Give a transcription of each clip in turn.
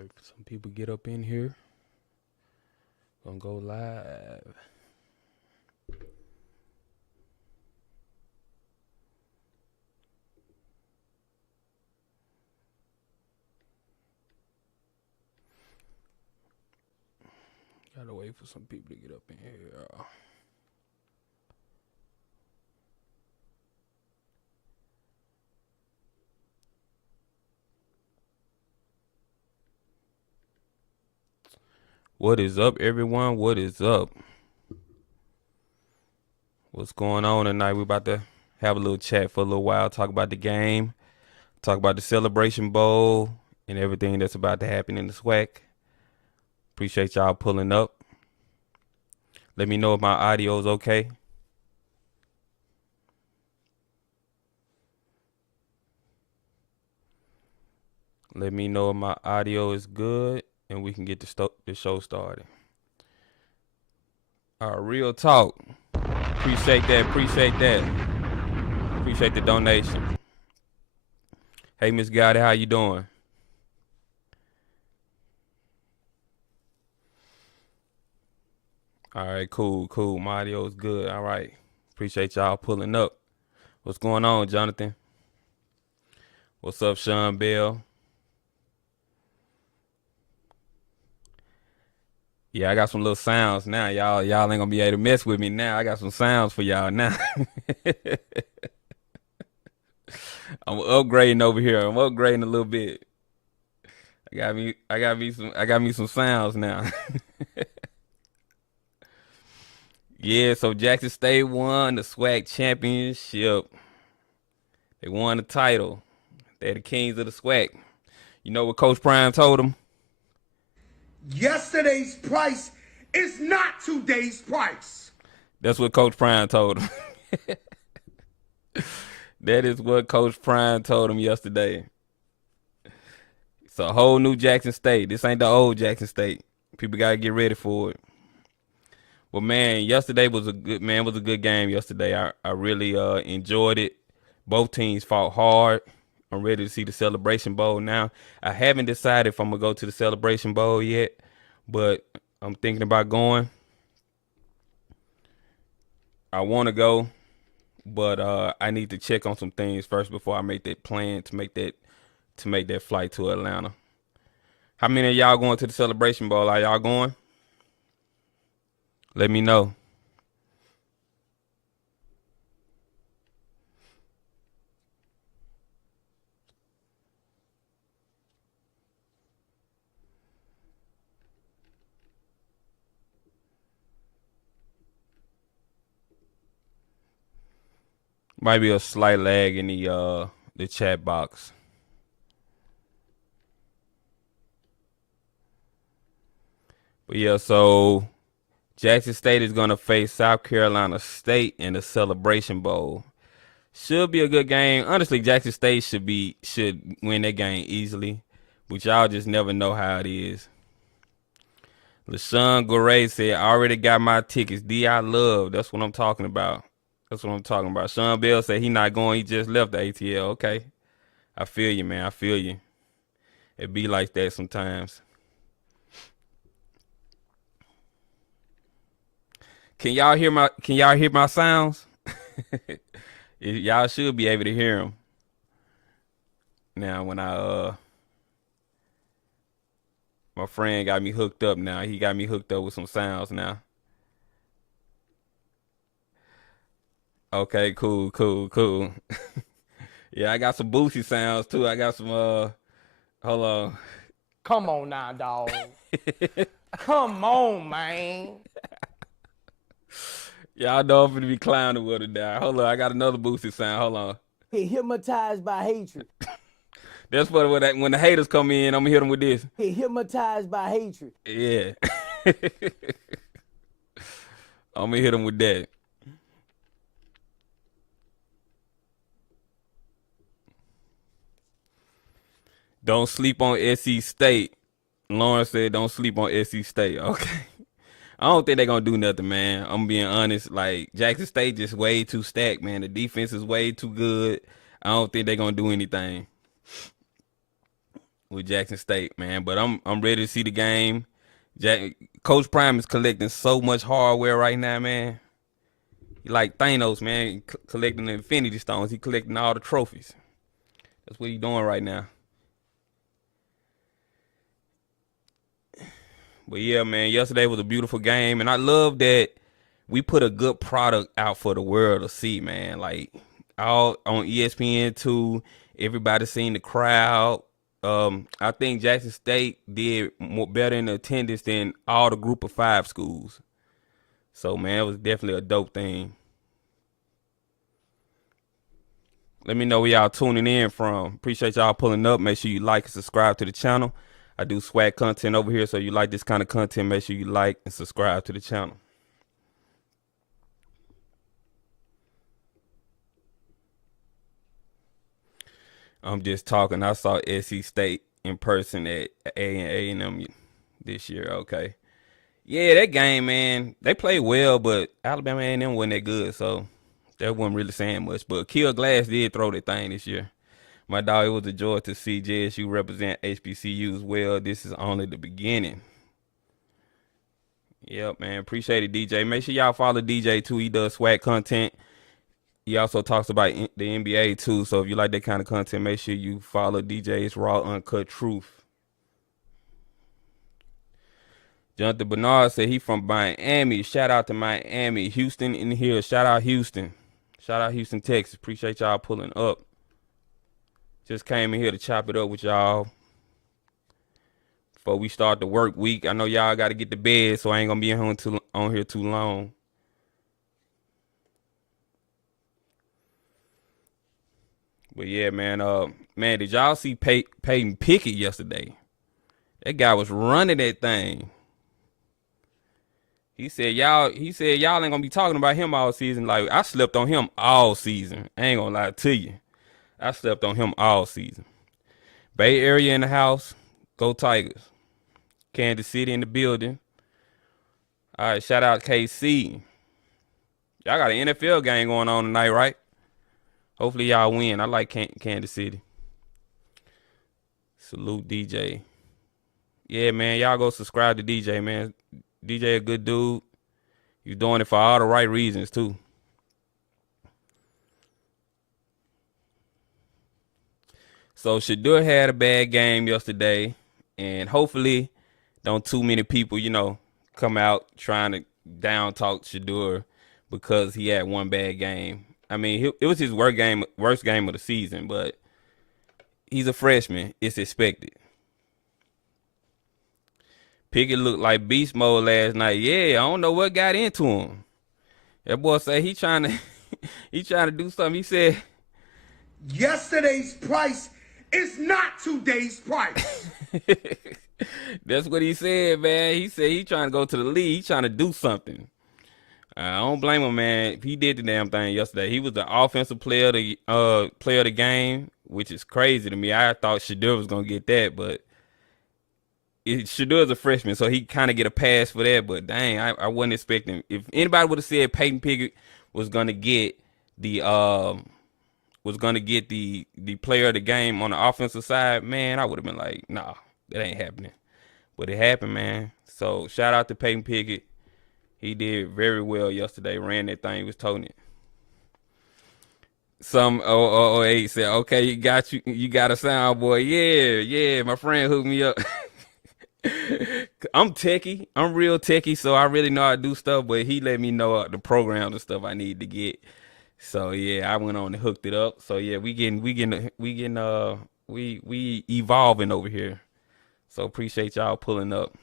Wait for some people to get up in here. Gonna go live. Gotta wait for some people to get up in here. What is up, everyone? What is up? What's going on tonight? We're about to have a little chat for a little while, talk about the game, talk about the Celebration Bowl, and everything that's about to happen in the SWAC. Appreciate y'all pulling up. Let me know if my audio is okay. Let me know if my audio is good and we can get the show started. All right, real talk. Appreciate that. Appreciate the donation. Hey, Miss Gotti, how you doing? All right, cool. My audio is good. All right. Appreciate y'all pulling up. What's going on, Jonathan? What's up, Sean Bell? Yeah, I got some little sounds now. Y'all ain't gonna be able to mess with me now. I got some sounds for y'all now. I'm upgrading over here. I'm upgrading a little bit. I got me some sounds now. Yeah, so Jackson State won the SWAC championship. They won the title. They're the kings of the SWAC. You know what Coach Prime told them? Yesterday's price is not today's price. That's what Coach Prime told him. That is what Coach Prime told him yesterday. It's a whole new Jackson State. This ain't the old Jackson State. People gotta get ready for it. Well, man, yesterday was a good game yesterday. I really enjoyed it. Both teams fought hard. I'm ready to see the Celebration Bowl now. I haven't decided if I'm gonna go to the Celebration Bowl yet, but I'm thinking about going. I want to go, but I need to check on some things first before I make that plan to make that flight to Atlanta. How many of y'all going to the Celebration Bowl? Are y'all going? Let me know. Might be a slight lag in the chat box. But yeah, so Jackson State is gonna face South Carolina State in the Celebration Bowl. Should be a good game. Honestly, Jackson State should win that game easily, but y'all just never know how it is. LaShawn Goray said, I already got my tickets. D.I. Love. That's what I'm talking about. Sean Bell said he not going. He just left the ATL. Okay. I feel you, man. I feel you. It be like that sometimes. Can y'all hear my sounds? Y'all should be able to hear them. Now, when my friend got me hooked up now. He got me hooked up with some sounds now. Okay, cool. Yeah, I got some Boosie sounds too. I got some hold on. Come on now, dog. Come on, man. Y'all know I'm finna be clowning with it now. Hold on, I got another Boosie sound. Hold on. Get hypnotized by hatred. That's what when the haters come in, I'm gonna hit them with this. Get hypnotized by hatred. Yeah. I'm gonna hit them with that. Don't sleep on SC State. Lauren said don't sleep on SC State. Okay. I don't think they're going to do nothing, man. I'm being honest. Like, Jackson State just way too stacked, man. The defense is way too good. I don't think they're going to do anything. with Jackson State, man. But I'm ready to see the game. Coach Prime is collecting so much hardware right now, man. He like Thanos, man, collecting the Infinity Stones. He collecting all the trophies. That's what he doing right now. But yeah, man, yesterday was a beautiful game, and I love that we put a good product out for the world to see, man. Like all on ESPN2, everybody seen the crowd. I think Jackson State did better in attendance than all the Group of 5 schools. So man, it was definitely a dope thing. Let me know where y'all tuning in from. Appreciate y'all pulling up. Make sure you like and subscribe to the channel. I do SWAC content over here, so you like this kind of content, make sure you like and subscribe to the channel. I'm just talking. I saw SC State in person at A&M this year. Okay. Yeah, that game, man, they played well, but Alabama A&M wasn't that good, so that wasn't really saying much. But Kill Glass did throw that thing this year. My dog, it was a joy to see JSU represent HBCU as well. This is only the beginning. Yep, man. Appreciate it, DJ. Make sure y'all follow DJ, too. He does SWAC content. He also talks about the NBA, too. So if you like that kind of content, make sure you follow DJ's Raw Uncut Truth. Jonathan Bernard said he from Miami. Shout out to Miami. Houston in here. Shout out Houston. Shout out Houston, Texas. Appreciate y'all pulling up. Just came in here to chop it up with y'all before we start the work week. I know y'all got to get to bed, so I ain't going to be on here too long. But yeah, man, did y'all see Peyton Pickett yesterday? That guy was running that thing. He said y'all ain't gonna be talking about him all season. Like, I slept on him all season. I ain't gonna lie to you. I slept on him all season. Bay Area in the house. Go Tigers. Kansas City in the building. All right, shout out KC. Y'all got an NFL game going on tonight, right? Hopefully y'all win. I like Kansas City. Salute DJ. Yeah, man, y'all go subscribe to DJ, man. DJ a good dude. He's doing it for all the right reasons, too. So Shedeur had a bad game yesterday, and hopefully don't too many people, come out trying to down talk Shedeur because he had one bad game. I mean, it was his worst game of the season, but he's a freshman. It's expected. Pickett looked like beast mode last night. Yeah, I don't know what got into him. That boy said he trying to do something. He said, yesterday's price is not today's price. That's what he said, man. He said he trying to go to the league. He trying to do something. I don't blame him, man. He did the damn thing yesterday. He was the offensive player of the game, which is crazy to me. I thought Shedeur was gonna get that, but Shedeur's a freshman, so he kind of get a pass for that. But dang, I wasn't expecting. If anybody would have said Peyton Pickett was gonna get the player of the game on the offensive side, man, I would have been like, nah, that ain't happening. But it happened, man. So shout out to Peyton Pickett. He did very well yesterday. Ran that thing, was toting it. Some 008 said, okay, you got a sound boy. Yeah, my friend hooked me up. I'm techie. I'm real techie, so I really know how to do stuff, but he let me know the programs and stuff I need to get. So yeah, I went on and hooked it up. So yeah, we evolving over here. So appreciate y'all pulling up.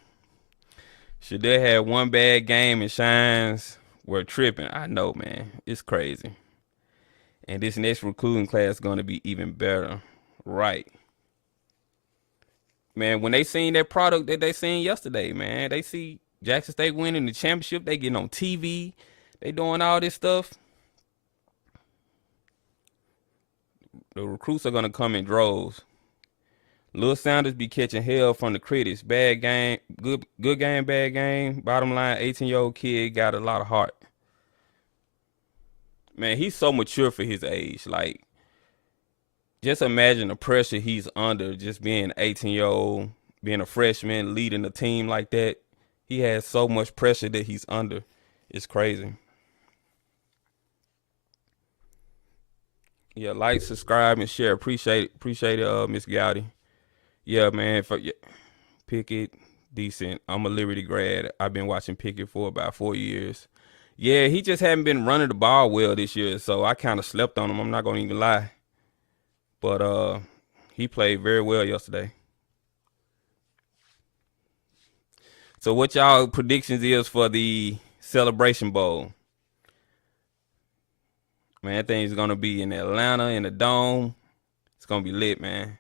Shedeur had one bad game and Shines were tripping. I know, man. It's crazy. And this next recruiting class is going to be even better. Right. Man, when they seen that product that they seen yesterday, man, they see Jackson State winning the championship. They getting on TV. They doing all this stuff. The recruits are going to come in droves. Lil Sanders be catching hell from the critics. Bad game, good game, bad game. Bottom line, 18-year-old kid got a lot of heart. Man, he's so mature for his age. Like, just imagine the pressure he's under, just being 18-year-old, being a freshman, leading a team like that. He has so much pressure that he's under. It's crazy. Yeah, like, subscribe, and share. Appreciate it, Miss Gowdy. Yeah, man. Yeah, Pickett, decent. I'm a Liberty grad. I've been watching Pickett for about 4 years. Yeah, he just haven't been running the ball well this year, so I kind of slept on him. I'm not gonna even lie. But he played very well yesterday. So what y'all predictions is for the Celebration Bowl? Man, that thing's gonna be in Atlanta in the Dome. It's gonna be lit, man.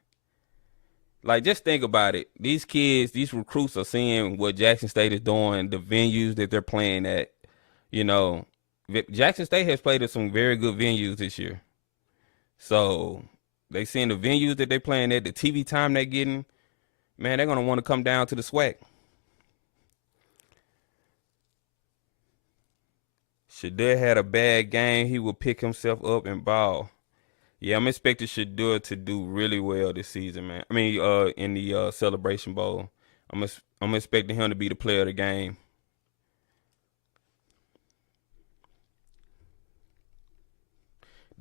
Like, just think about it. These kids, these recruits are seeing what Jackson State is doing, the venues that they're playing at. You know, Jackson State has played at some very good venues this year. So they seeing the venues that they're playing at, the TV time they're getting. Man, they're gonna want to come down to the SWAC. Shadeur had a bad game. He will pick himself up and ball. Yeah, I'm expecting Shadeur to do really well this season, man. I mean, in the Celebration Bowl, I'm expecting him to be the player of the game.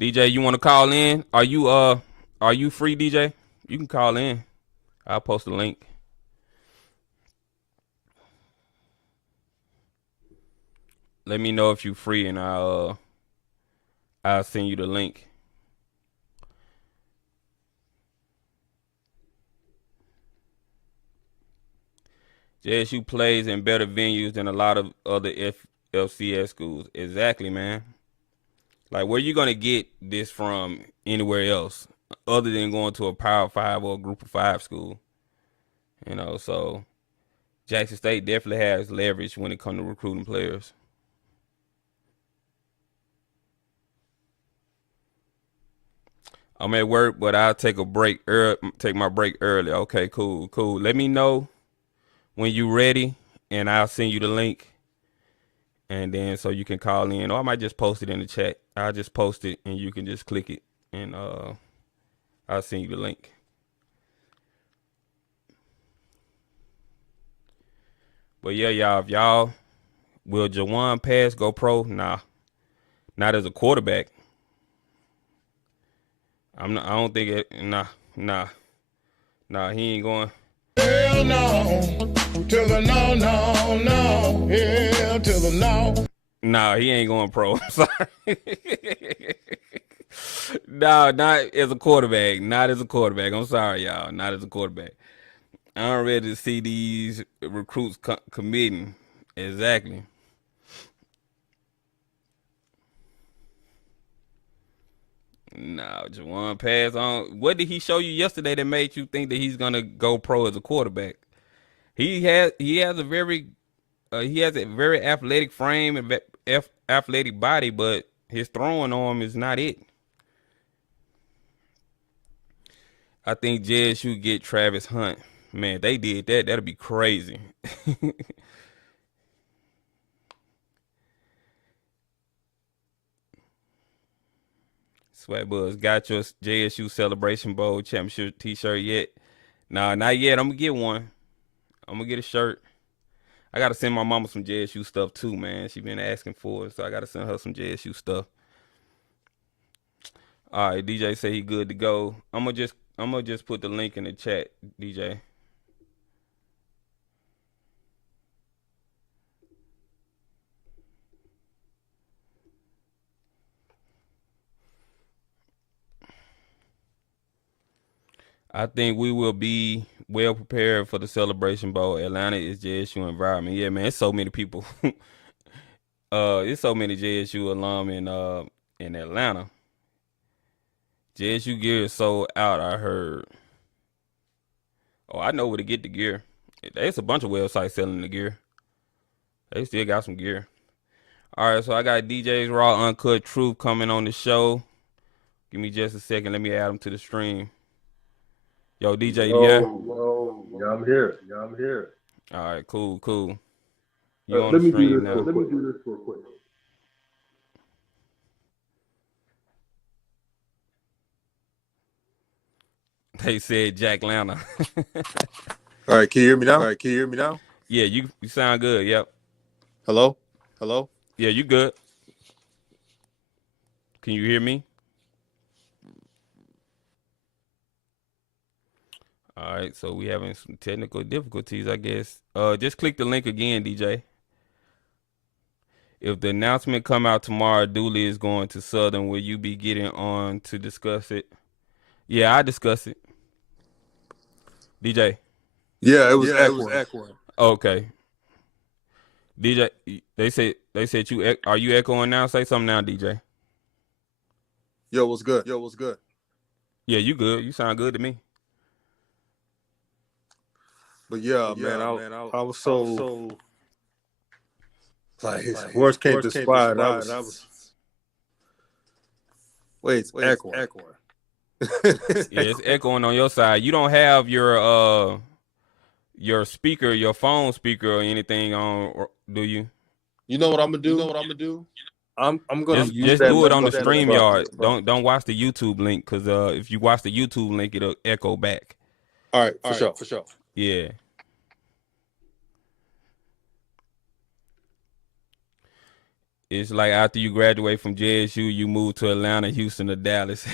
DJ, you want to call in? Are you free, DJ? You can call in. I'll post a link. Let me know if you're free, and I'll send you the link. JSU plays in better venues than a lot of other FCS schools. Exactly, man. Like, where you gonna get this from anywhere else other than going to a Power 5 or a Group of 5 school? You know, so Jackson State definitely has leverage when it comes to recruiting players. I'm at work, but I'll take my break early. Okay, cool. Let me know when you're ready, and I'll send you the link. And then so you can call in, or I might just post it in the chat. I'll just post it, and you can just click it, and I'll send you the link. But yeah, y'all, if y'all, will Jawan Pass go pro? Nah, not as a quarterback. I don't think it. Nah. He ain't going. Hell no, to the no, hell to the no. Nah, he ain't going pro. I'm sorry. No, not as a quarterback. Not as a quarterback. I'm sorry, y'all. Not as a quarterback. I'm ready to see these recruits committing. Exactly. No, Jawan Pass on. What did he show you yesterday that made you think that he's gonna go pro as a quarterback? He has a very athletic frame and athletic body, but his throwing arm is not it. I think Jed should get Travis Hunt. Man, they did that. That'll be crazy. Swag Buzz, got your JSU Celebration Bowl championship t-shirt yet? Nah, not yet. I'm gonna get one. I'm gonna get a shirt. I gotta send my mama some JSU stuff too, man. She been asking for it, so I gotta send her some JSU stuff. All right, DJ say he good to go. I'm gonna just put the link in the chat, DJ. I think we will be well prepared for the Celebration Bowl. Atlanta is JSU environment. Yeah, man, it's so many people. It's so many JSU alum in Atlanta. JSU gear is sold out, I heard. Oh, I know where to get the gear. There's a bunch of websites selling the gear. They still got some gear. All right, so I got DJ's Raw Uncut Truth coming on the show. Give me just a second. Let me add him to the stream. Yo, DJ, yeah? Yeah, I'm here. All right, cool. You on the stream now? Let me do this real quick. They said Jack Lana. All right, can you hear me now? All right, can you hear me now? Yeah, you sound good. Yep. Hello? Hello? Yeah, you good. Can you hear me? All right, so we having some technical difficulties, I guess. Just click the link again, DJ. If the announcement come out tomorrow, Dooley is going to Southern. Will you be getting on to discuss it? Yeah, I discuss it. DJ. Yeah, it was echoing. Okay. DJ, they said you are you echoing now? Say something now, DJ. Yo, what's good? Yo, what's good? Yeah, you good. You sound good to me. But yeah, man, I was so like worst came to spot. I was wait, it's echoing. Yeah, it's echoing on your side. You don't have your speaker, your phone speaker or anything on, or, do you? You know what I'm gonna do? I'm gonna just do it on the StreamYard. Don't watch the YouTube link, because if you watch the YouTube link, it'll echo back. All right, for sure. Yeah. It's like after you graduate from JSU, you move to Atlanta, Houston, or Dallas.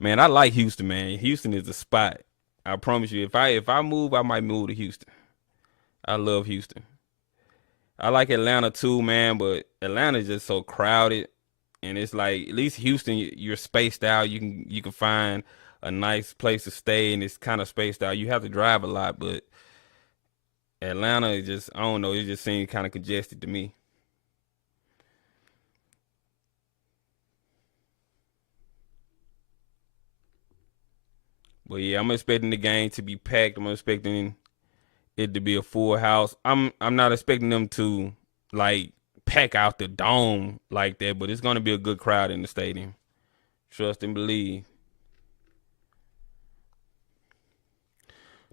Man, I like Houston, man. Houston is the spot. I promise you. If I move, I might move to Houston. I love Houston. I like Atlanta too, man, but Atlanta is just so crowded, and it's like at least Houston, you're spaced out. You can find a nice place to stay, and it's kind of spaced out. You have to drive a lot, but Atlanta is just, I don't know, it just seems kind of congested to me. But yeah, I'm expecting the game to be packed. I'm expecting it to be a full house. I'm not expecting them to like pack out the dome like that, but it's gonna be a good crowd in the stadium. Trust and believe.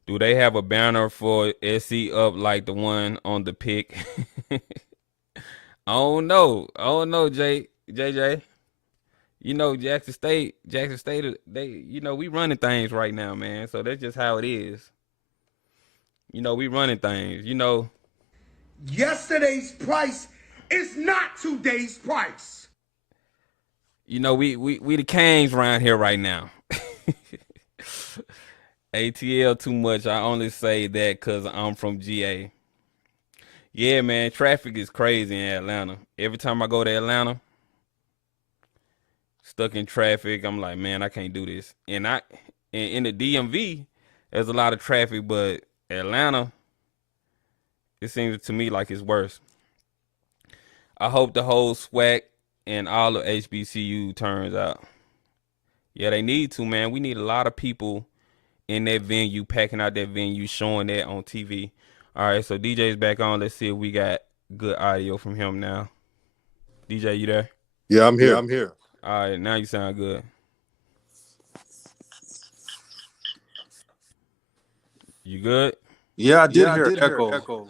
Do they have a banner for SC up like the one on the pick? I don't know, JJ. You know, Jackson State, they, we running things right now, man. So that's just how it is. We running things, Yesterday's price is not today's price. We the kings around here right now. ATL too much. I only say that because I'm from GA. Yeah, man, traffic is crazy in Atlanta. Every time I go to Atlanta, stuck in traffic, I'm like, man, I can't do this. And in the DMV, there's a lot of traffic, but Atlanta, it seems to me like it's worse. I hope the whole SWAC and all of HBCU turns out. Yeah, they need to, man. We need a lot of people in that venue, packing out that venue, showing that on TV. All right, so DJ's back on. Let's see if we got good audio from him now. DJ, you there? Yeah, I'm here. All right, now you sound good. You good? Yeah, I did hear echo.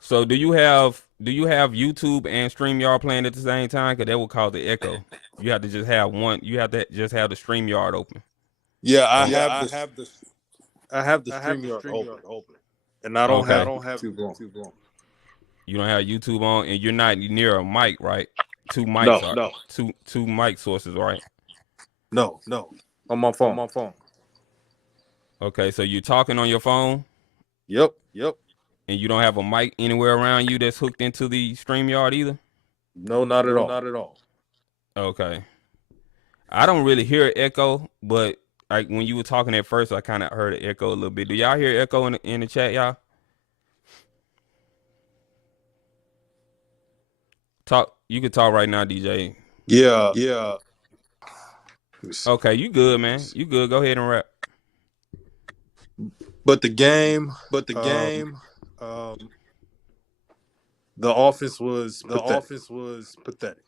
So do you have YouTube and StreamYard playing at the same time? Because that will cause the echo. You have to just have one. You have to just have the StreamYard open. Yeah, I have the StreamYard open. And I don't have YouTube on. You don't have YouTube on, and you're not near a mic, right? Two mics. No. Two mic sources, right? No. On my phone. Okay, so you're talking on your phone? Yep. And you don't have a mic anywhere around you that's hooked into the StreamYard either? No, not at all. Okay. I don't really hear echo, but like when you were talking at first, I kind of heard an echo a little bit. Do y'all hear echo in the chat, y'all? Talk. You can talk right now, DJ. Yeah. Okay, you good, man. You good. Go ahead and rap. But the game, the offense was pathetic.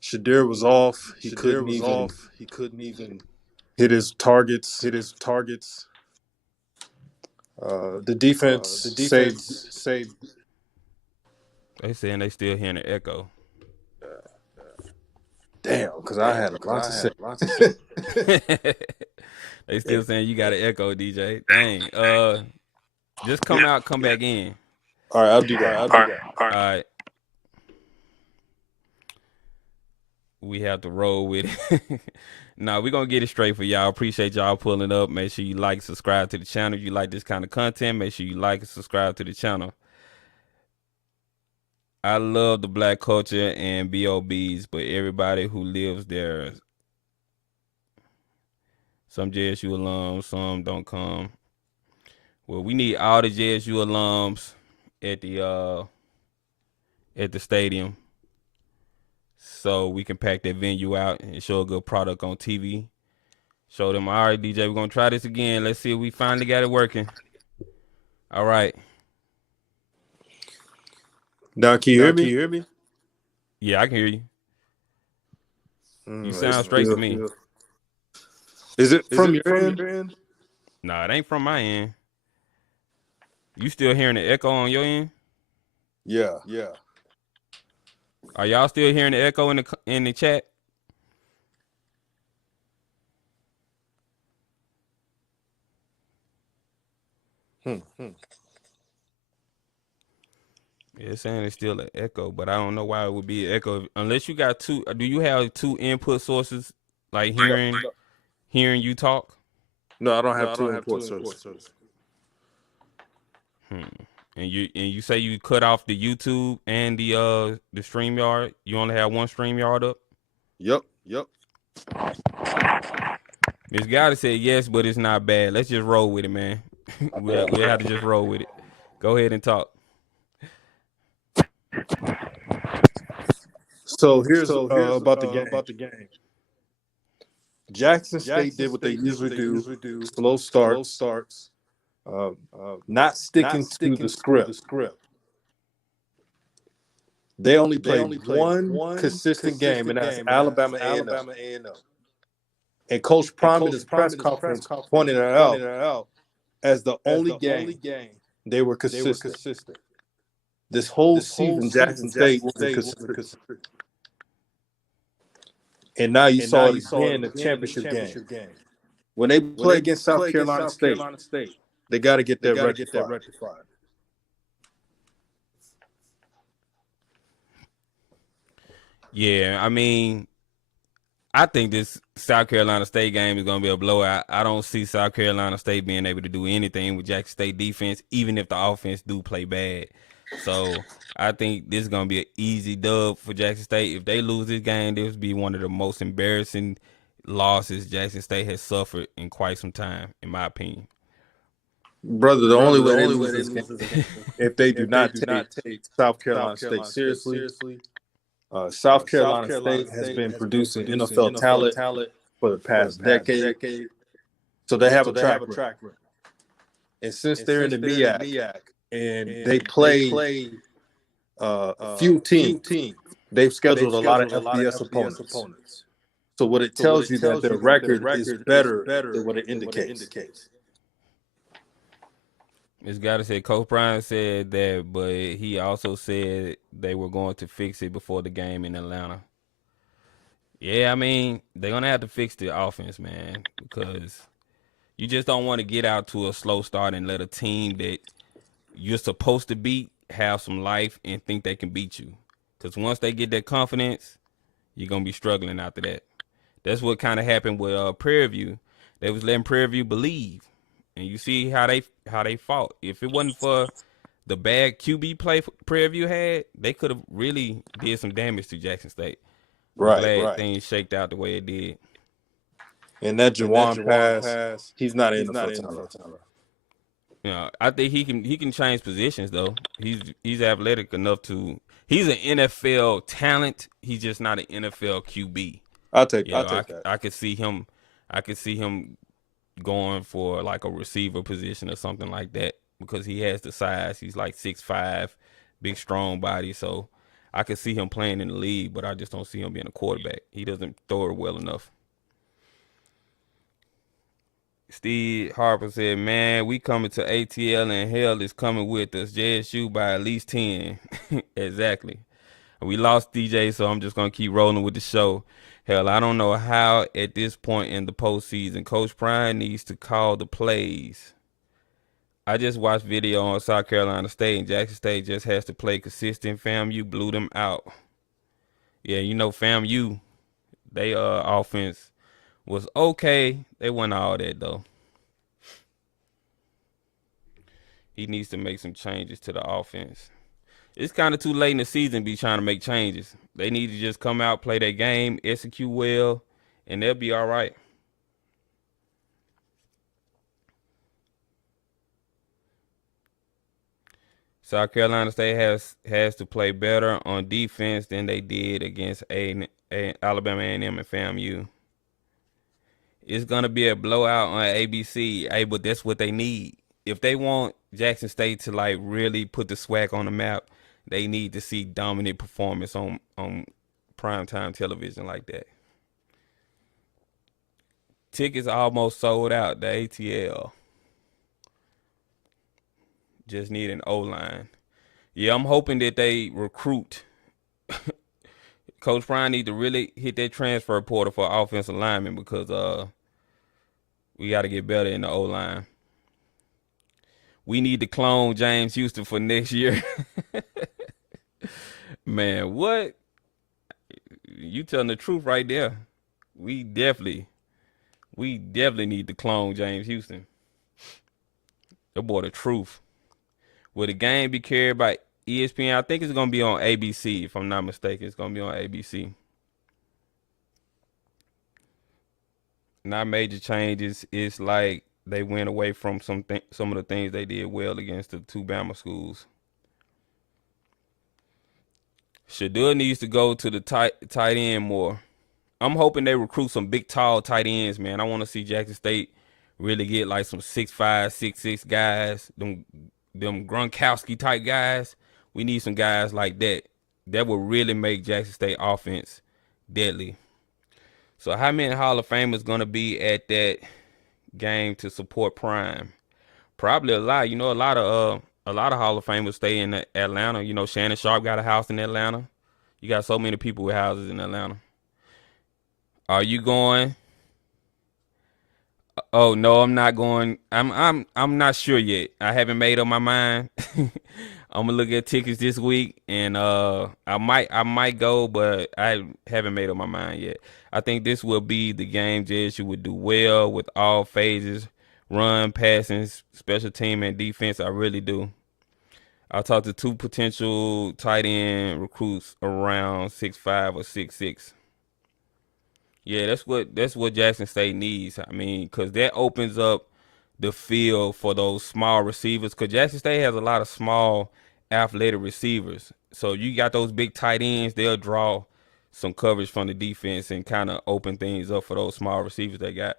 Shadir was off. He couldn't even hit his targets. The defense saved. They saying they still hearing the echo. Damn, because I had a lot to say. They still saying you got an echo, DJ. Dang. Just come out, come back in. All right, I'll do that. All right. We have to roll with it. Nah, we're going to get it straight for y'all. Appreciate y'all pulling up. Make sure you like, subscribe to the channel. If you like this kind of content, make sure you like and subscribe to the channel. I love the black culture and BOBs, but everybody who lives there, some JSU alums, some don't come. Well, we need all the JSU alums at the stadium so we can pack that venue out and show a good product on TV. Show them, all right, DJ, we're going to try this again. Let's see if we finally got it working. All right. Now, can you hear me? Yeah, I can hear you. You sound straight to me. Is it from your end? Nah, it ain't from my end. You still hearing the echo on your end? Yeah. Are y'all still hearing the echo in the chat? Yeah, it's saying it's still an echo, but I don't know why it would be an echo unless you got two. Do you have two input sources, like hearing you talk? No, I don't have two input sources. And you say you cut off the YouTube and the StreamYard. You only have one StreamYard up? Yep. Miss Gotta said yes, but it's not bad. Let's just roll with it, man. we'll have to just roll with it. Go ahead and talk. So here's about the game. Jackson State did what they usually do: slow starts, not sticking to the script. They only played one consistent game, and that's Alabama A&M. And Coach Prime in his press conference pointed it out as the only game they were consistent. This whole season, Jackson State wasn't consistent. And now you saw it again in the championship game. When they play against South Carolina State, they got to get that rectified. Yeah, I mean, I think this South Carolina State game is going to be a blowout. I don't see South Carolina State being able to do anything with Jackson State defense, even if the offense do play bad. So I think this is going to be an easy dub for Jackson State. If they lose this game, this would be one of the most embarrassing losses Jackson State has suffered in quite some time, in my opinion. Brother, the only way they lose this game if they do not take South Carolina State seriously. South Carolina State has been producing NFL talent for the past decade. So they have a track record. And since they're in the MEAC and they play a few teams, they've scheduled a lot of FBS opponents. So what it tells you that their record is better than what it indicates. It's got to say, Coach Bryant said that, but he also said they were going to fix it before the game in Atlanta. Yeah, I mean, they're going to have to fix the offense, man, because you just don't want to get out to a slow start and let a team that you're supposed to beat have some life and think they can beat you. Because once they get that confidence, you're going to be struggling after that. That's what kind of happened with Prairie View. They was letting Prairie View believe. And you see how they fought. If it wasn't for the bad QB play Prairie View had, they could have really did some damage to Jackson State. Glad things shaked out the way it did. And that Jawan pass, he's not in the talent. You know, I think he can change positions though. He's athletic enough to. He's an NFL talent. He's just not an NFL QB. I'll take that. I could see him going for like a receiver position or something like that because he has the size. He's like 6'5", big strong body. So I could see him playing in the league, but I just don't see him being a quarterback. He doesn't throw it well enough. Steve Harper said, man, we coming to ATL and hell is coming with us. JSU by at least 10. Exactly. We lost DJ, so I'm just going to keep rolling with the show. Hell, I don't know how at this point in the postseason, Coach Prime needs to call the plays. I just watched video on South Carolina State, and Jackson State just has to play consistent. FAMU blew them out. Yeah, you know FAMU, they offense was okay. They wasn't all that though. He needs to make some changes to the offense. It's kind of too late in the season to be trying to make changes. They need to just come out, play their game, execute well, and they'll be all right. South Carolina State has to play better on defense than they did against Alabama A&M and FAMU. It's going to be a blowout on ABC, but that's what they need. If they want Jackson State to like really put the SWAC on the map, they need to see dominant performance on primetime television like that. Tickets almost sold out, the ATL. Just need an O-line. Yeah, I'm hoping that they recruit. Coach Prime need to really hit that transfer portal for offensive linemen because we got to get better in the O-line. We need to clone James Houston for next year. Man, what? You telling the truth right there. We definitely need to clone James Houston. That boy the truth. Will the game be carried by ESPN? I think it's going to be on ABC, if I'm not mistaken. It's going to be on ABC. Not major changes. It's like they went away from some of the things they did well against the two Bama schools. Shadua needs to go to the tight end more. I'm hoping they recruit some big, tall tight ends, man. I want to see Jackson State really get like some 6'5", 6'6" guys, them Gronkowski type guys. We need some guys like that. That will really make Jackson State offense deadly. So how many Hall of Famers going to be at that game to support Prime? Probably a lot. You know, a lot of Hall of Famers stay in Atlanta. You know, Shannon Sharp got a house in Atlanta. You got so many people with houses in Atlanta. Are you going? Oh no, I'm not going. I'm not sure yet. I haven't made up my mind. I'm gonna look at tickets this week, and I might go, but I haven't made up my mind yet. I think this will be the game JSU would do well with all phases: run, passing, special team, and defense. I really do. I talked to two potential tight end recruits around 6'5" or 6'6". Yeah, that's what Jackson State needs. I mean, because that opens up the field for those small receivers. Because Jackson State has a lot of small, athletic receivers. So you got those big tight ends, they'll draw some coverage from the defense and kind of open things up for those small receivers they got.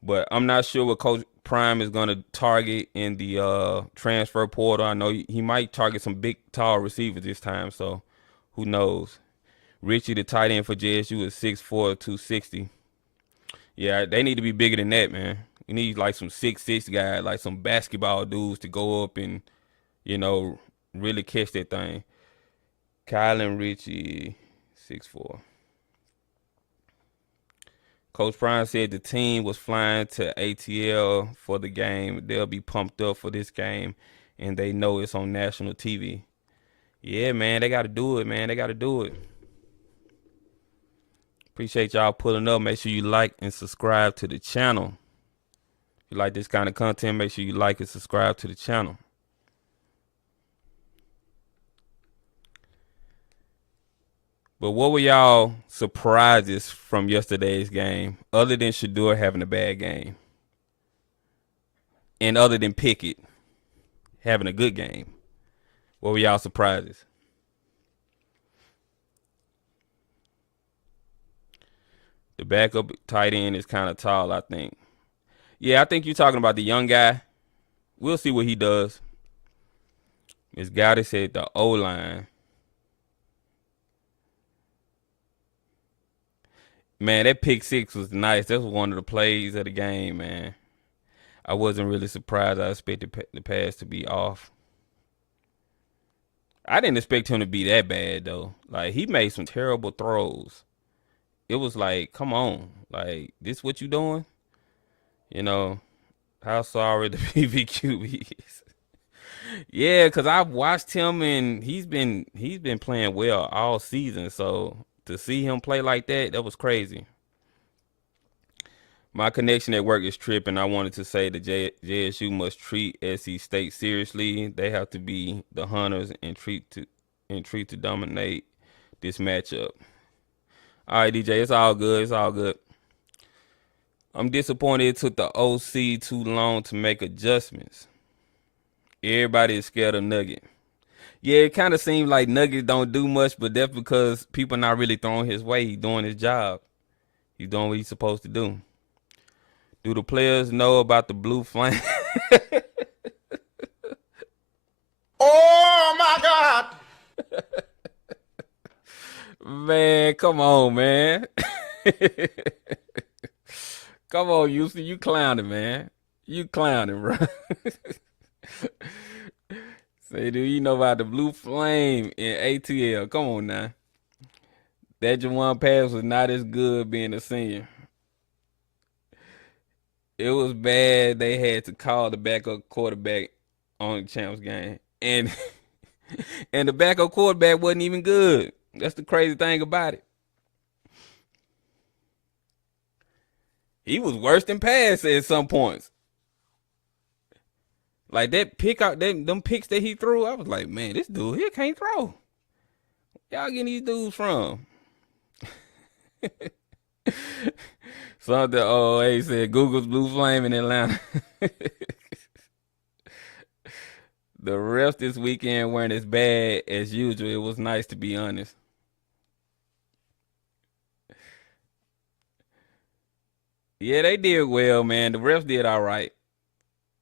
But I'm not sure what Coach Prime is going to target in the transfer portal. I know he might target some big, tall receivers this time, so who knows. Richie, the tight end for JSU, is 6'4", 260. Yeah, they need to be bigger than that, man. You need like some 6'6" guys, like some basketball dudes to go up and, you know, really catch that thing. Kylan Richie, 6'4". Coach Prime said the team was flying to ATL for the game. They'll be pumped up for this game, and they know it's on national TV. Yeah, man, they got to do it, man. They got to do it. Appreciate y'all pulling up. Make sure you like and subscribe to the channel. If you like this kind of content, make sure you like and subscribe to the channel. But what were y'all surprises from yesterday's game, other than Shadua having a bad game? And other than Pickett having a good game? What were y'all surprises? The backup tight end is kind of tall, I think. Yeah, I think you're talking about the young guy. We'll see what he does. Ms. Gowdy said the O-line. Man, that pick six was nice. That was one of the plays of the game, man. I wasn't really surprised. I expected the pass to be off. I didn't expect him to be that bad, though. Like, he made some terrible throws. it was like, come on, like this what you doing? You know, how sorry the PVQ is. Yeah, because I've watched him and he's been playing well all season. So to see him play like that, that was crazy. My connection at work is tripping. I wanted to say the JSU must treat SC State seriously. They have to be the hunters and treat to dominate this matchup. All right, DJ, it's all good. It's all good. I'm disappointed it took the OC too long to make adjustments. Everybody is scared of Nugget. Yeah, it kind of seems like Nugget don't do much, but that's because people not really throwing his way. He's doing his job. He's doing what he's supposed to do. Do the players know about the blue flame? Oh my God! Man, come on, man. Come on, Houston. You clowning, man. You clowning, bro. Say, do you know about the blue flame in ATL? Come on now. That Jawan pass was not as good being a senior. It was bad. They had to call the backup quarterback on the champs game. And and the backup quarterback wasn't even good. That's the crazy thing about it. He was worse than pass at some points. Like that pick out them picks that he threw, I was like, man, this dude here can't throw. Y'all getting these dudes from? Something, he said Google's blue flame in Atlanta. The refs this weekend weren't as bad as usual. It was nice, to be honest. Yeah, they did well, man. The refs did all right.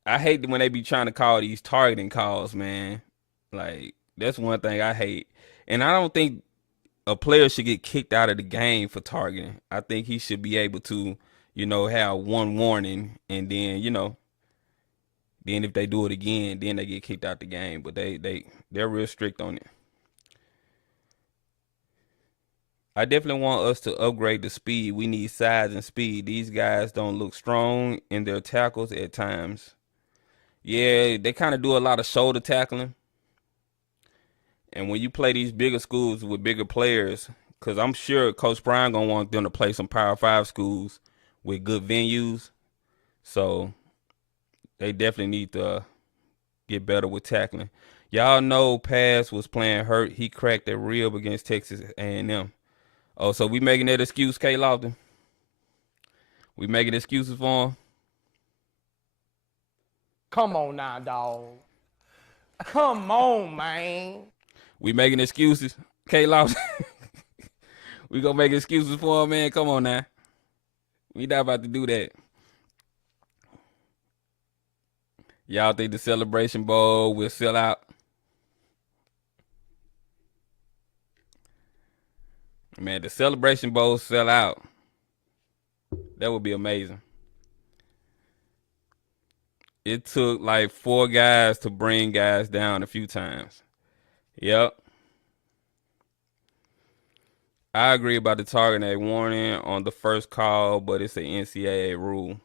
I hate when they be trying to call these targeting calls, man. Like, that's one thing I hate. And I don't think a player should get kicked out of the game for targeting. I think he should be able to, have one warning, and then, then if they do it again, then they get kicked out the game. But they're real strict on it. I definitely want us to upgrade the speed. We need size and speed. These guys don't look strong in their tackles at times. Yeah, they kind of do a lot of shoulder tackling. And when you play these bigger schools with bigger players, because I'm sure Coach Brown going to want them to play some Power 5 schools with good venues. So they definitely need to get better with tackling. Y'all know Pass was playing hurt. He cracked a rib against Texas A&M. Oh, so we making that excuse, K. Lofton? We making excuses for him? Come on now, dog. Come on, man. We making excuses, K. Lofton? We gonna make excuses for him, man? Come on now. We not about to do that. Y'all think the Celebration Bowl will sell out? Man, the Celebration Bowl sell out. That would be amazing. It took like 4 guys to bring guys down a few times. Yep. I agree about the targeting warning on the first call, but it's an NCAA rule.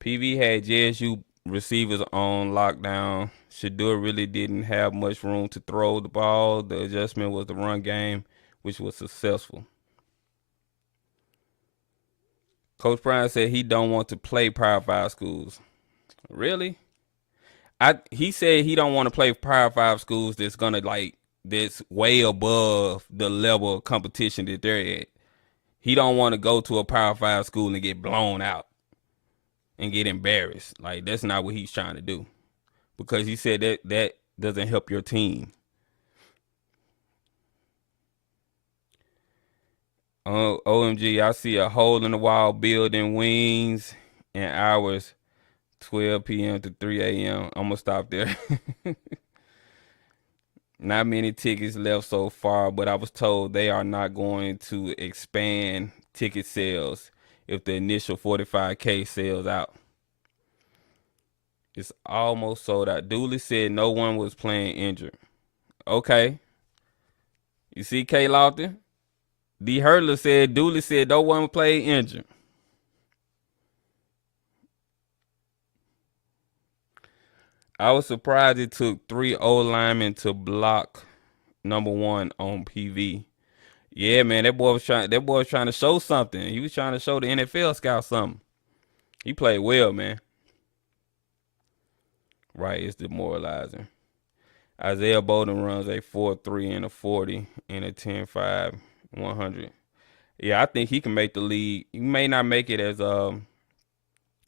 PV had JSU receivers on lockdown. Shador really didn't have much room to throw the ball. The adjustment was the run game, which was successful. Coach Brown said he don't want to play Power 5 schools. Really? He said he don't want to play Power 5 schools that's way above the level of competition that they're at. He don't want to go to a Power 5 school and get blown out and get embarrassed. Like, that's not what he's trying to do. Because he said that doesn't help your team. OMG, I see a hole in the wall building wings in hours 12 p.m. to 3 a.m. I'm going to stop there. Not many tickets left so far, but I was told they are not going to expand ticket sales if the initial 45K sells out. It's almost sold out. Dooley said no one was playing injured. Okay. You see, K. Lofton? D. Hurler said, Dooley said, no one play injured. I was surprised it took 3 O-linemen to block number 1 on PV. Yeah, man, that boy was trying to show something. He was trying to show the NFL scout something. He played well, man. Right, it's demoralizing. Isaiah Bolden runs a 4.3 and a 40 and a 10.5, 100. Yeah, I think he can make the league. He may not make it as at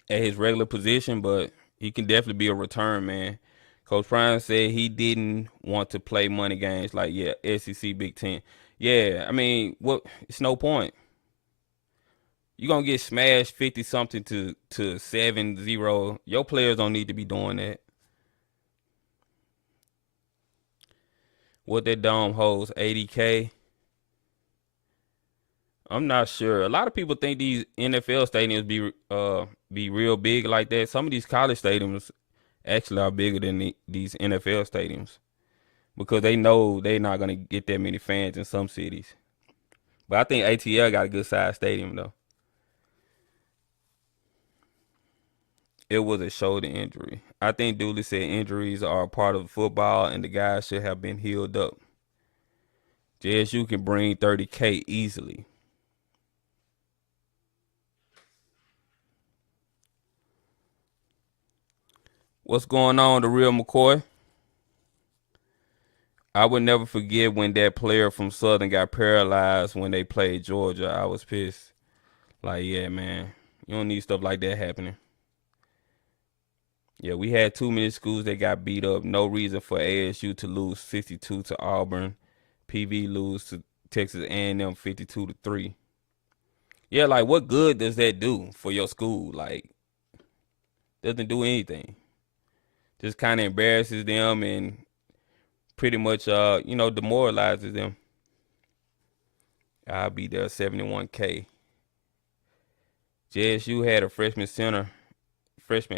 his regular position, but he can definitely be a return man. Coach Prime said he didn't want to play money games like SEC Big Ten. Yeah, I mean, it's no point. You're gonna get smashed 50-something to 7-0. Your players don't need to be doing that. What that dome holds, 80K. I'm not sure. A lot of people think these NFL stadiums be real big like that. Some of these college stadiums actually are bigger than these NFL stadiums because they know they're not gonna get that many fans in some cities. But I think ATL got a good sized stadium though. It was a shoulder injury. I think Dooley said injuries are a part of football and the guys should have been healed up. JSU can bring 30K easily. What's going on, the real McCoy? I would never forget when that player from Southern got paralyzed when they played Georgia. I was pissed. Like, yeah, man, you don't need stuff like that happening. Yeah, we had too many schools that got beat up. No reason for ASU to lose 62 to Auburn. PV lose to Texas A&M 52-3. Yeah, like what good does that do for your school? Like, doesn't do anything. Just kind of embarrasses them and pretty much, demoralizes them. I'll be there, 71K. JSU had a freshman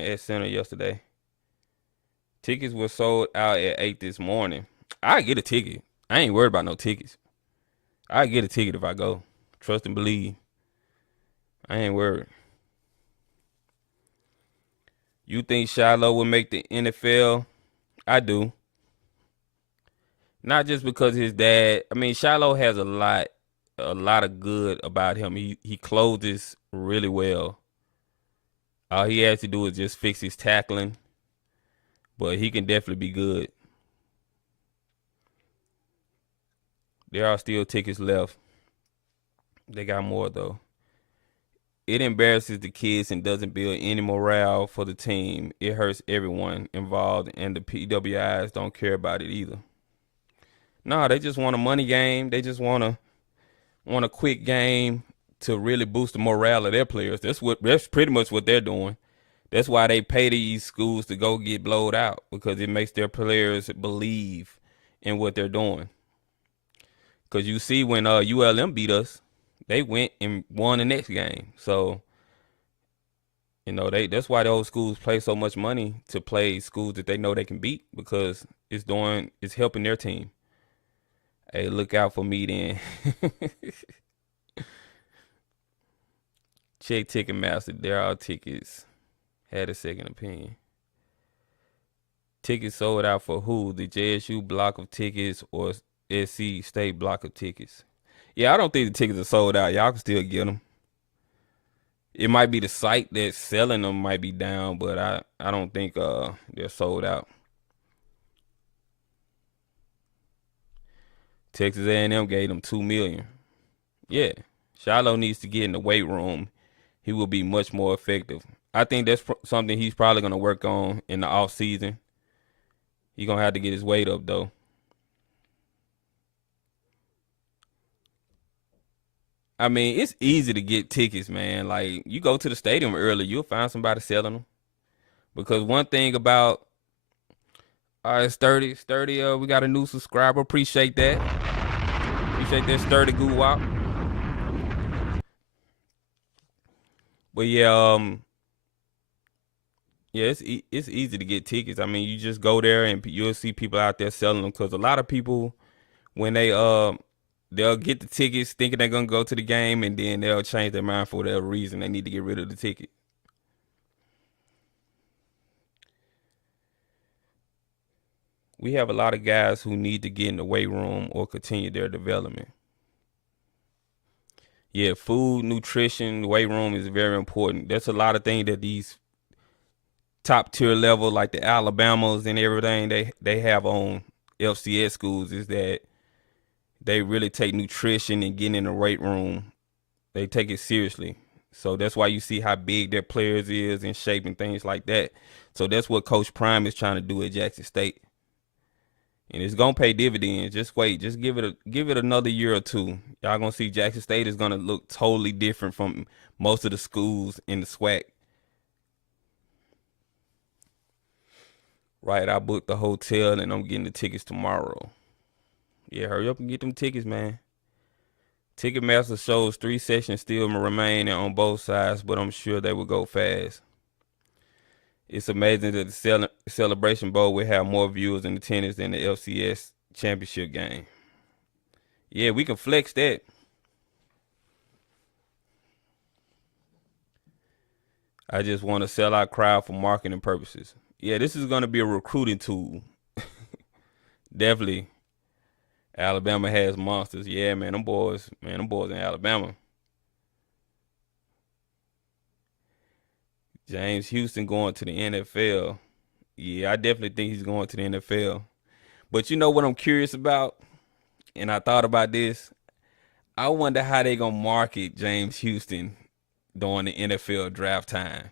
at center yesterday. Tickets were sold out at 8 this morning. I get a ticket. I ain't worried about no tickets. I get a ticket if I go. Trust and believe. I ain't worried. You think Shiloh will make the NFL? I do. Not just because his dad. I mean, Shiloh has a lot of good about him. He closes really well. All he has to do is just fix his tackling, but he can definitely be good. There are still tickets left. They got more though. It embarrasses the kids and doesn't build any morale for the team. It hurts everyone involved, and the PWIs don't care about it either. No, they just want a money game. They just want a quick game to really boost the morale of their players. That's pretty much what they're doing. That's why they pay these schools to go get blowed out, because it makes their players believe in what they're doing. Because you see when ULM beat us, they went and won the next game. So, that's why those schools pay so much money to play schools that they know they can beat, because it's helping their team. Hey, look out for me then. Check Ticketmaster. There are tickets. Had a second opinion. Tickets sold out for who? The JSU block of tickets or SC State block of tickets? Yeah, I don't think the tickets are sold out. Y'all can still get them. It might be the site that's selling them might be down, but I don't think they're sold out. Texas A&M gave them $2 million. Yeah, Shiloh needs to get in the weight room. He will be much more effective. I think that's something he's probably going to work on in the off season. He's going to have to get his weight up though. I mean, it's easy to get tickets, man. Like, you go to the stadium early, you'll find somebody selling them. Because one thing about, all right, Sturdy, we got a new subscriber. Appreciate that. Appreciate that, Sturdy Goo Wop. But yeah, it's easy to get tickets. I mean, you just go there and you'll see people out there selling them. Because a lot of people, when they they'll get the tickets thinking they're gonna go to the game, and then they'll change their mind for whatever reason. They need to get rid of the ticket. We have a lot of guys who need to get in the weight room or continue their development. Yeah, food, nutrition, weight room is very important. There's a lot of things that these top tier level, like the Alabamas and everything, they have on FCS schools, is that they really take nutrition and getting in the weight room. They take it seriously. So that's why you see how big their players is in shape and things like that. So that's what Coach Prime is trying to do at Jackson State. And it's gonna pay dividends. Just wait. Just give it another year or two. Y'all gonna see Jackson State is gonna look totally different from most of the schools in the SWAC. Right, I booked the hotel and I'm getting the tickets tomorrow. Yeah, hurry up and get them tickets, man. Ticketmaster shows 3 sessions still remain on both sides, but I'm sure they will go fast. It's amazing that the Celebration Bowl will have more viewers in attendance than the FCS championship game. Yeah, we can flex that. I just want to sell out crowd for marketing purposes. Yeah, this is going to be a recruiting tool. Definitely. Alabama has monsters. Yeah, man, them boys in Alabama. James Houston going to the NFL. Yeah, I definitely think he's going to the NFL. But you know what I'm curious about? And I thought about this. I wonder how they going to market James Houston during the NFL draft time.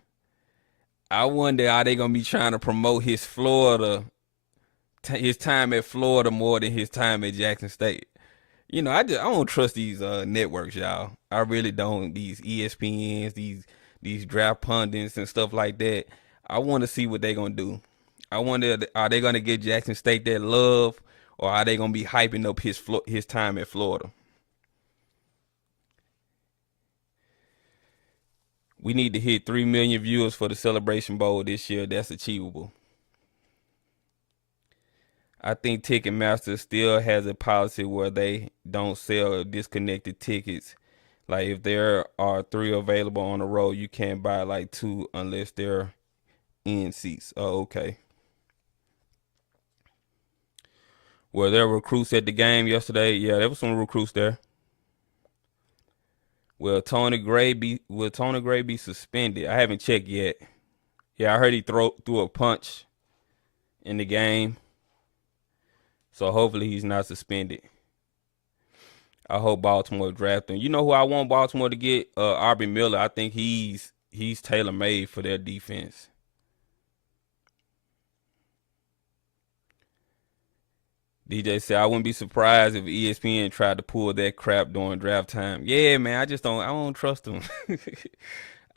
I wonder how they going to be trying to promote his time at Florida more than his time at Jackson State. You know, I don't trust these networks, y'all. I really don't. These ESPNs, these draft pundits and stuff like that. I want to see what they're going to do. I wonder, are they going to get Jackson State that love, or are they going to be hyping up his time at Florida? We need to hit 3 million viewers for the Celebration Bowl this year. That's achievable. I think Ticketmaster still has a policy where they don't sell disconnected tickets. Like if there are 3 available on the road, you can't buy like 2 unless they're in seats. Oh, okay. Were there recruits at the game yesterday? Yeah, there was some recruits there. Will Tony Gray be suspended? I haven't checked yet. Yeah, I heard he threw a punch in the game. So hopefully he's not suspended. I hope Baltimore draft him. You know who I want Baltimore to get? Aubrey Miller. I think he's tailor-made for their defense. DJ said, I wouldn't be surprised if ESPN tried to pull that crap during draft time. Yeah, man, I don't trust them.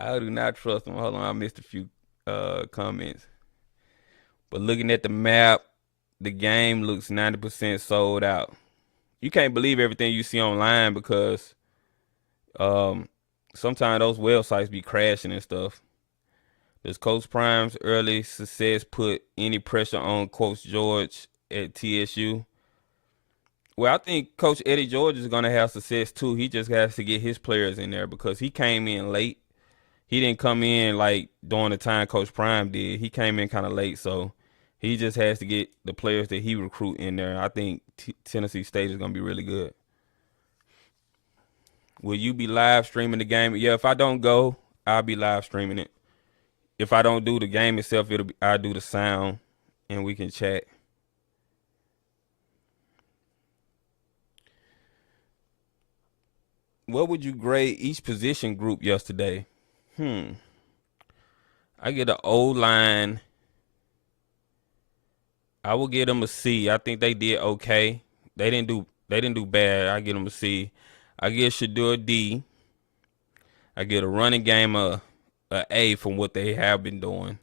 I do not trust them. Hold on, I missed a few comments. But looking at the map, the game looks 90% sold out. You can't believe everything you see online because sometimes those websites be crashing and stuff. Does Coach Prime's early success put any pressure on Coach George at TSU? Well, I think Coach Eddie George is going to have success too. He just has to get his players in there because he came in late. He didn't come in like during the time Coach Prime did. He came in kind of late, so he just has to get the players that he recruit in there. I think Tennessee State is going to be really good. Will you be live streaming the game? Yeah, if I don't go, I'll be live streaming it. If I don't do the game itself, I'll do the sound and we can chat. What would you grade each position group yesterday? I get an O-line. I will give them a C. I think they did okay. They didn't do bad. I give them a C. I give Shador a D. I get a running game a A from what they have been doing.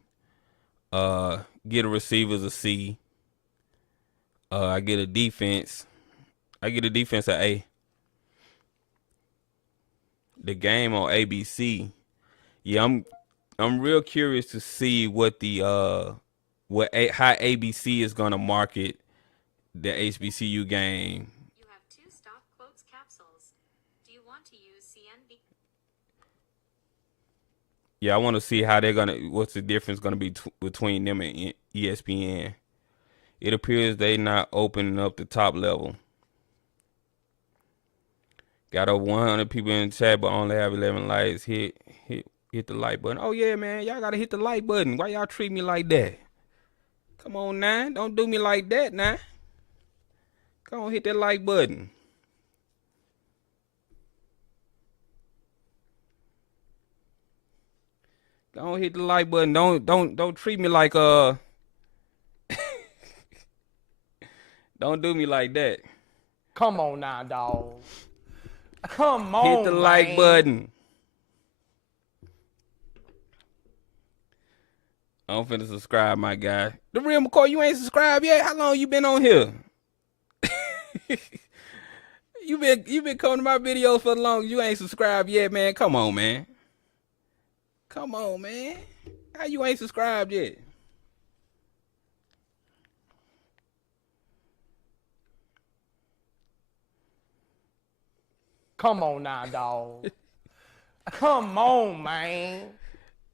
Get a receivers a C. I get a defense. I get a defense a A. The game on ABC. Yeah, I'm real curious to see what how ABC is gonna market the HBCU game. You have 2 stock quotes Yeah, I want to see how they're gonna. What's the difference gonna be between them and ESPN? It appears they not opening up the top level. Got over 100 people in the chat, but only have 11 likes. Hit the like button. Oh yeah, man, y'all gotta hit the like button. Why y'all treat me like that? Come on now, don't do me like that now. Come on, hit that like button. Don't hit the like button. Don't treat me like don't do me like that. Come on now, dog. Come on, Hit the like man. button. I'm finna subscribe, my guy. The real McCoy, you ain't subscribed yet? How long you been on here? you been coming to my videos for long. You ain't subscribed yet, man. Come on, man. Come on, man. How you ain't subscribed yet? Come on now, dog. Come on, man.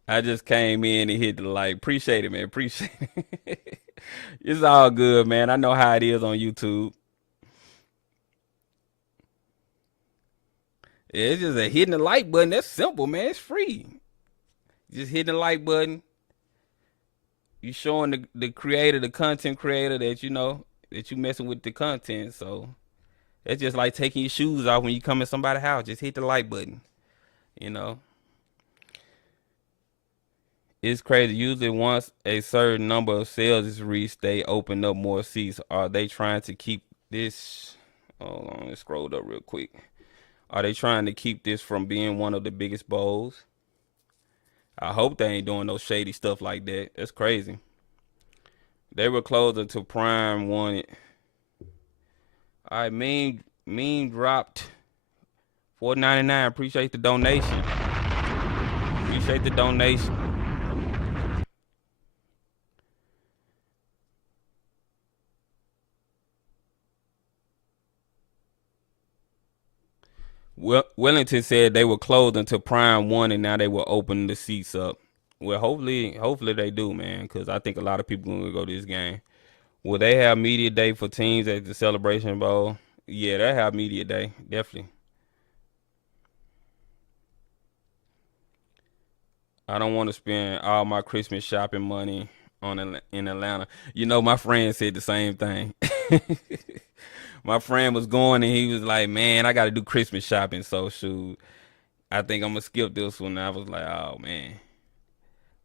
I just came in and hit the like. Appreciate it, man. Appreciate it. It's all good, man. I know how it is on YouTube. It's just a hitting the like button. That's simple, man. It's free. Just hitting the like button. You showing the creator, the content creator that you know that you messing with the content. So it's just like taking your shoes off when you come in somebody's house. Just hit the like button. You know. It's crazy. Usually once a certain number of sales is reached, they open up more seats. Are they trying to keep this? Hold on, let's scroll up real quick. Are they trying to keep this from being one of the biggest bowls? I hope they ain't doing no shady stuff like that. That's crazy. They were closed until Prime won it. All right, mean dropped $4.99. Appreciate the donation. Appreciate the donation. Wellington said they were closed until Prime won, and now they will open the seats up. Well, hopefully they do, man, because I think a lot of people are gonna go to this game. Will they have media day for teams at the Celebration Bowl? Yeah, they have media day, definitely. I don't want to spend all my Christmas shopping money in Atlanta. You know, my friend said the same thing. My friend was going and he was like, man, I got to do Christmas shopping. So, shoot, I think I'm going to skip this one. I was like, oh, man.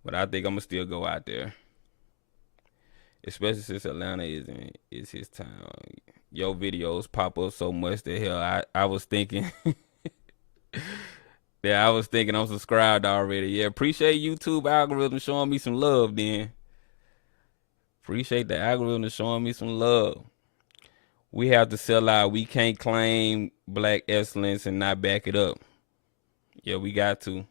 But I think I'm going to still go out there. Especially since Atlanta is his town. Your videos pop up so much that hell, I was thinking. Yeah, I was thinking I'm subscribed already. Yeah, appreciate YouTube algorithm showing me some love then. Appreciate the algorithm showing me some love. We have to sell out. We can't claim black excellence and not back it up. Yeah, we got to.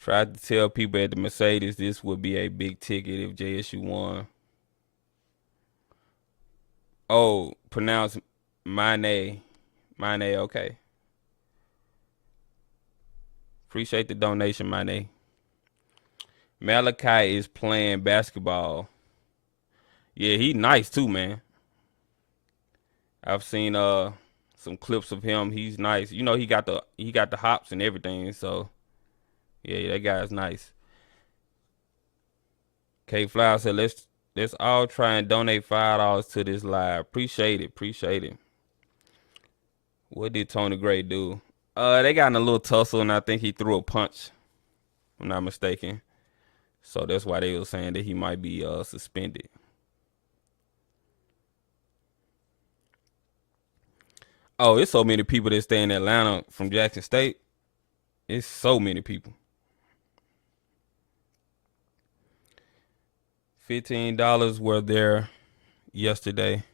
Tried to tell people at the Mercedes this would be a big ticket if JSU won. Oh, pronounce Mane. Mane, okay. Appreciate the donation, Mane. Malachi is playing basketball. Yeah, he nice too, man. I've seen some clips of him. He's nice. You know, he got the hops and everything, so yeah, that guy's nice. K Flower said, let's all try and donate $5 to this live. Appreciate it. What did Tony Gray do? They got in a little tussle, and I think he threw a punch, if I'm not mistaken. So that's why they were saying that he might be suspended. Oh, it's so many people that stay in Atlanta from Jackson State. It's so many people. $15 were there yesterday.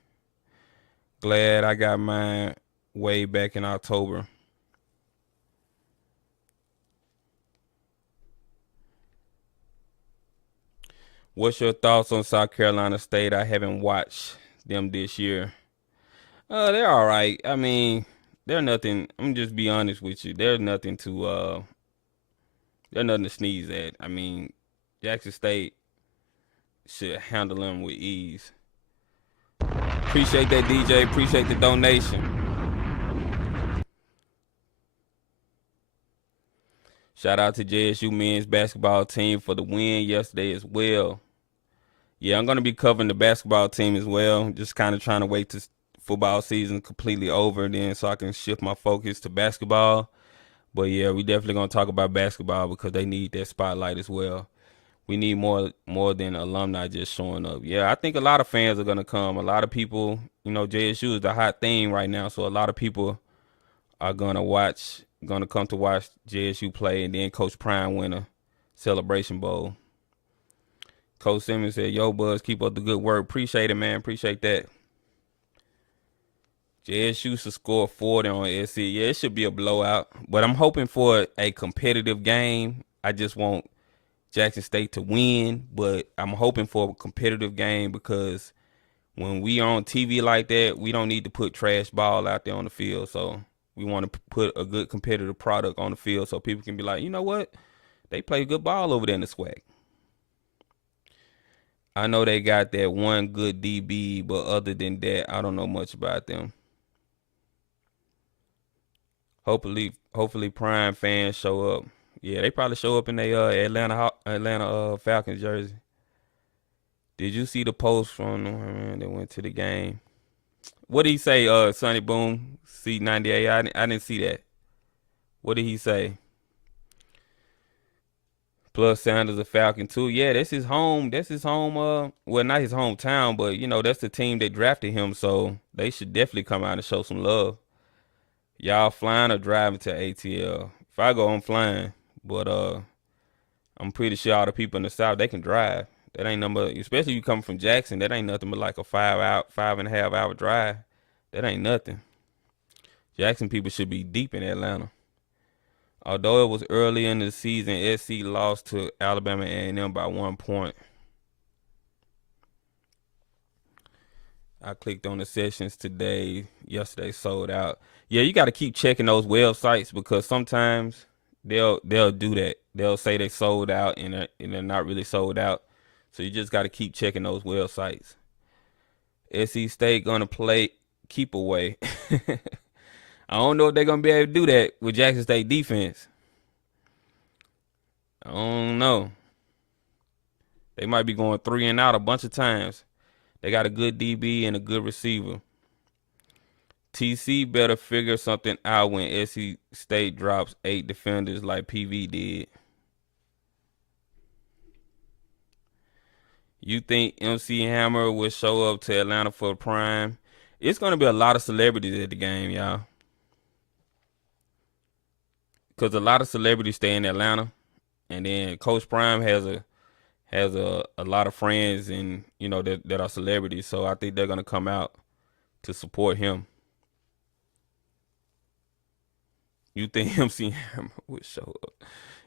Glad I got mine way back in October. What's your thoughts on South Carolina State? I haven't watched them this year. They're all right. I mean, they're nothing. I'm just be honest with you. They're nothing to sneeze at. I mean, Jackson State should handle them with ease. Appreciate that, DJ. Appreciate the donation. Shout out to JSU men's basketball team for the win yesterday as well. Yeah, I'm going to be covering the basketball team as well. Just kind of trying to wait till football season completely over then so I can shift my focus to basketball. But yeah, we definitely going to talk about basketball because they need that spotlight as well. We need more than alumni just showing up. Yeah, I think a lot of fans are going to come. A lot of people, JSU is the hot thing right now, so a lot of people are going to come to watch JSU play, and then Coach Prime win a Celebration Bowl. Coach Simmons said, "Yo, Buzz, keep up the good work." Appreciate it, man. Appreciate that. JSU should score 40 on SC. Yeah, it should be a blowout, but I'm hoping for a competitive game. I just want Jackson State to win, but I'm hoping for a competitive game because when we on TV like that, we don't need to put trash ball out there on the field. So we want to put a good competitive product on the field so people can be like, you know what? They play good ball over there in the SWAC. I know they got that one good DB, but other than that, I don't know much about them. Hopefully Prime fans show up. Yeah, they probably show up in their Atlanta Falcons jersey. Did you see the post from them that went to the game? What did he say, Sonny Boom, C98? I didn't see that. What did he say? Plus Sanders a Falcon too. Yeah, that's his home. Well, not his hometown, but that's the team that drafted him, so they should definitely come out and show some love. Y'all flying or driving to ATL? If I go, I'm flying. But I'm pretty sure all the people in the South, they can drive. That ain't number, especially you come from Jackson, that ain't nothing but like a 5.5 hour drive. That ain't nothing. Jackson people should be deep in Atlanta. Although it was early in the season, SC lost to Alabama A&M by 1 point. I clicked on the sessions yesterday sold out. Yeah, you got to keep checking those websites because sometimes they'll do that. They'll say they sold out and they're not really sold out. So you just got to keep checking those websites. SC State going to play keep away. I don't know if they're going to be able to do that with Jackson State defense. I don't know. They might be going 3 and out a bunch of times. They got a good DB and a good receiver. TC better figure something out when SC State drops 8 defenders like PV did. You think MC Hammer will show up to Atlanta for Prime? It's going to be a lot of celebrities at the game, y'all. Because a lot of celebrities stay in Atlanta. And then Coach Prime has a lot of friends and that are celebrities. So I think they're going to come out to support him. You think MC Hammer would show up?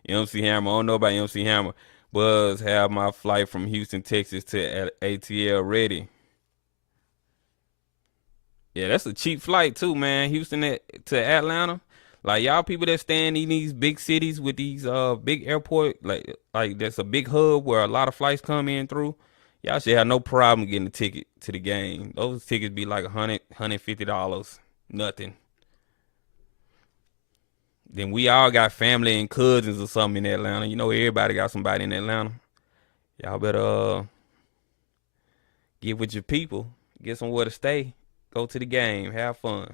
MC Hammer, I don't know about MC Hammer. Buzz, have my flight from Houston, Texas to ATL ready. Yeah, that's a cheap flight too, man. Houston to Atlanta. Like y'all people that stand in these big cities with these big airport, like that's a big hub where a lot of flights come in through. Y'all should have no problem getting a ticket to the game. Those tickets be like $150, nothing. Then we all got family and cousins or something in Atlanta. Everybody got somebody in Atlanta. Y'all better get with your people, get somewhere to stay, go to the game, have fun.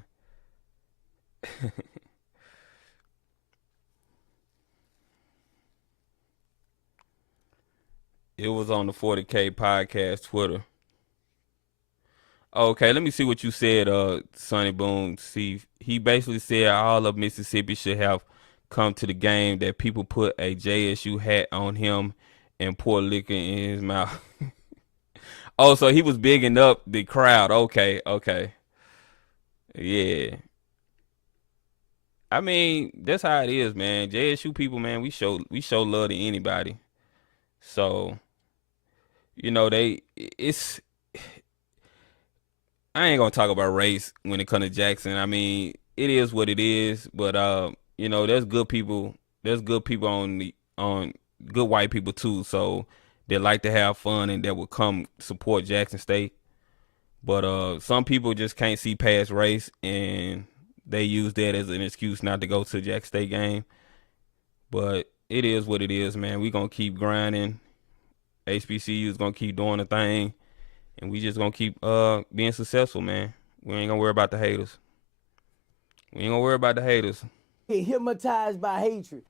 It was on the 40K podcast Twitter. Okay, let me see what you said, Sonny Boone. See, he basically said all of Mississippi should have come to the game, that people put a JSU hat on him and pour liquor in his mouth. Oh, so he was bigging up the crowd. Okay. Yeah. I mean, that's how it is, man. JSU people, man, we show love to anybody. So, you know, it's I ain't gonna talk about race when it comes to Jackson. I mean, it is what it is, but you know, there's good people. There's good people on good white people too. So they like to have fun and that will come support Jackson State. But some people just can't see past race and they use that as an excuse not to go to Jackson State game. But it is what it is, man. We gonna keep grinding. HBCU is gonna keep doing the thing. And we just gonna keep being successful, man. We ain't gonna worry about the haters. We ain't gonna worry about the haters. Get hypnotized by hatred.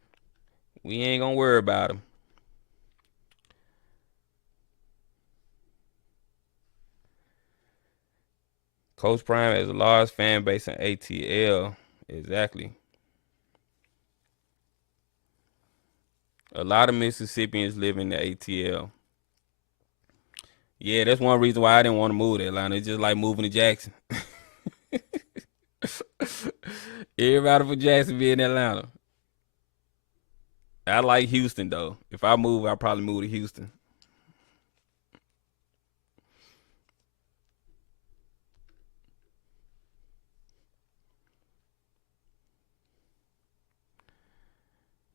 We ain't gonna worry about them. Coach Prime has a large fan base in ATL. Exactly. A lot of Mississippians live in the ATL. Yeah, that's one reason why I didn't want to move to Atlanta. It's just like moving to Jackson. Everybody from Jackson be in Atlanta. I like Houston though. If I move, I'll probably move to Houston.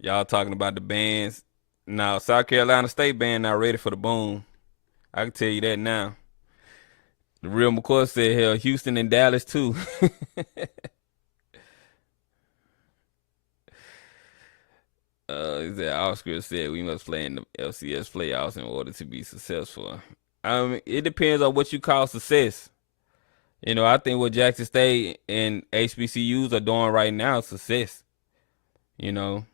Y'all talking about the bands. Now, South Carolina State band not ready for the boom. I can tell you that now. The real McCoy said, hell, Houston and Dallas too. Oscar said we must play in the LCS playoffs in order to be successful. It depends on what you call success. You know, I think what Jackson State and HBCUs are doing right now is success. You know,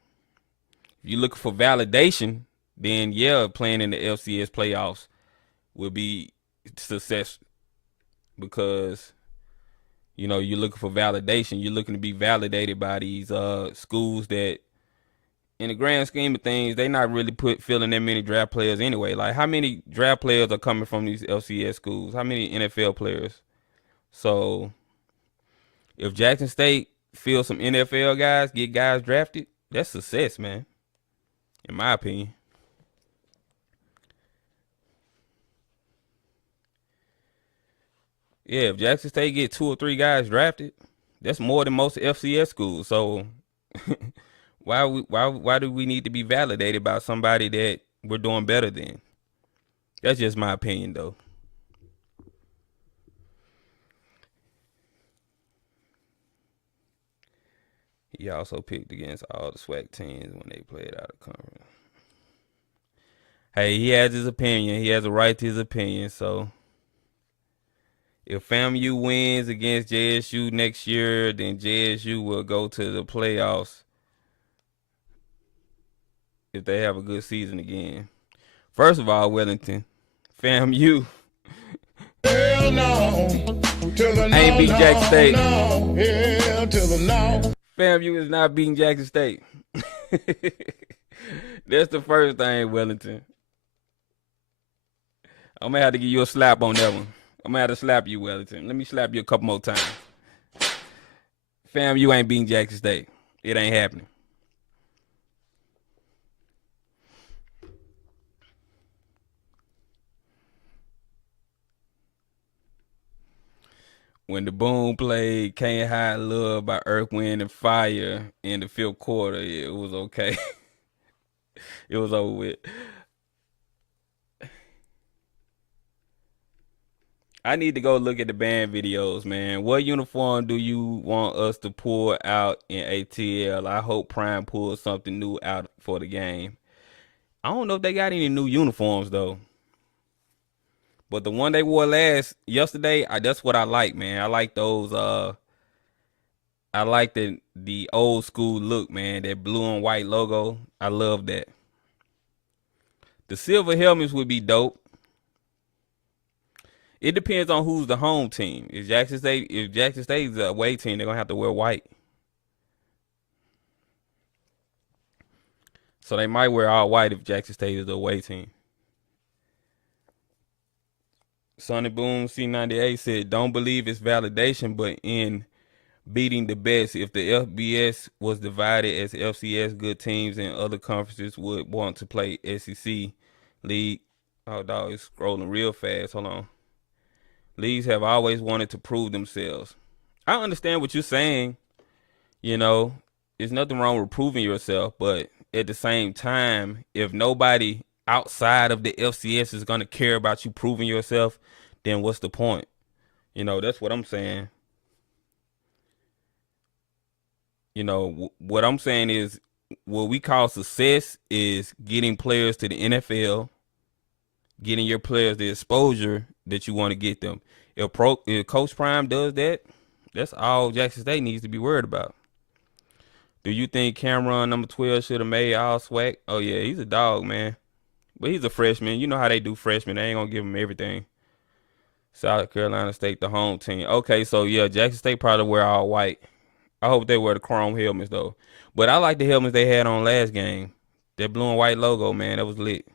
if you're looking for validation, then yeah, playing in the LCS playoffs will be success because, you know, you're looking for validation. You're looking to be validated by these schools that, in the grand scheme of things, they not really filling that many draft players anyway. Like, how many draft players are coming from these LCS schools? How many NFL players? So, if Jackson State fills some NFL guys, get guys drafted, that's success, man. In my opinion. Yeah, if Jackson State get 2 or 3 guys drafted, that's more than most FCS schools. So why do we need to be validated by somebody that we're doing better than? That's just my opinion, though. He also picked against all the SWAC teams when they played out of conference. Hey, he has his opinion. He has a right to his opinion. So if FAMU wins against JSU next year, then JSU will go to the playoffs if they have a good season again. First of all, Wellington, FAMU Hell no. To the no, ain't beat Jackson State. No, hell to the no. FAMU is not beating Jackson State. That's the first thing, Wellington. I'm going to have to give you a slap on that one. I'm going to have to slap you, Wellington. Let me slap you a couple more times. FAMU ain't beating Jackson State. It ain't happening. When the Boom played Can't Hide Love by Earth, Wind, and Fire in the 5th quarter, it was okay. It was over with. I need to go look at the band videos, man. What uniform do you want us to pull out in ATL? I hope Prime pulls something new out for the game. I don't know if they got any new uniforms, though. But the one they wore yesterday, that's what I like, man. I like those. I like the old school look, man. That blue and white logo. I love that. The silver helmets would be dope. It depends on who's the home team. If Jackson State's the away team, they're gonna have to wear white. So they might wear all white if Jackson State is the away team. Sonny Boom C98 said, don't believe it's validation, but in beating the best. If the FBS was divided as FCS, good teams in other conferences would want to play SEC league. Oh, dog, it's scrolling real fast. Hold on. Leagues have always wanted to prove themselves. I understand what you're saying. You know, there's nothing wrong with proving yourself, but at the same time, if nobody outside of the FCS is going to care about you proving yourself, then what's the point? You know, that's what I'm saying. You know, what I'm saying is what we call success is getting players to the NFL, getting your players the exposure that you want to get them. If Coach Prime does that, that's all Jackson State needs to be worried about. Do you think Cameron, number 12, should have made all SWAC? Oh, yeah, he's a dog, man. But he's a freshman. You know how they do freshmen. They ain't going to give him everything. South Carolina State, the home team. Okay, so, yeah, Jackson State probably wear all white. I hope they wear the chrome helmets, though. But I like the helmets they had on last game. That blue and white logo, man, that was lit.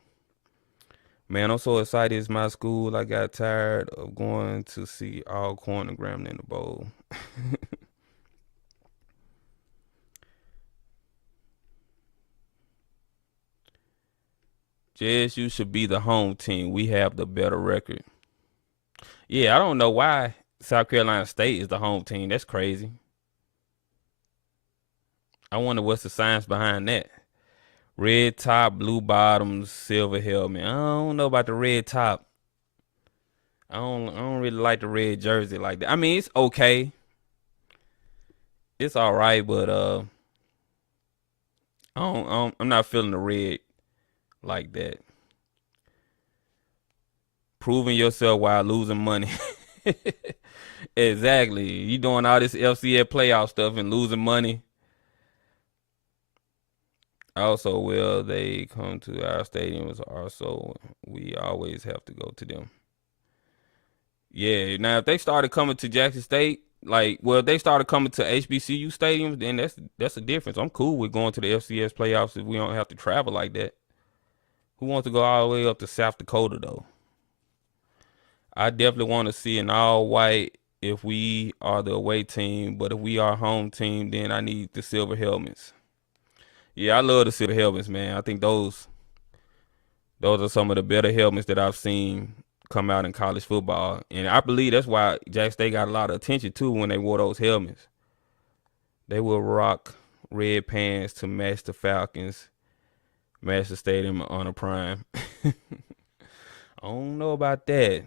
Man, I'm so excited. It's my school. I got tired of going to see all corngram in the bowl. JSU should be the home team. We have the better record. Yeah, I don't know why South Carolina State is the home team. That's crazy. I wonder what's the science behind that. Red top, blue bottoms, silver helmet. I don't know about the red top. I don't really like the red jersey like that. I mean, it's okay. It's all right, but I'm not feeling the red like that. Proving yourself while losing money. Exactly. You doing all this FCS playoff stuff and losing money. Also, will they come to our stadiums? Also, we always have to go to them. Yeah, now if they started coming to Jackson State, if they started coming to HBCU stadiums, then that's a difference. I'm cool with going to the FCS playoffs if we don't have to travel like that. Who wants to go all the way up to South Dakota, though? I definitely want to see an all-white if we are the away team, but if we are home team, then I need the silver helmets. Yeah, I love the silver helmets, man. I think those are some of the better helmets that I've seen come out in college football. And I believe that's why Jackson State got a lot of attention, too, when they wore those helmets. They will rock red pants to match the Falcons, match the stadium on a prime. I don't know about that.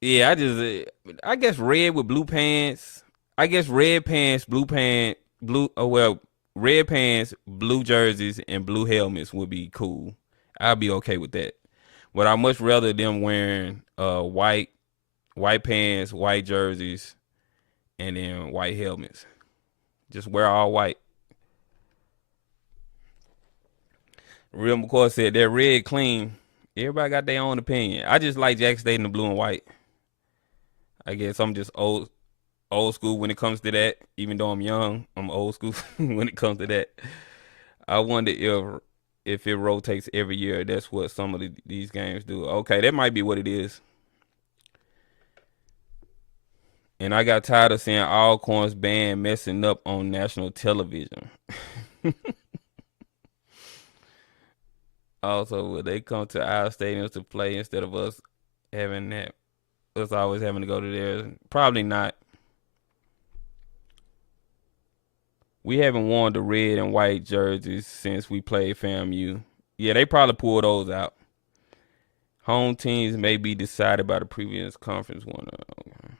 Yeah, I guess red with blue pants. I guess red pants, red pants, blue jerseys, and blue helmets would be cool. I'd be okay with that. But I'd much rather them wearing white pants, white jerseys, and then white helmets. Just wear all white. Real McCoy said that red clean. Everybody got their own opinion. I just like Jackson State in the blue and white. I guess I'm just old school when it comes to that. Even though I'm young, I'm old school when it comes to that. I wonder if it rotates every year. That's what some of these games do. Okay, that might be what it is. And I got tired of seeing Alcorn's band messing up on national television. Also, will they come to our stadiums to play instead of us always having to go to theirs? Probably not. We haven't worn the red and white jerseys since we played FAMU. Yeah, they probably pulled those out. Home teams may be decided by the previous conference winner. Okay.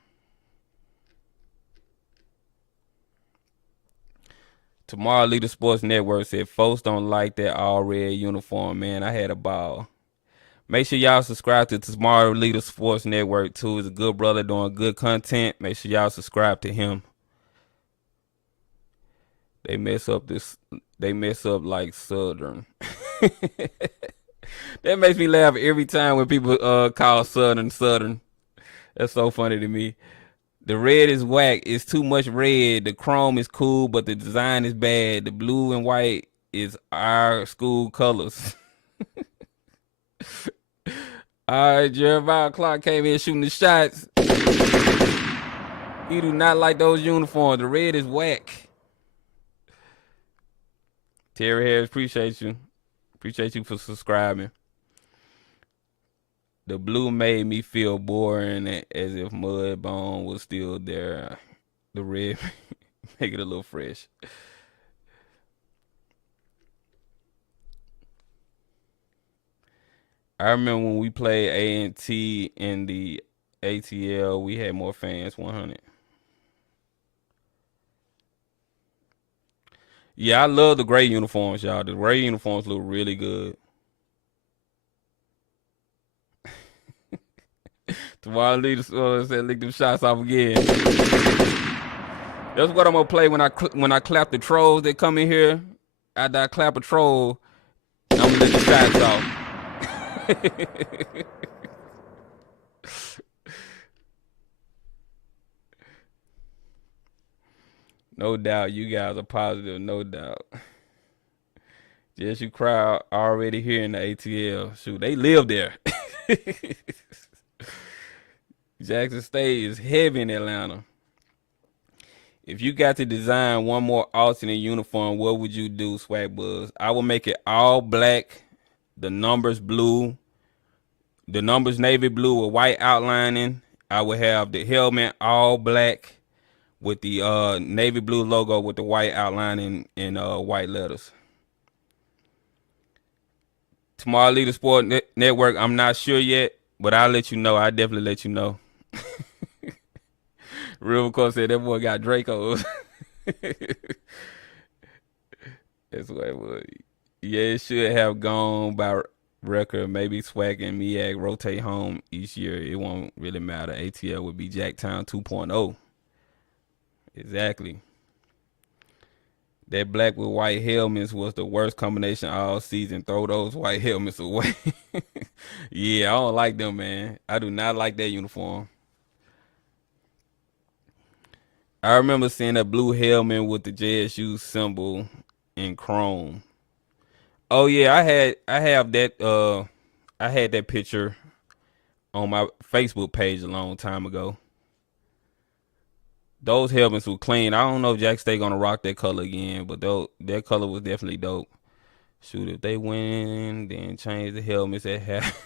Tomorrow Leader Sports Network said folks don't like that all red uniform, man. I had a ball. Make sure y'all subscribe to Tomorrow Leader Sports Network too. He's a good brother doing good content. Make sure y'all subscribe to him. They mess up like Southern. That makes me laugh every time when people call Southern. That's so funny to me. The red is whack. It's too much red. The chrome is cool, but the design is bad. The blue and white is our school colors. All right, Jeremiah Clark came in shooting the shots. He do not like those uniforms. The red is whack. Terry Harris, appreciate you. Appreciate you for subscribing. The blue made me feel boring as if Mudbone was still there. The red make it a little fresh. I remember when we played A&T in the ATL, we had more fans, 100. Yeah, I love the gray uniforms, y'all. The gray uniforms look really good. Tomorrow leaders said lick them shots off again. That's what I'm gonna play when I clap the trolls that come in here. After I clap a troll, I'm gonna lick the shots off. No doubt, you guys are positive, no doubt. JSU crowd already here in the ATL. Shoot, they live there. Jackson State is heavy in Atlanta. If you got to design one more alternate uniform, what would you do, Swag Buzz? I would make it all black, the numbers blue, the numbers navy blue with white outlining. I would have the helmet all black with the navy blue logo with the white outlining in white letters. Tomorrow Leader Sport Network, I'm not sure yet, but I'll let you know. I'll definitely let you know. Real McCoy said that boy got Dracos. That's what it was. Yeah, it should have gone by record. Maybe Swag and MEAG rotate home each year. It won't really matter. ATL would be Jacktown 2.0. Exactly. That black with white helmets was the worst combination all season. Throw those white helmets away. Yeah, I don't like them, man. I do not like that uniform. I remember seeing that blue helmet with the JSU symbol in chrome. Oh yeah, I had that picture on my Facebook page a long time ago. Those helmets were clean. I don't know if Jack State gonna rock that color again, but that color was definitely dope. Shoot, if they win, then change the helmets at half.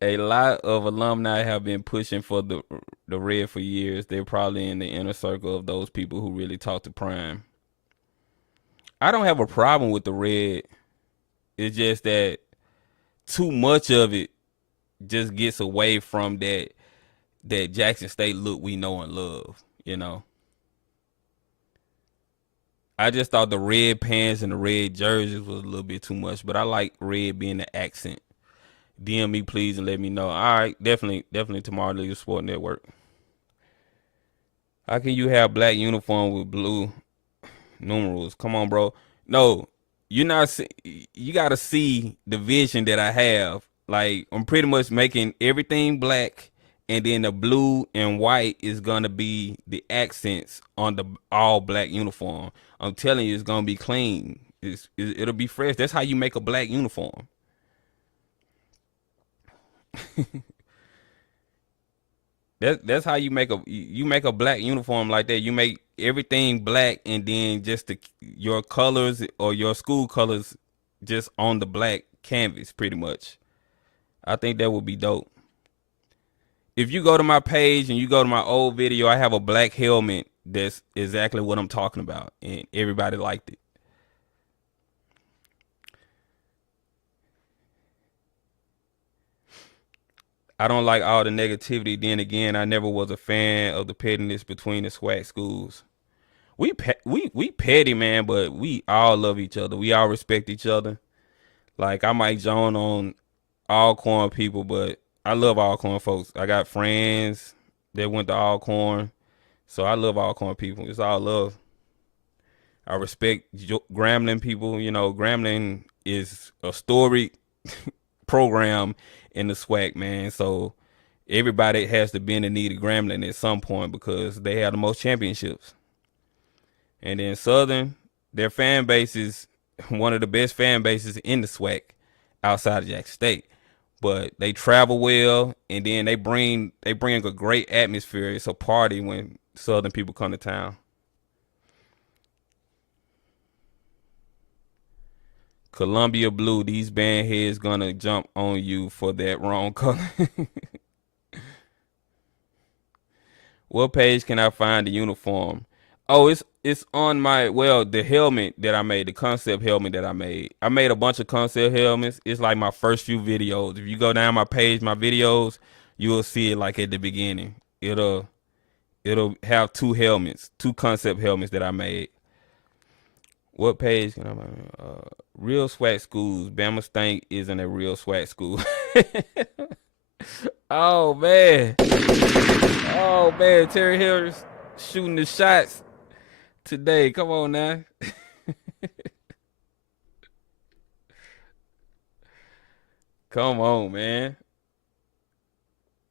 A lot of alumni have been pushing for the red for years. They're probably in the inner circle of those people who really talk to Prime. I don't have a problem with the red. It's just that too much of it just gets away from that Jackson State look we know and love, you know. I just thought the red pants and the red jerseys was a little bit too much, but I like red being the accent. DM me, please, and let me know. All right, definitely tomorrow, Leader Sport Network. How can you have black uniform with blue numerals? Come on, bro. No, you got to see the vision that I have. Like, I'm pretty much making everything black, and then the blue and white is going to be the accents on the all black uniform. I'm telling you, it's going to be clean. It'll be fresh. That's how you make a black uniform. That's how you make a black uniform like that. You make everything black, and then just your colors or your school colors just on the black canvas, pretty much. I think that would be dope. If you go to my page and you go to my old video, I have a black helmet that's exactly what I'm talking about, and everybody liked it. I don't like all the negativity. Then again, I never was a fan of the pettiness between the SWAC schools. We petty, man, but we all love each other. We all respect each other. Like, I might join on Alcorn people, but I love Alcorn folks. I got friends that went to Alcorn, so I love Alcorn people. It's all love. I respect Grambling people. You know, Grambling is a storied program in the SWAC, man. So everybody has to bend the knee to Grambling at some point because they have the most championships. And then Southern, their fan base is one of the best fan bases in the SWAC outside of Jackson State. But they travel well, and then they bring a great atmosphere. It's a party when Southern people come to town. Columbia blue. These band heads gonna jump on you for that wrong color. What page can I find the uniform? Oh, it's on my the helmet that I made, the concept helmet that I made. I made a bunch of concept helmets. It's like my first few videos. If you go down my page, my videos, you will see it like at the beginning. It'll have two helmets, two concept helmets that I made. What page can I find? Real SWAC schools. Bama State isn't a real SWAC school. Oh man. Oh man, Terry Hill's shooting the shots today. Come on now. Come on, man.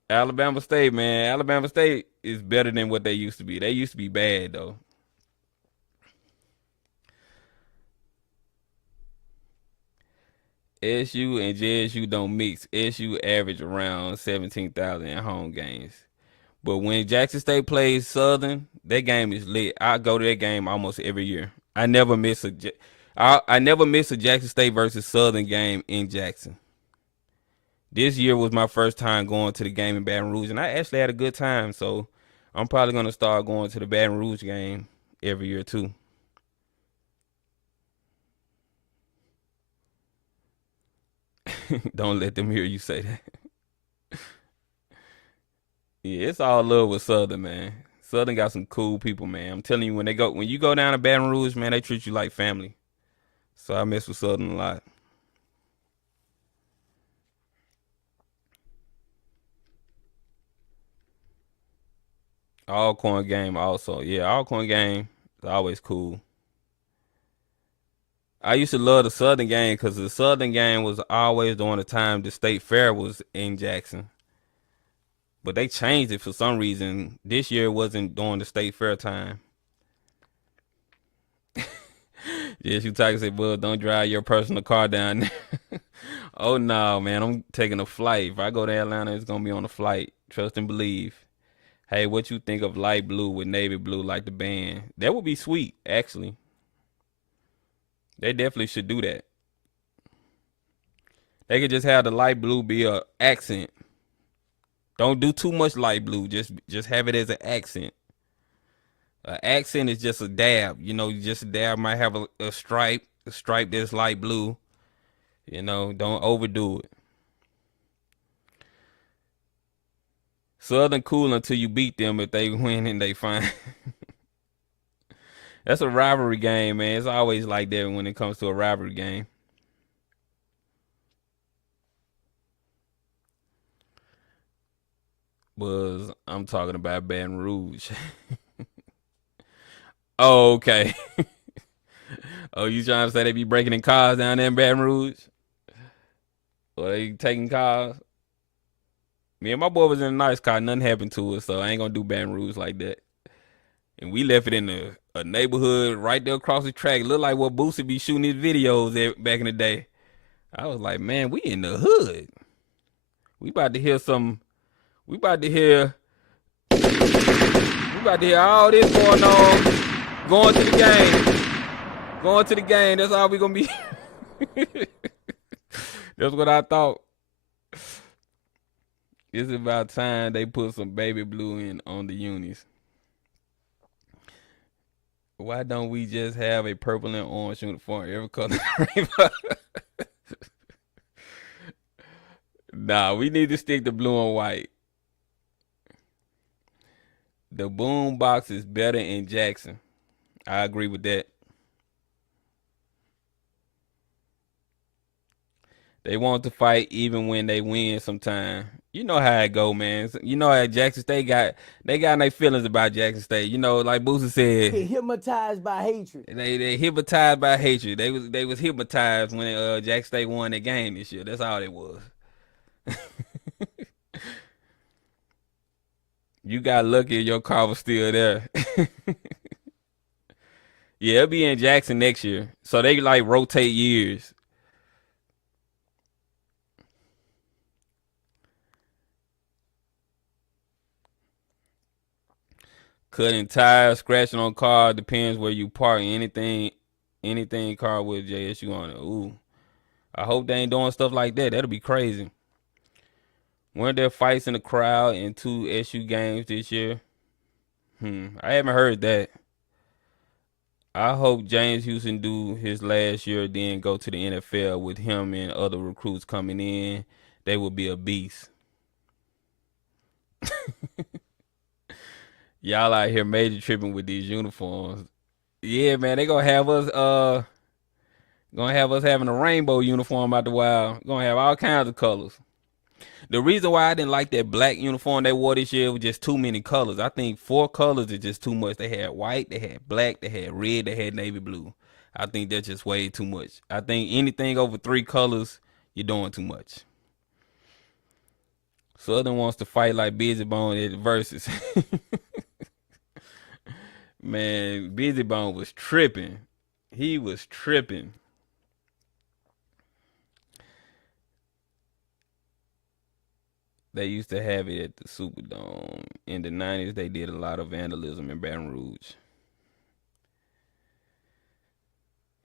Alabama State, man. Alabama State is better than what they used to be. They used to be bad though. SU and JSU don't mix. SU average around 17,000 in home games. But when Jackson State plays Southern, that game is lit. I go to that game almost every year. I never miss a Jackson State versus Southern game in Jackson. This year was my first time going to the game in Baton Rouge, and I actually had a good time. So I'm probably gonna start going to the Baton Rouge game every year too. Don't let them hear you say that. Yeah, it's all love with Southern, man. Southern got some cool people, man. I'm telling you, when you go down to Baton Rouge, man, they treat you like family. So I mess with Southern a lot. Alcorn game also. Yeah, Alcorn game is always cool. I used to love the Southern game because the Southern game was always during the time the state fair was in Jackson. But they changed it for some reason. This year wasn't during the state fair time. Yes, you talking say, "Well, don't drive your personal car down there." Oh no, man, I'm taking a flight. If I go to Atlanta, it's gonna be on a flight. Trust and believe. Hey, what you think of light blue with navy blue like the band? That would be sweet, actually. They definitely should do that. They could just have the light blue be a accent. Don't do too much light blue. Just have it as an accent. An accent is just a dab. Just a dab might have a stripe that's light blue. Don't overdo it. Southern cool until you beat them. If they win and they fine. That's a rivalry game, man. It's always like that when it comes to a rivalry game. Buzz, I'm talking about Baton Rouge. Oh, okay. Oh, you trying to say they be breaking in cars down there in Baton Rouge? Or they taking cars? Me and my boy was in a nice car. Nothing happened to us, so I ain't gonna do Baton Rouge like that. And we left it in a neighborhood right there across the track. Looked like what Boosie be shooting his videos at back in the day. I was like, man, we in the hood. We about to hear all this going on. Going to the game. That's all we gonna be. That's what I thought. It's about time they put some baby blue in on the unis. Why don't we just have a purple and orange uniform every color? Nah, we need to stick to blue and white. The boom box is better in Jackson. I agree with that. They want to fight even when they win sometime. You know how it go, man. You know how Jackson State got their feelings about Jackson State. Like Boosie said, Hypnotized by hatred. They hypnotized by hatred. They was hypnotized when Jackson State won that game this year. That's all it was. You got lucky your car was still there. Yeah, it'll be in Jackson next year. So they rotate years. Cutting tires, scratching on car, depends where you park. Anything car with JSU on it. Ooh. I hope they ain't doing stuff like that. That'll be crazy. Weren't there fights in the crowd in 2 SU games this year? I haven't heard that. I hope James Houston do his last year, then go to the NFL with him and other recruits coming in. They will be a beast. Y'all out here major tripping with these uniforms. Yeah, man, they gonna have us having a rainbow uniform out the wild. Gonna have all kinds of colors. The reason why I didn't like that black uniform they wore this year was just too many colors. I think 4 colors is just too much. They had white, they had black, they had red, they had navy blue. I think that's just way too much. I think anything over 3 colors, you're doing too much. Southern wants to fight like Busy Bone at the Versus. Man, Busy Bone was tripping. He was tripping. They used to have it at the Superdome. In the 90s, they did a lot of vandalism in Baton Rouge.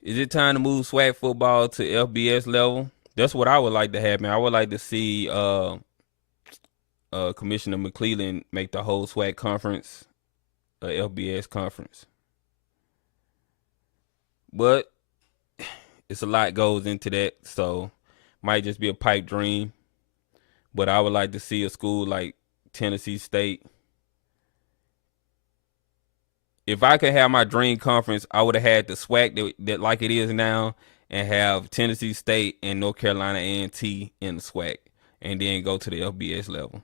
Is it time to move SWAC football to FBS level? That's what I would like to happen. I would like to see Commissioner McClellan make the whole SWAC conference a FBS conference. But it's a lot goes into that, so might just be a pipe dream. But I would like to see a school like Tennessee State. If I could have my dream conference, I would have had the SWAC that like it is now, and have Tennessee State and North Carolina A&T in the SWAC, and then go to the FBS level.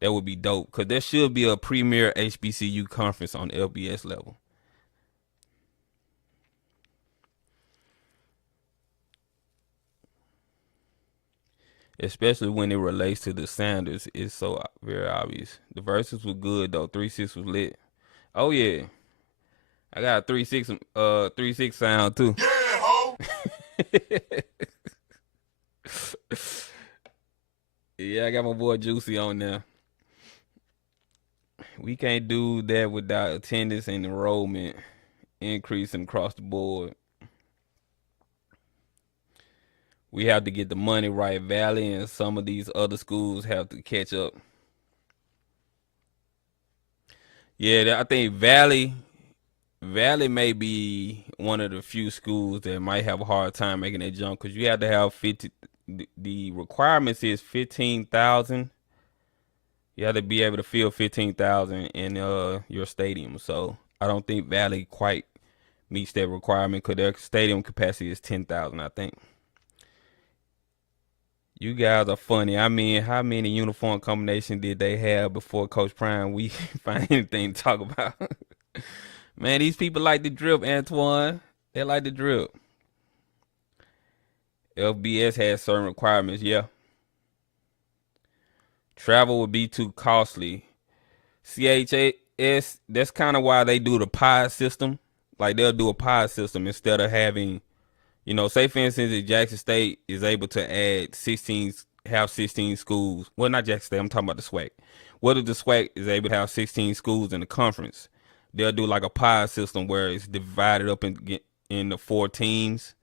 That would be dope, because there should be a premier HBCU conference on the FBS level. Especially when it relates to the Sounders, it's so very obvious. The verses were good though. 3-6 was lit. Oh yeah, I got a 3-6 sound too. Yeah, ho. Yeah, I got my boy Juicy on there. We can't do that without attendance and enrollment increasing across the board. We have to get the money right. Valley and some of these other schools have to catch up. Yeah, I think Valley may be one of the few schools that might have a hard time making that jump, because you have to have 50. The requirements is 15,000. You have to be able to fill 15,000 in your stadium. So I don't think Valley quite meets that requirement, because their stadium capacity is 10,000, I think. You guys are funny. I mean, how many uniform combinations did they have before Coach Prime? We find anything to talk about. Man, these people like to drip, Antoine. They like to drip. FBS has certain requirements, yeah. Travel would be too costly. CHAS, that's kind of why they do the pod system. Like, they'll do a pod system instead of having, you know, say for instance, if Jackson State is able to add 16 schools. Well, not Jackson State, I'm talking about the SWAC. What if the SWAC is able to have 16 schools in the conference? They'll do like a pod system where it's divided up in the 4 teams,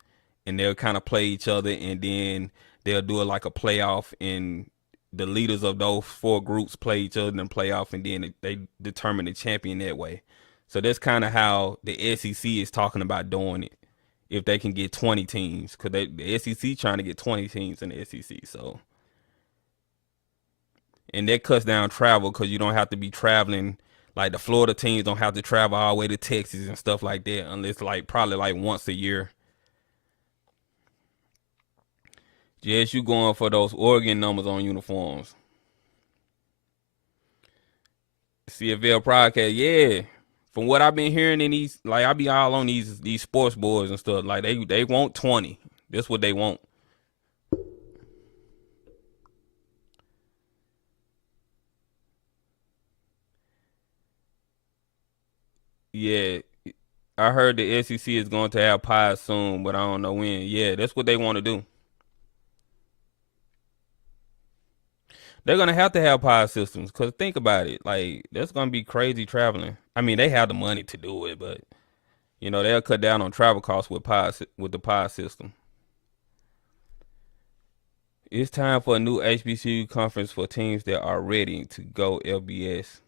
and they'll kind of play each other, and then they'll do it like a playoff, and the leaders of those 4 groups play each other in the playoff, and then they determine the champion that way. So that's kind of how the SEC is talking about doing it, if they can get 20 teams, because the SEC trying to get 20 teams in the SEC. So, and that cuts down travel, because you don't have to be traveling. Like, the Florida teams don't have to travel all the way to Texas and stuff like that, unless probably once a year. Yes, you going for those Oregon numbers on uniforms. CFL podcast, yeah. From what I've been hearing in these, I be all on these sports boards and stuff. Like, they want 20. That's what they want. Yeah, I heard the SEC is going to have pies soon, but I don't know when. Yeah, that's what they want to do. They're going to have pie systems, because think about it. Like, that's going to be crazy traveling. I mean, they have the money to do it, but, you know, they'll cut down on travel costs with the pie system. It's time for a new HBCU conference for teams that are ready to go LBS.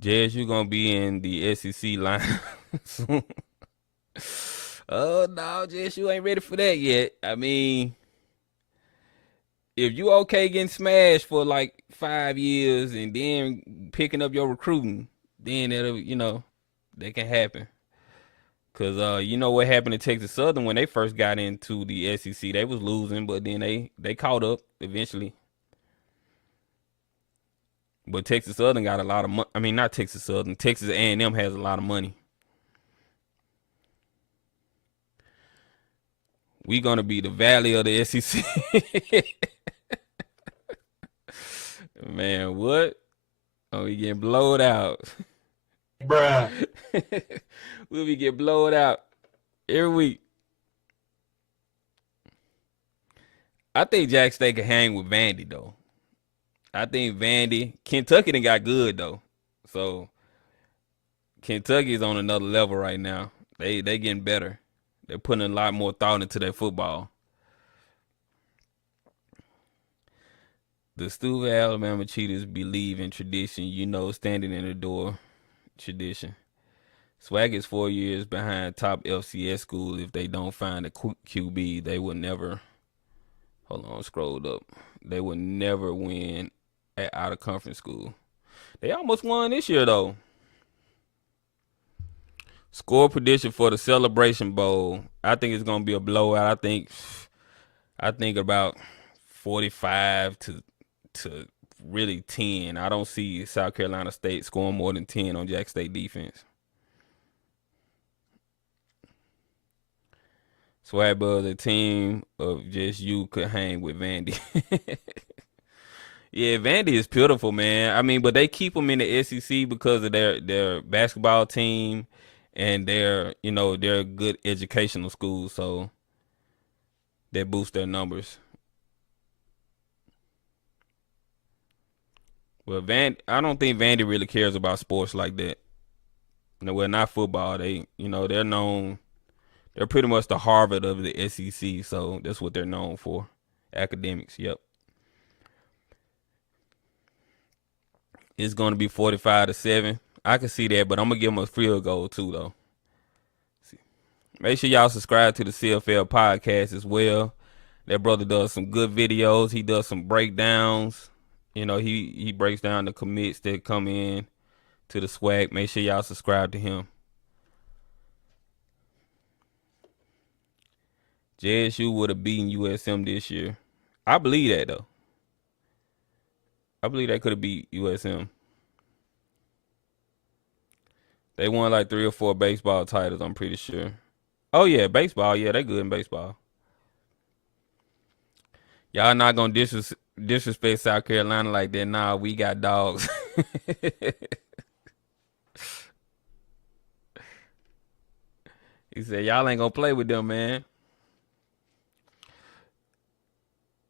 JSU gonna be in the SEC line soon. Oh no, JSU ain't ready for that yet. I mean, if you okay getting smashed for like 5 years and then picking up your recruiting, then it'll that can happen. Cause you know what happened to Texas Southern when they first got into the SEC? They was losing, but then they caught up eventually. But Texas Southern got a lot of money. I mean, not Texas Southern. Texas A&M has a lot of money. We gonna be the valley of the SEC. Man, what? Oh, we getting blowed out. Bruh. We'll be getting blowed out every week. I think Jack State can hang with Vandy though. I think Kentucky done got good though. So Kentucky's on another level right now. They getting better. They're putting a lot more thought into their football. The Stupid Alabama Cheaters believe in tradition, standing in the door tradition. SWAC is 4 years behind top FCS schools. If they don't find a QB, they will never. Hold on, scrolled up. They will never win at out of conference school. They almost won this year though. Score prediction for the Celebration Bowl. I think it's gonna be a blowout. I think about 45 to really 10. I don't see South Carolina State scoring more than 10 on Jack State defense. Swag Buzz, a team of just you could hang with Vandy. Yeah, Vandy is pitiful, man. I mean, but they keep them in the SEC because of their basketball team and they're a good educational school, so that boosts their numbers. But I don't think Vandy really cares about sports like that. Well, not football. They're known. They're pretty much the Harvard of the SEC, so that's what they're known for. Academics, yep. It's going to be 45-7. I can see that, but I'm going to give them a field goal too, though. Make sure y'all subscribe to the CFL podcast as well. That brother does some good videos. He does some breakdowns. He breaks down the commits that come in to the SWAC. Make sure y'all subscribe to him. JSU would have beaten USM this year. I believe that, though. I believe they could have beat USM. They won like 3 or 4 baseball titles, I'm pretty sure. Oh, yeah, baseball. Yeah, they good in baseball. Y'all not going to disrespect South Carolina like that. Nah, we got dogs. He said, y'all ain't going to play with them, man.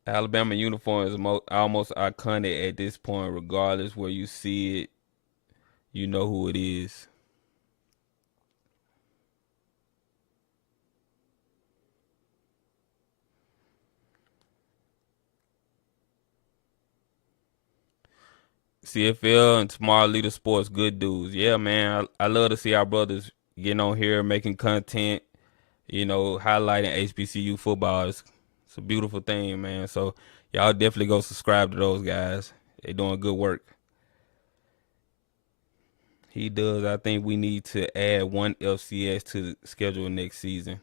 Alabama uniform is almost iconic at this point. Regardless where you see it, you know who it is. CFL and Smart Leader Sports, good dudes. Yeah, man, I love to see our brothers getting on here, making content, highlighting HBCU football. It's a beautiful thing, man. So y'all definitely go subscribe to those guys. They doing good work. He does. I think we need to add one FCS to the schedule next season.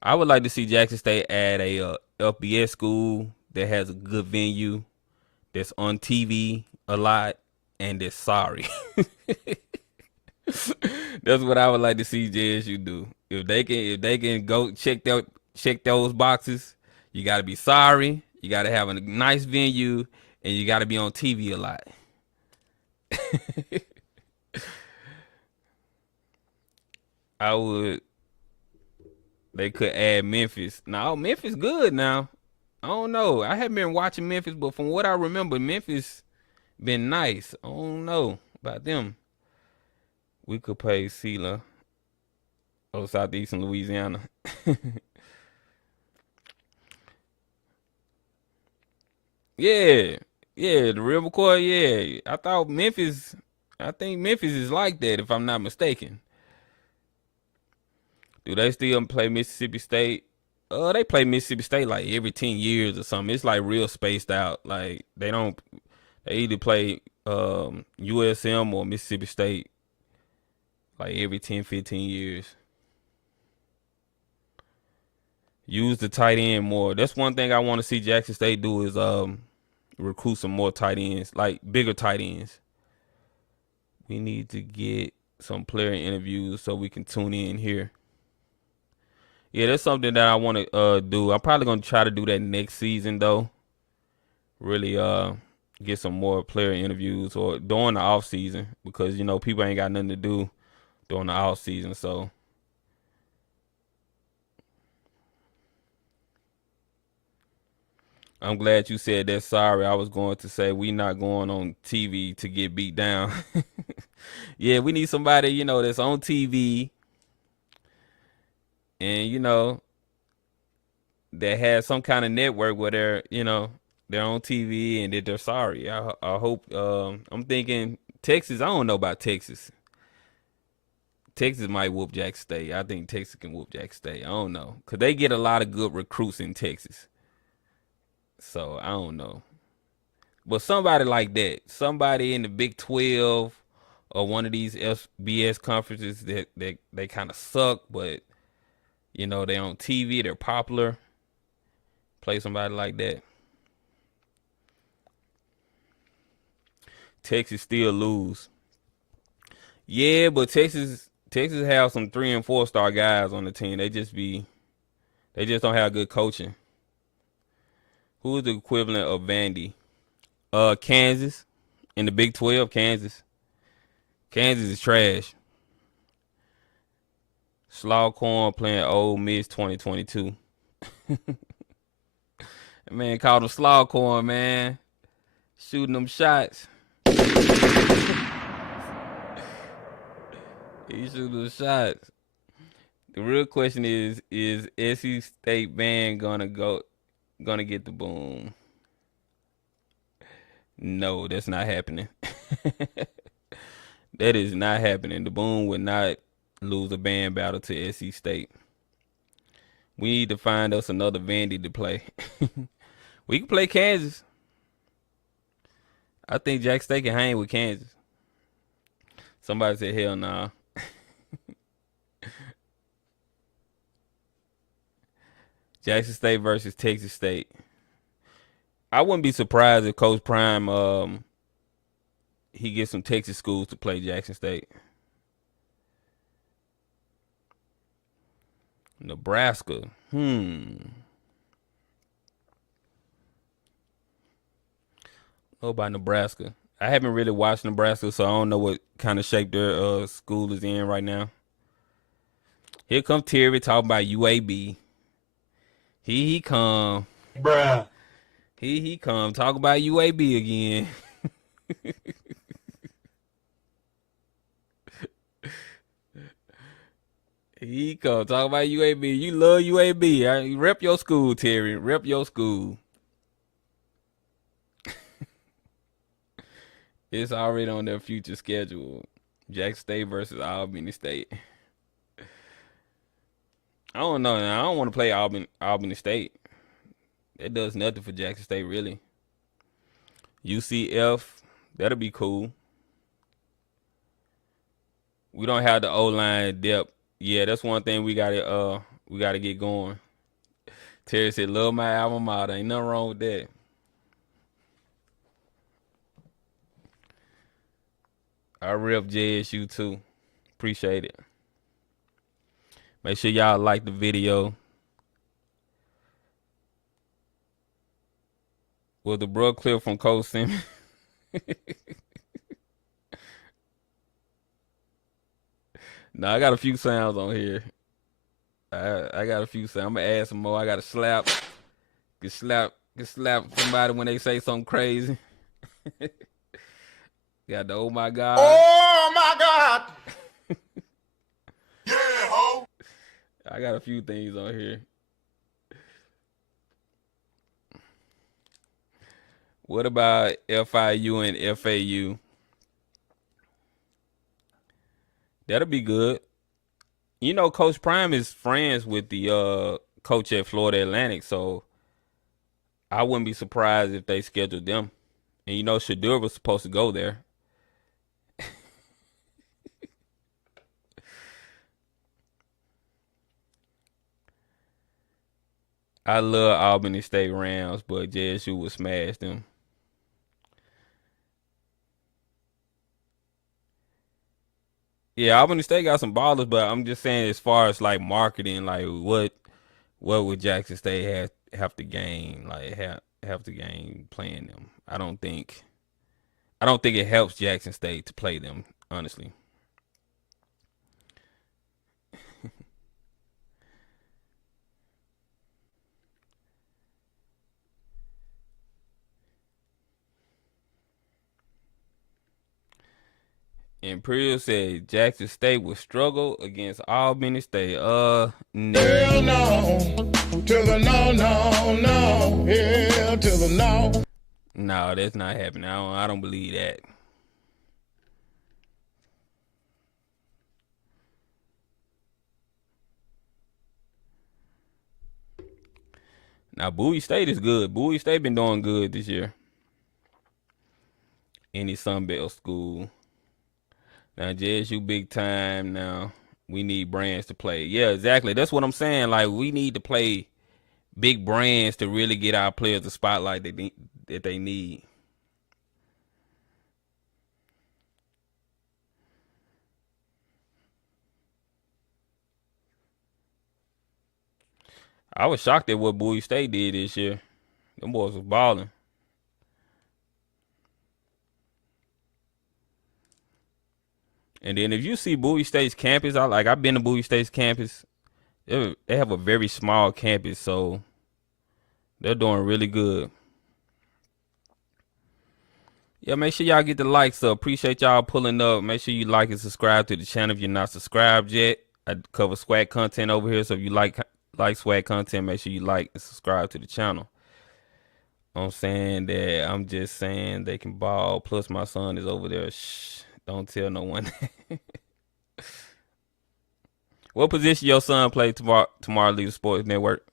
I would like to see Jackson State add a FBS school that has a good venue, that's on TV a lot, and that's sorry. That's what I would like to see JSU do. If they can go check those boxes, you got to be sorry, you got to have a nice venue, and you got to be on TV a lot. They could add Memphis. Now, Memphis good now. I don't know. I haven't been watching Memphis, but from what I remember, Memphis been nice. I don't know about them. We could pay Sela. Oh, southeastern Louisiana. Yeah, yeah, the real McCoy. Yeah, I thought Memphis. I think Memphis is like that, if I'm not mistaken. Do they still play Mississippi State? They play Mississippi State like every 10 years or something. It's like real spaced out. Like they don't. They either play USM or Mississippi State like every 10, 15 years. Use the tight end more. That's one thing I want to see Jackson State do is recruit some more tight ends, like bigger tight ends. We need to get some player interviews so we can tune in here. Yeah, that's something that I want to do. I'm probably gonna try to do that next season though. Really get some more player interviews or during the off season because people ain't got nothing to do during the off season. So I'm glad you said that. Sorry, I was going to say we not going on TV to get beat down. Yeah, we need somebody that's on TV and that has some kind of network where they're on TV and that they're sorry. I hope. I'm thinking Texas. I don't know about Texas. Texas might whoop Jackson State. I think Texas can whoop Jackson State. I don't know because they get a lot of good recruits in Texas. So I don't know. But somebody like that, somebody in the Big 12 or one of these FBS conferences that they kind of suck, but they on TV, they're popular. Play somebody like that. Texas still lose. Yeah, but Texas have some 3 and 4 star guys on the team. They just don't have good coaching. Who is the equivalent of Vandy? Kansas in the Big 12. Kansas is trash. Slaughcorn playing Ole Miss 2022. Man called him Slaughcorn, man. Shooting them shots. He shooting them shots. The real question is SC State band gonna get the boom? No, that's not happening. That is not happening. The boom would not lose a band battle to SC State. We need to find us another Vandy to play. We can play Kansas. I think Jack State can hang with Kansas. Somebody said hell nah. Jackson State versus Texas State. I wouldn't be surprised if Coach Prime he gets some Texas schools to play Jackson State. Nebraska. Know about Nebraska. I haven't really watched Nebraska, so I don't know what kind of shape their school is in right now. Here comes Terry talking about UAB. He come. Bruh. He come talk about UAB again. He come talk about UAB. You love UAB. You rep your school, Terry. Rep your school. It's already on their future schedule. Jackson State versus Albany State. I don't know. I don't want to play Albany State. That does nothing for Jackson State, really. UCF, that'll be cool. We don't have the O-line depth. Yeah, that's one thing we gotta get going. Terry said, "Love my alma mater." Ain't nothing wrong with that. I rep JSU too. Appreciate it. Make sure y'all like the video. Was the bro clip from Coach Simmons? No, I got a few sounds on here. I got a few sounds. I'm gonna add some more. I got to slap somebody when they say something crazy. Got the oh my God. Oh my God. Yeah, ho. I got a few things on here. What about FIU and FAU? That'll be good. You know, Coach Prime is friends with the coach at Florida Atlantic, so I wouldn't be surprised if they scheduled them. And you know, Shadur was supposed to go there. I love Albany State Rams, but JSU would smash them. Yeah, Albany State got some ballers, but I'm just saying as far as like marketing, like what would Jackson State have to gain, like have to gain playing them? I don't think it helps Jackson State to play them, honestly. And Prill said Jackson State will struggle against Albany State. No. Hell no. To the no, no, no. Hell to the no. No, that's not happening. I don't believe that. Now Bowie State is good. Bowie State been doing good this year. Any Sunbelt school. Now JSU big time now. We need brands to play. Yeah, exactly. That's what I'm saying. Like we need to play big brands to really get our players the spotlight that they need. I was shocked at what Bowie State did this year. Them boys was balling. And then if you see Bowie State's campus, I've been to Bowie State's campus. They have a very small campus, so they're doing really good. Yeah, make sure y'all get the likes up. Appreciate y'all pulling up. Make sure you like and subscribe to the channel if you're not subscribed yet. I cover SWAC content over here, so if you like SWAC content, make sure you like and subscribe to the channel. I'm just saying they can ball. Plus, my son is over there. Shh, don't tell no one. What position your son play tomorrow Leader Sports Network?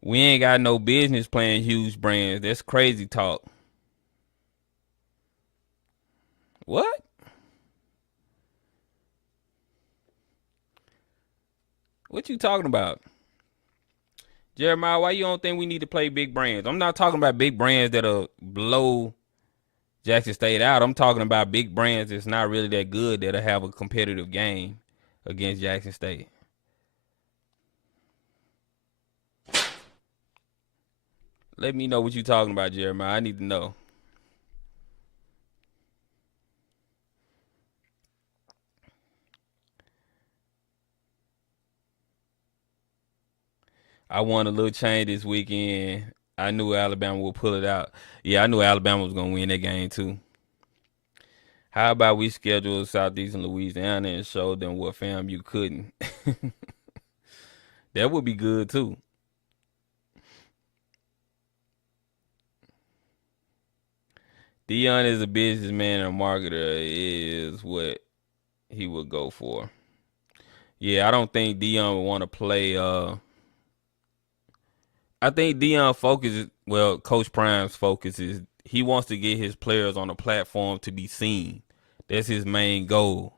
We ain't got no business playing huge brands. That's crazy talk. What? What you talking about? Jeremiah, why you don't think we need to play big brands? I'm not talking about big brands that'll blow Jackson State out. I'm talking about big brands that's not really that good that'll have a competitive game against Jackson State. Let me know what you talking about, Jeremiah. I need to know. I won a little change this weekend. I knew Alabama would pull it out. Yeah, I knew Alabama was going to win that game too. How about we schedule Southeastern Louisiana and show them what FAMU couldn't? That would be good too. Dion is a businessman and a marketer is what he would go for. Yeah, I don't think Dion would want to play. I think Dion Coach Prime's focus is he wants to get his players on a platform to be seen. That's his main goal.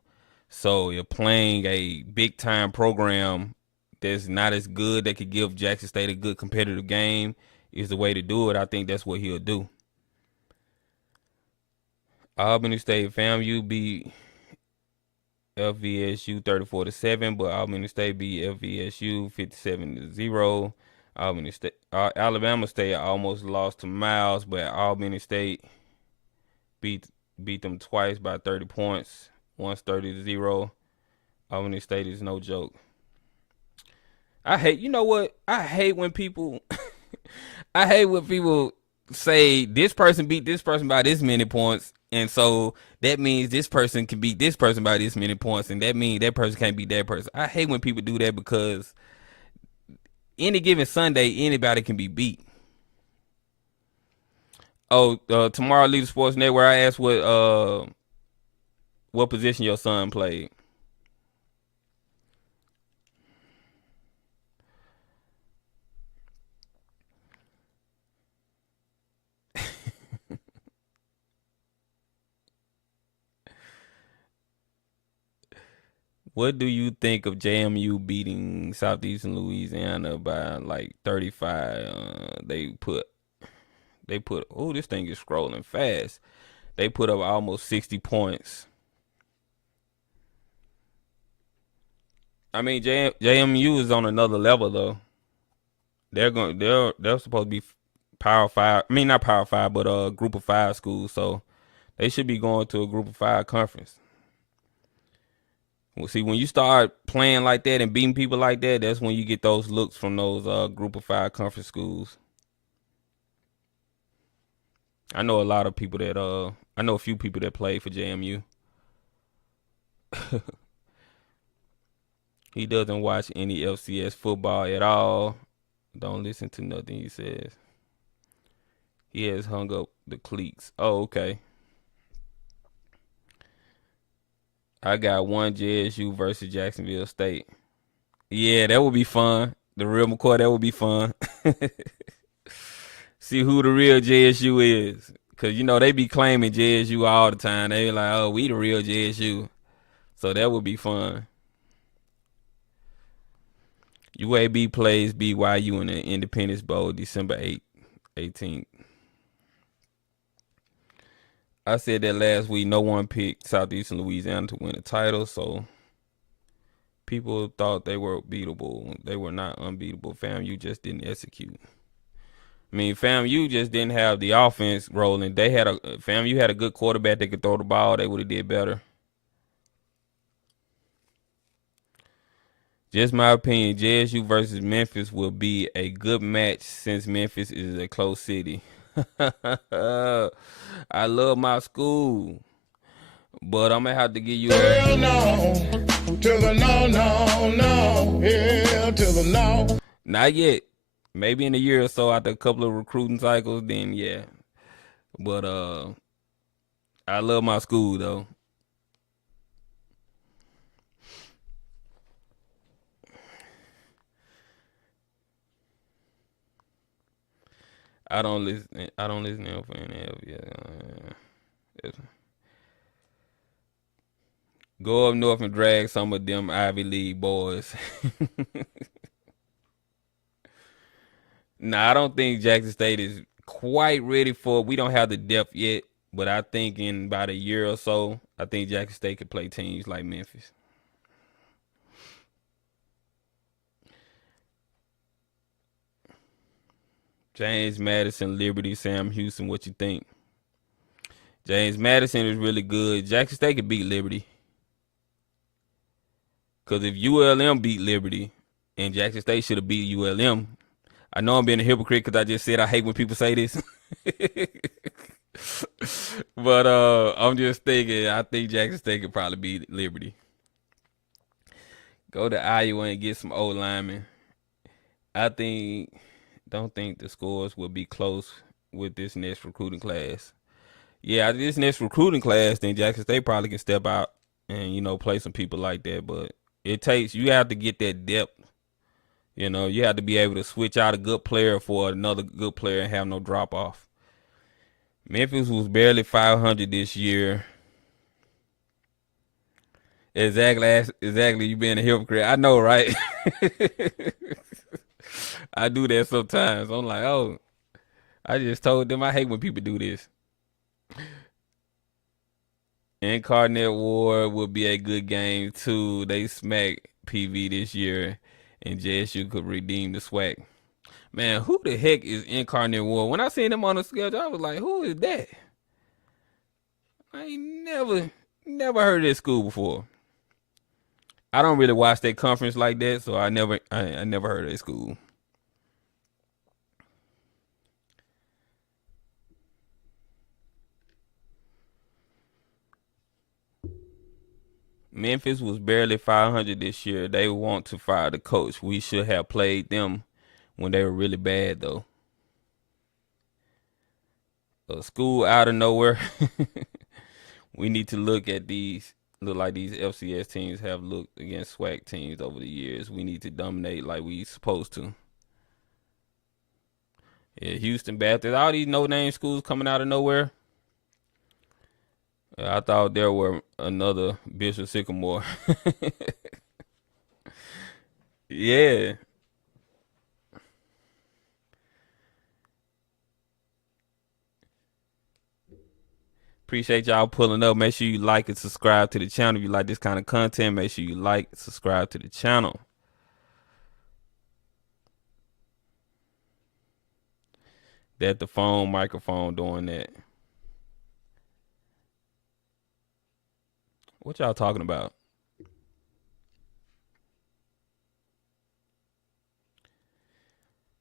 So you're playing a big time program that's not as good that could give Jackson State a good competitive game is the way to do it. I think that's what he'll do. Albany State FAMU beat FVSU 34-7, but Albany State beat FVSU 57-0. Alabama State almost lost to Miles, but Albany State beat them twice by 30 points. Once 30-0. Albany State is no joke. You know what? I hate when people say this person beat this person by this many points. And so that means this person can beat this person by this many points, and that means that person can't beat that person. I hate when people do that because any given Sunday, anybody can be beat. Oh, tomorrow Leader Sports Network, I asked what position your son played. What do you think of JMU beating Southeastern Louisiana by like 35? They put. Oh, this thing is scrolling fast. They put up almost 60 points. I mean, JMU is on another level though. They're supposed to be Power Five. I mean, not Power Five, but Group of Five schools. So they should be going to a Group of Five conference. Well, see, when you start playing like that and beating people like that, that's when you get those looks from those Group of Five conference schools. I know a lot of people that I know a few people that play for JMU. He doesn't watch any FCS football at all. Don't listen to nothing he says. He has hung up the cleats. Oh, okay. I got one JSU versus Jacksonville State. Yeah, that would be fun. The real McCoy, that would be fun. See who the real JSU is. Because, you know, they be claiming JSU all the time. They be like, oh, we the real JSU. So that would be fun. UAB plays BYU in the Independence Bowl December 18th. I said that last week. No one picked Southeastern Louisiana to win the title, so people thought they were beatable. They were not unbeatable. FAMU just didn't execute. I mean, FAMU just didn't have the offense rolling. FAMU had a good quarterback that could throw the ball. They would have did better. Just my opinion, JSU versus Memphis will be a good match since Memphis is a close city. I love my school, but I'm going to have to give you Hell no, to the no, no, no. Hell to the no. Not yet. Maybe in a year or so after a couple of recruiting cycles, then yeah. But I love my school, though. I don't listen to NFL. Yeah. Go up north and drag some of them Ivy League boys. Nah, I don't think Jackson State is quite ready for it. We don't have the depth yet, but I think in about a year or so, I think Jackson State could play teams like Memphis. James Madison, Liberty, Sam Houston, what you think? James Madison is really good. Jackson State could beat Liberty. Because if ULM beat Liberty, and Jackson State should have beat ULM, I know I'm being a hypocrite because I just said I hate when people say this. But I'm just thinking, I think Jackson State could probably beat Liberty. Go to Iowa and get some old linemen. Don't think the scores will be close with this next recruiting class. Yeah, this next recruiting class, then Jackson State probably can step out and, you know, play some people like that. But you have to get that depth. You know, you have to be able to switch out a good player for another good player and have no drop off. Memphis was barely 500 this year. Exactly. You being a hypocrite. I know, right? I do that sometimes. I'm like, oh, I just told them I hate when people do this. Incarnate War will be a good game too. They smacked PV this year, and JSU could redeem the SWAC. Man, who the heck is Incarnate War? When I seen them on the schedule, I was like, who is that? I ain't never heard of this school before. I don't really watch that conference like that, so I never heard of that school. Memphis was barely 500 this year. They want to fire the coach. We should have played them when they were really bad, though. A school out of nowhere. We need to look like these FCS teams have looked against SWAC teams over the years. We need to dominate like we supposed to. Yeah, Houston Baptist, all these no-name schools coming out of nowhere. I thought there were another Bishop Sycamore. Yeah. Appreciate y'all pulling up. Make sure you like and subscribe to the channel. If you like this kind of content, make sure you like, subscribe to the channel. That the phone microphone doing that. What y'all talking about?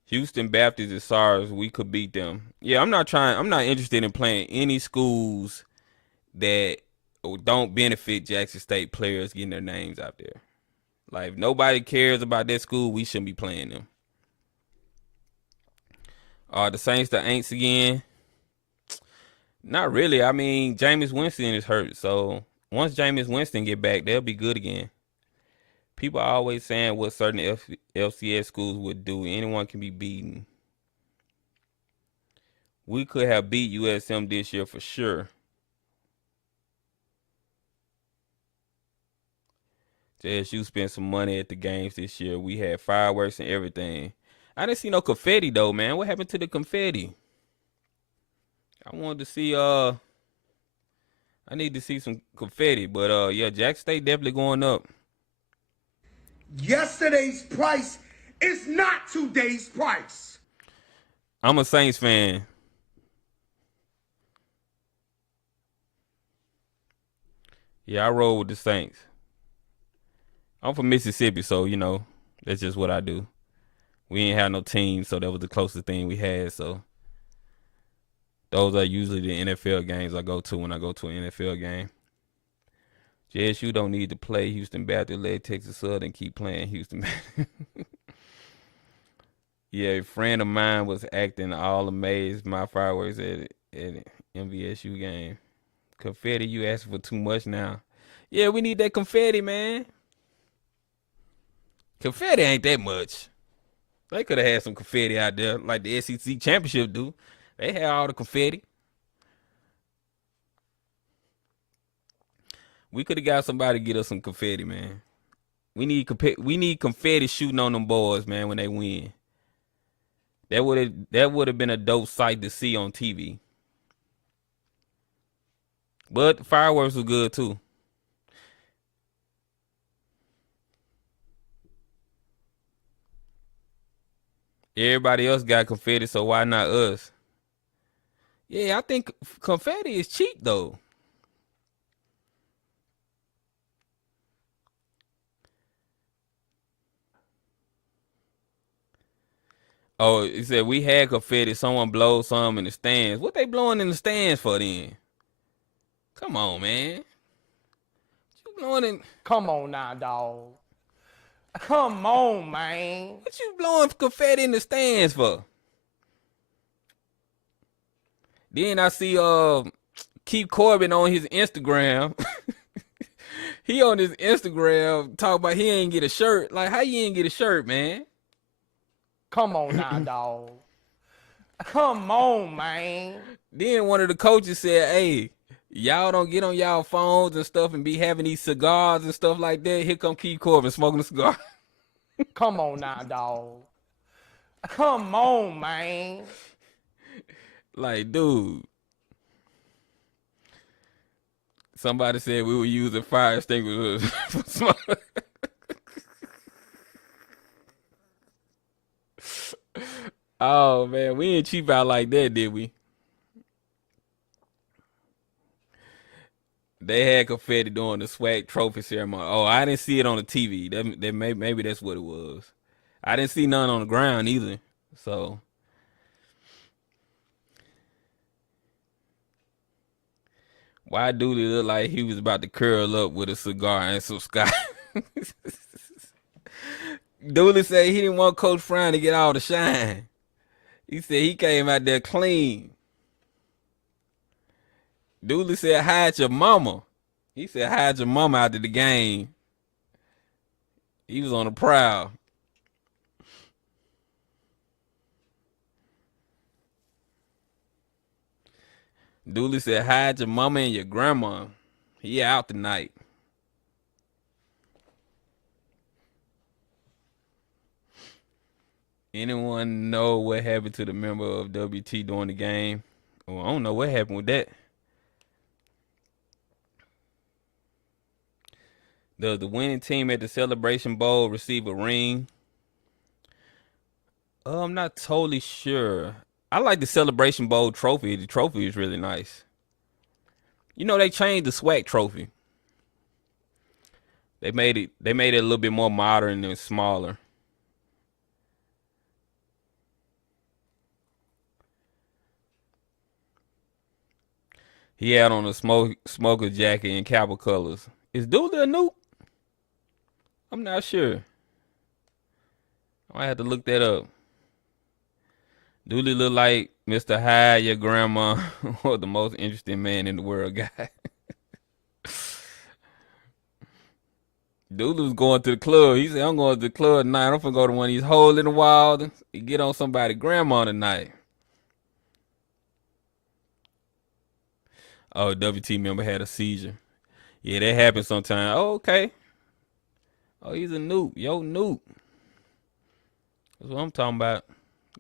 Houston Baptist is SARS. We could beat them. Yeah, I'm not interested in playing any schools that don't benefit Jackson State players getting their names out there. Like, if nobody cares about that school, we shouldn't be playing them. The Saints, the Aints again. Not really. I mean, Jameis Winston is hurt. So once Jameis Winston get back, they'll be good again. People are always saying what certain FCS schools would do. Anyone can be beaten. We could have beat USM this year for sure. JSU spent some money at the games this year. We had fireworks and everything. I didn't see no confetti though, man. What happened to the confetti? I wanted to see I need to see some confetti, but yeah, Jackson State definitely going up. Yesterday's price is not today's price. I'm a Saints fan. Yeah, I roll with the Saints. I'm from Mississippi, so, you know, that's just what I do. We ain't have no team, so that was the closest thing we had. So those are usually the NFL games I go to when I go to an NFL game. JSU don't need to play Houston Baptist, let Texas Southern keep playing Houston Baptist. Yeah, a friend of mine was acting all amazed my fireworks at MVSU game. Confetti, you asking for too much now. Yeah, we need that confetti, man. Confetti ain't that much. They could have had some confetti out there like the SEC championship do. They had all the confetti. We could have got somebody to get us some confetti, man. We need confetti shooting on them boys, man, when they win. That would have been a dope sight to see on TV. But the fireworks were good too. Everybody else got confetti, so why not us? Yeah, I think confetti is cheap though. Oh, he said we had confetti. Someone blow some in the stands. What they blowing in the stands for then? Come on, man. You blowing in? Come on now, dog. Come on, man. What you blowing confetti in the stands for? Then I see Keith Corbin on his Instagram. He on his Instagram talk about he ain't get a shirt. Like, how you ain't get a shirt, man? Come on now, dog. Come on, man. Then one of the coaches said, hey, y'all don't get on y'all phones and stuff and be having these cigars and stuff like that. Here come Keith Corbin smoking a cigar. Come on now, dog. Come on, man. Like, dude. Somebody said we were using fire extinguishers for smoke. Oh, man, we ain't cheap out like that, did we? They had confetti during the SWAC trophy ceremony. Oh, I didn't see it on the TV. That maybe that's what it was. I didn't see none on the ground either. So Why Dooley look like he was about to curl up with a cigar and some scotch? Dooley said he didn't want Coach Fran to get all the shine. He said he came out there clean. Dooley said, hide your mama. He said, hide your mama out of the game. He was on the prowl. Dooley said, hide your mama and your grandma. He out tonight. Anyone know what happened to the member of WT during the game? Well, I don't know what happened with that. Does the winning team at the Celebration Bowl receive a ring? I'm not totally sure. I like the Celebration Bowl trophy. The trophy is really nice. You know, they changed the SWAC trophy. They made it a little bit more modern and smaller. He had on a smoker jacket in Capitol colors. Is Dooley a nuke? I'm not sure. I have to look that up. Dooley look like Mr. Hyde, your grandma, or the most interesting man in the world guy. Dooley was going to the club. He said, I'm going to the club tonight. I'm finna go to one of these holes in the wild and get on somebody's grandma tonight. Oh, WT member had a seizure. Yeah, that happens sometimes. Oh, okay. Oh, he's a noob. Yo, noob. That's what I'm talking about.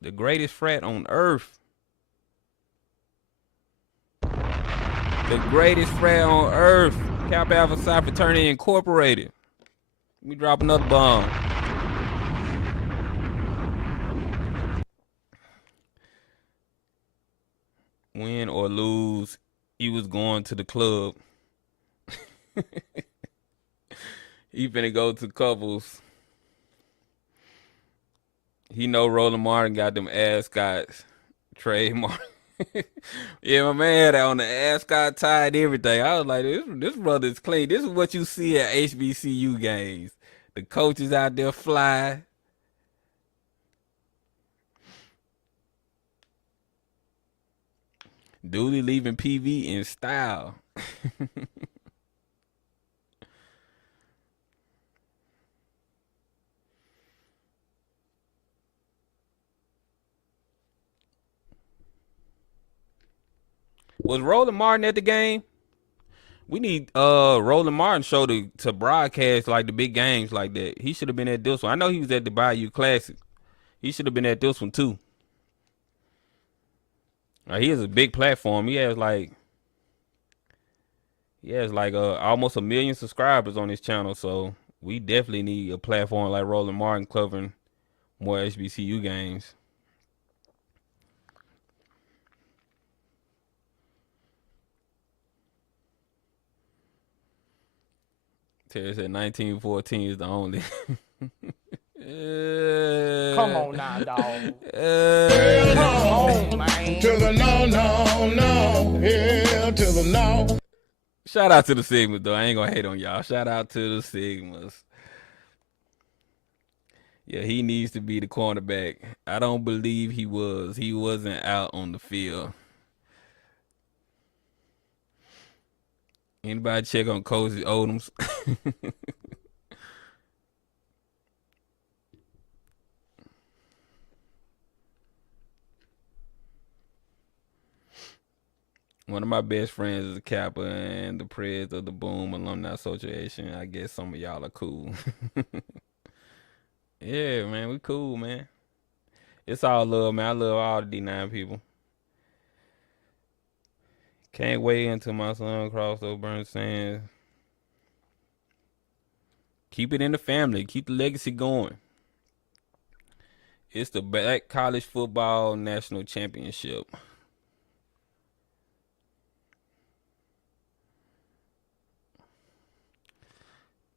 The greatest frat on earth. The greatest frat on earth. Kappa Alpha Psi Fraternity Incorporated. Let me drop another bomb. Win or lose, he was going to the club. He finna go to couples. He know Roland Martin got them ascots trademark. Yeah, my man had that on the ascot tie and everything. I was like, this brother is clean. This is what you see at HBCU games. The coaches out there fly. Dooley leaving PV in style. Was Roland Martin at the game? We need Roland Martin show to broadcast like the big games like that. He should have been at this one. I know he was at the Bayou Classic. He should have been at this one too. He has a big platform. He has like almost 1 million subscribers on his channel. So we definitely need a platform like Roland Martin covering more HBCU games. Terry said 1914 is the only. Come on now, dog. Hell Come on, man. to the no, no, no. Hell to the no. Shout out to the Sigmas, though. I ain't gonna hate on y'all. Shout out to the Sigmas. Yeah, he needs to be the cornerback. I don't believe he was. He wasn't out on the field. Anybody check on Cozy Odoms? One of my best friends is a Kappa and the president of the Boom Alumni Association. I guess some of y'all are cool. Yeah, man, we cool, man. It's all love, man. I love all the D9 people. Can't wait until my son crossed over burn sands. Keep it in the family. Keep the legacy going. It's the Black College Football National Championship.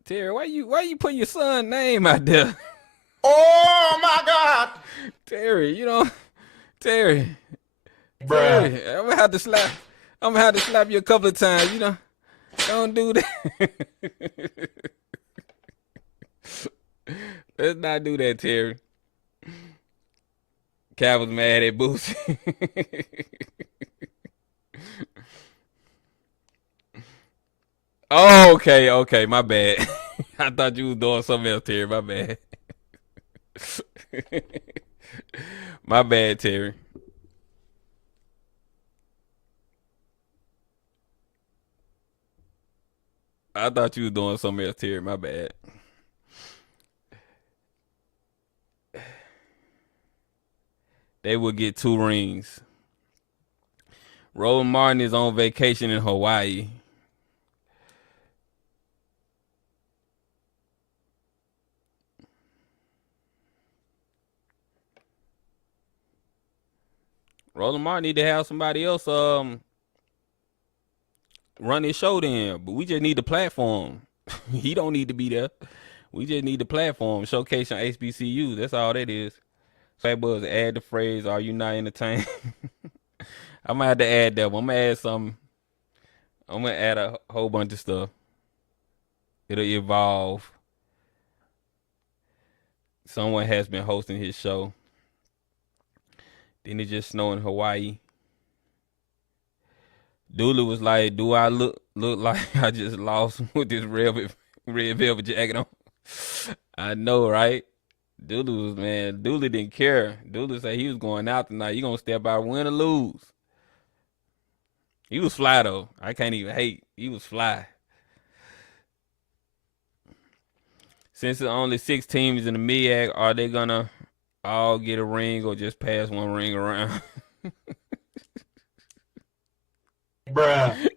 Terry, why you putting your son's name out there? Oh my God. Terry, Terry, Bruh. I'm gonna have to slap I'm gonna have to slap you a couple of times. You know, don't do that. Let's not do that, Terry. Cal was mad at Boosie. Oh, okay, my bad. I thought you was doing something else, Terry. My bad. My bad, Terry. I thought you was doing something else, Terry. My bad. They will get 2 rings. Roland Martin is on vacation in Hawaii. Roland Martin need to have somebody else run his show then, but we just need the platform. He don't need to be there. We just need the platform showcasing HBCU. That's all that is. Fat Buzz add the phrase, "Are you not entertained?" I'm gonna have to add that one. I'm gonna add something. I'm gonna add a whole bunch of stuff. It'll evolve. Someone has been hosting his show. Then it just snowed in Hawaii. Dooley was like, "Do I look like I just lost with this red velvet jacket on?" I know, right? Dooley didn't care. Dooley said he was going out tonight. You gonna step out, win or lose. He was fly though. I can't even hate. He was fly. Since there's only 6 teams in the MEAC, are they gonna all get a ring or just pass one ring around? Bruh.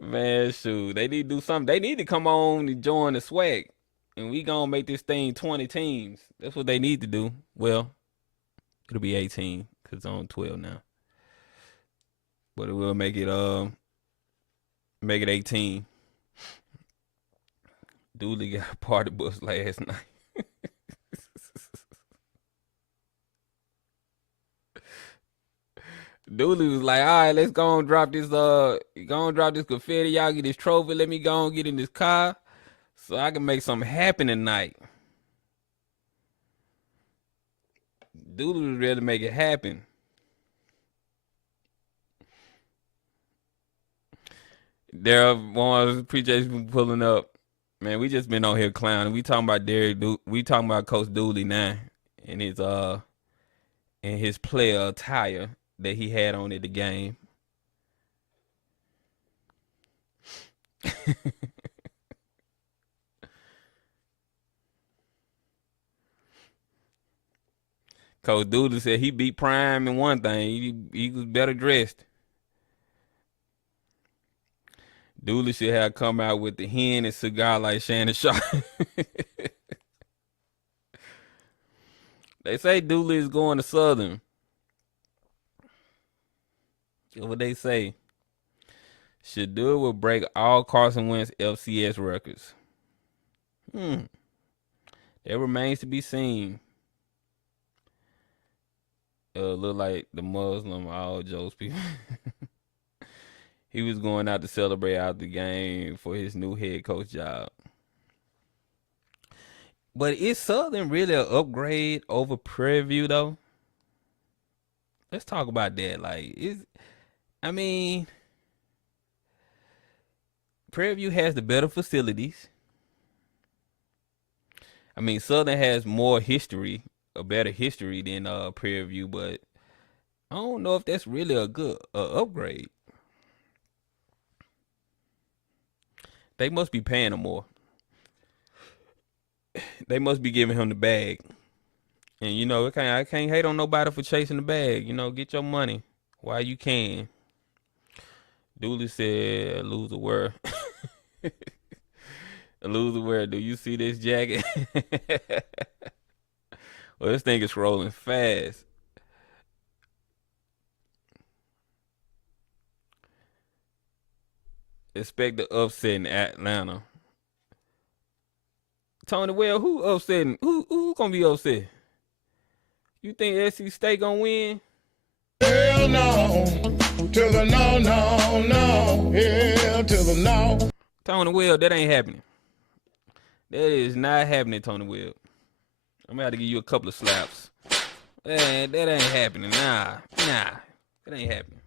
Man, shoot. They need to do something. They need to come on and join the SWAC. And we gonna make this thing 20 teams. That's what they need to do. Well, it'll be 18 because it's on 12 now. But it will make it 18. Dooley got a party bus last night. Dooley was like, "All right, let's go and drop this confetti. Y'all get this trophy. Let me go and get in this car so I can make something happen tonight." Dooley was ready to make it happen. There ones appreciate you pulling up. Man, we just been on here clowning. We talking about we talking about Coach Dooley now and his player attire that he had on at the game. Coach Dooley said he beat Prime in one thing. He was better dressed. Dooley should have come out with the hen and cigar like Shannon Sharp. They say Dooley is going to Southern. That's what they say. Shadua will break all Carson Wentz FCS records. That remains to be seen. Look like the Muslim, all Joe's people. He was going out to celebrate out the game for his new head coach job. But is Southern really an upgrade over Prairie View though? Let's talk about that. Prairie View has the better facilities. Southern has more history, a better history than Prairie View, but I don't know if that's really a good upgrade. They must be paying him more. They must be giving him the bag. And I can't hate on nobody for chasing the bag. Get your money while you can. Dooley said, "Lose a word." Lose a word. Do you see this jacket? Well, this thing is rolling fast. Expect the upset in Atlanta. Tony, well, who upsetting? Who gonna be upset? You think SC State gonna win? Hell no. To the no, no, no. Hell to the no. Tony Will, that ain't happening. That is not happening, Tony Will. I'm gonna have to give you a couple of slaps. Man, that ain't happening. Nah. That ain't happening.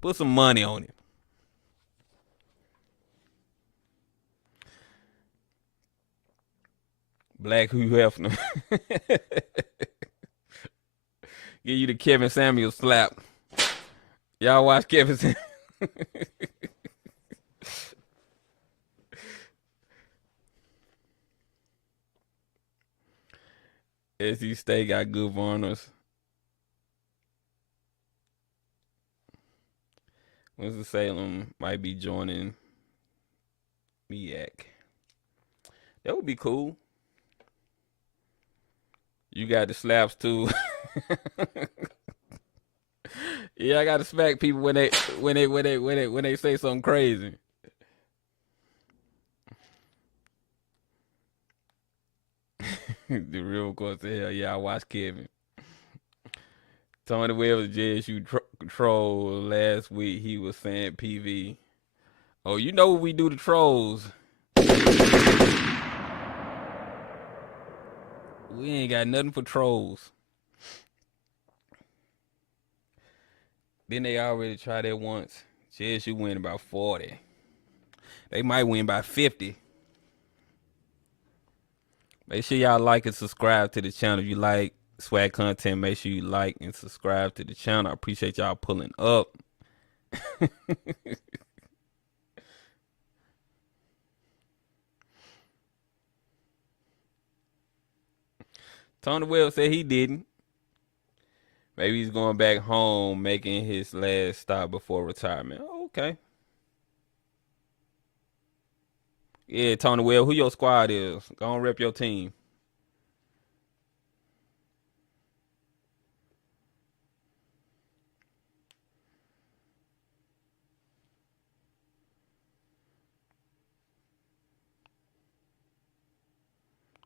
Put some money on it. Black Hugh Hefner. Give you the Kevin Samuels slap. Y'all watch Kevin Samuels. SC State got good runners. Winston-Salem might be joining MEAC. That would be cool. You got the slaps too. Yeah, I gotta smack people when they say something crazy. The real course of hell. Yeah, I watched Kevin. Tony Webb was JSU troll last week. He was saying PV. Oh, you know what we do to trolls. We ain't got nothing for trolls. Then they already tried that once. JSU win about 40. They might win by 50. Make sure y'all like and subscribe to the channel. If you like SWAC content, make sure you like and subscribe to the channel. I appreciate y'all pulling up. Tony Webb said he didn't. Maybe he's going back home, making his last stop before retirement. Oh, okay. Yeah, Tony Webb, who your squad is? Go on, rep your team.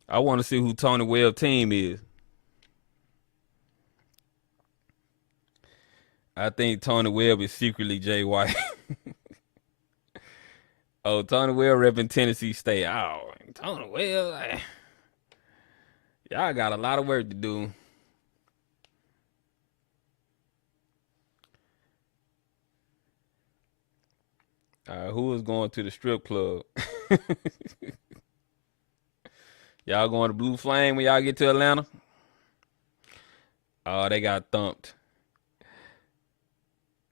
I want to see who Tony Webb's team is. I think Tony Webb is secretly Jay White. Oh, Tony Webb repping Tennessee State. Oh, Tony Webb. Y'all got a lot of work to do. Who is going to the strip club? Y'all going to Blue Flame when y'all get to Atlanta? Oh, they got thumped.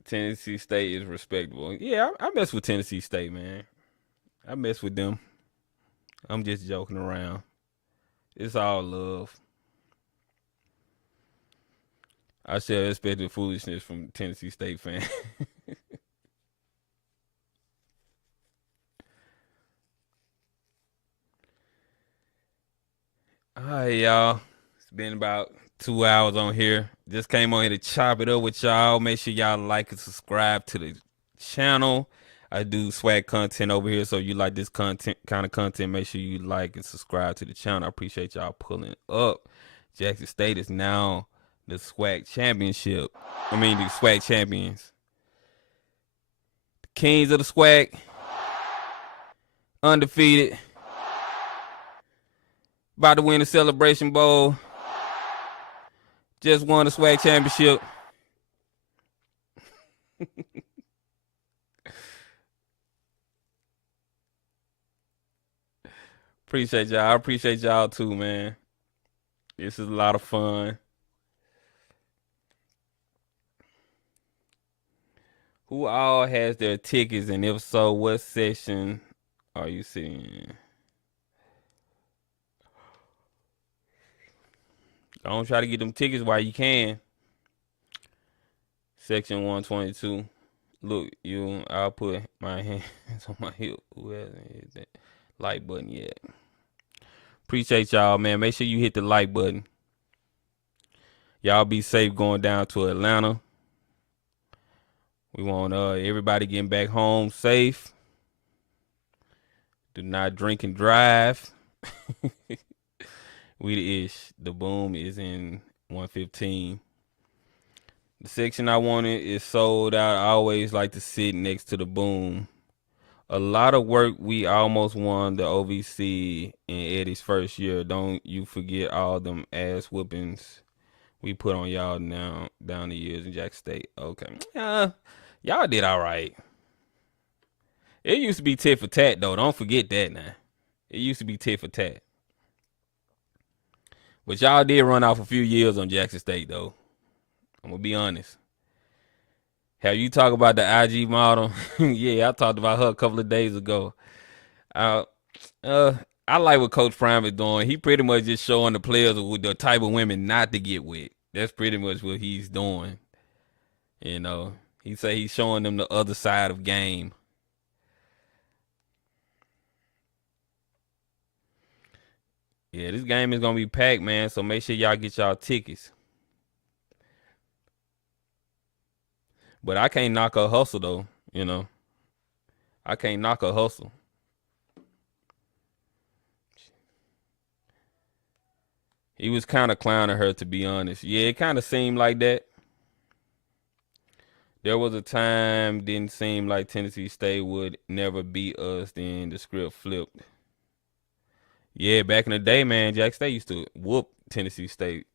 Tennessee State is respectable. Yeah, I mess with Tennessee State, man. I mess with them. I'm just joking around. It's all love. I should have expected foolishness from Tennessee State fans. All right, y'all. It's been about 2 hours on here. Just came on here to chop it up with y'all. Make sure y'all like and subscribe to the channel. I do SWAC content over here, so if you like this kind of content, make sure you like and subscribe to the channel. I appreciate y'all pulling up. Jackson State is now the SWAC championship. The SWAC champions. The kings of the SWAC. Undefeated. About to win the Celebration Bowl. Just won the SWAC championship. Appreciate y'all. I appreciate y'all too, man. This is a lot of fun. Who all has their tickets, and if so, what section are you seeing? Don't try to get them tickets while you can. Section 122. Look, I'll put my hands on my hip. Who hasn't hit that like button yet? Appreciate y'all, man. Make sure you hit the like button. Y'all be safe going down to Atlanta. We want everybody getting back home safe. Do not drink and drive. We the ish. The boom is in 115. The section I wanted is sold out. I always like to sit next to the boom. A lot of work. We almost won the OVC in Eddie's first year. Don't you forget all them ass whoopings we put on y'all now down the years in Jack State. Okay. Y'all did all right. It used to be tit for tat though. Don't forget that now. It used to be tit for tat. But y'all did run off a few years on Jackson State though. I'm gonna be honest. Have you talked about the IG model? Yeah, I talked about her a couple of days ago. I like what Coach Prime is doing. He pretty much just showing the players with the type of women not to get with. That's pretty much what he's doing. You know, he say he's showing them the other side of game. Yeah, this game is gonna be packed, man. So make sure y'all get y'all tickets. But I can't knock her hustle though, you know. I can't knock her hustle. He was kind of clowning her, to be honest. Yeah, it kind of seemed like that. There was a time didn't seem like Tennessee State would never beat us. Then the script flipped. Yeah, back in the day, man, Jack State used to whoop Tennessee State.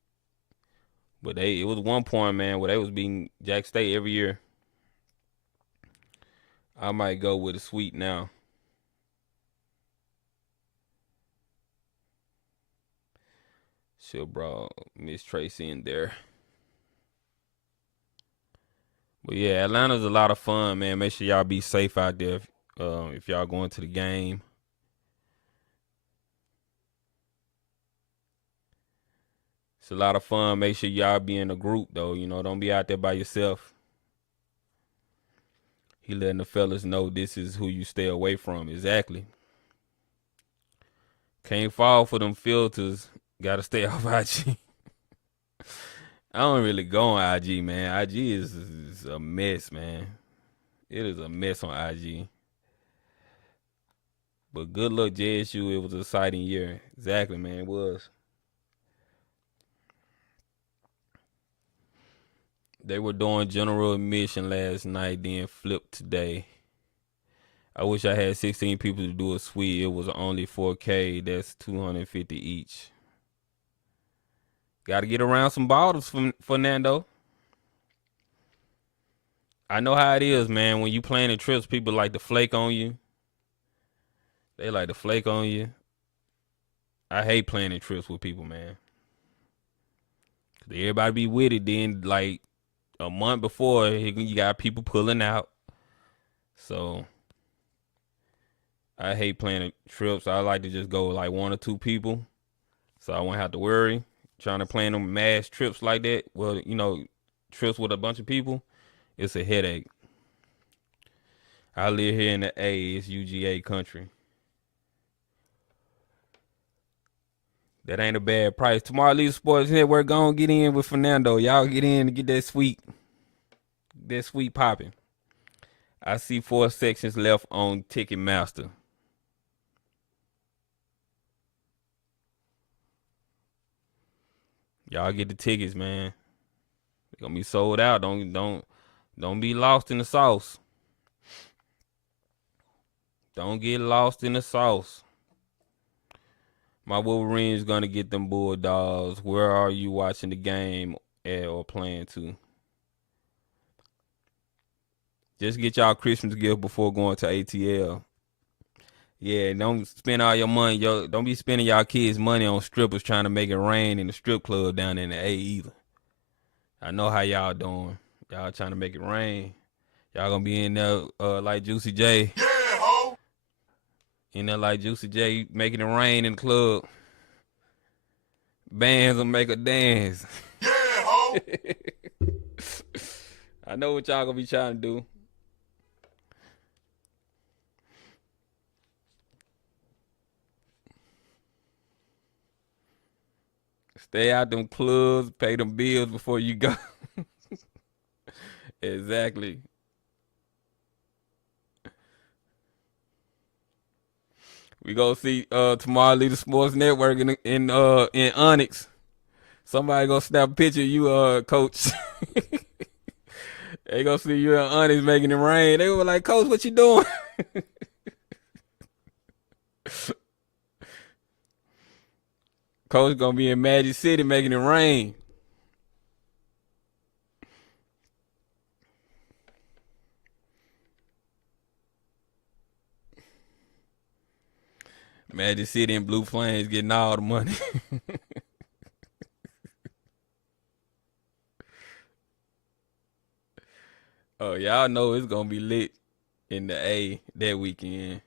But it was one point, man, where they was beating Jack State every year. I might go with a sweep now. She'll brought Miss Tracy in there. But yeah, Atlanta's a lot of fun, man. Make sure y'all be safe out there if y'all going to the game. It's a lot of fun. Make sure y'all be in a group, though. You know, don't be out there by yourself. He letting the fellas know this is who you stay away from. Exactly. Can't fall for them filters. Gotta stay off IG. I don't really go on IG, man. IG is a mess, man. It is a mess on IG. But good luck, JSU. It was an exciting year. Exactly, man. It was. They were doing general admission last night, then flipped today. I wish I had 16 people to do a suite. It was only 4K. That's $250 each. Got to get around some bottles, Fernando. I know how it is, man. When you planning trips, people like to flake on you. They like to flake on you. I hate planning trips with people, man. Everybody be with it. Then, like, a month before, you got people pulling out. So, I hate planning trips. I like to just go with like one or two people, so I won't have to worry. Trying to plan them mass trips like that, well, you know, trips with a bunch of people, it's a headache. I live here in the A, it's UGA country. That ain't a bad price. Tomorrow, Leader Sports Network, go on, get in with Fernando. Y'all get in and get that sweet popping. I see 4 sections left on Ticketmaster. Y'all get the tickets, man. They're gonna be sold out. Don't be lost in the sauce. Don't get lost in the sauce. My Wolverines gonna get them Bulldogs. Where are you watching the game at or playing to? Just get y'all Christmas gift before going to ATL. Yeah, don't spend all your money. Don't be spending y'all kids' money on strippers trying to make it rain in the strip club down in the A either. I know how y'all doing. Y'all trying to make it rain. Y'all gonna be in there like Juicy J. Yeah, ho! In there like Juicy J, making it rain in the club. Bands will make a dance. Yeah, ho! I know what y'all gonna be trying to do. Stay out them clubs, pay them bills before you go. Exactly. We go see tomorrow Leader Sports Network in Onyx. Somebody gonna snap a picture of you, coach. They gonna see you and Honest making it rain. They were like, Coach, what you doing? Coach gonna be in Magic City making it rain. Magic City and Blue Flames getting all the money. Oh, y'all know it's gonna be lit in the A that weekend.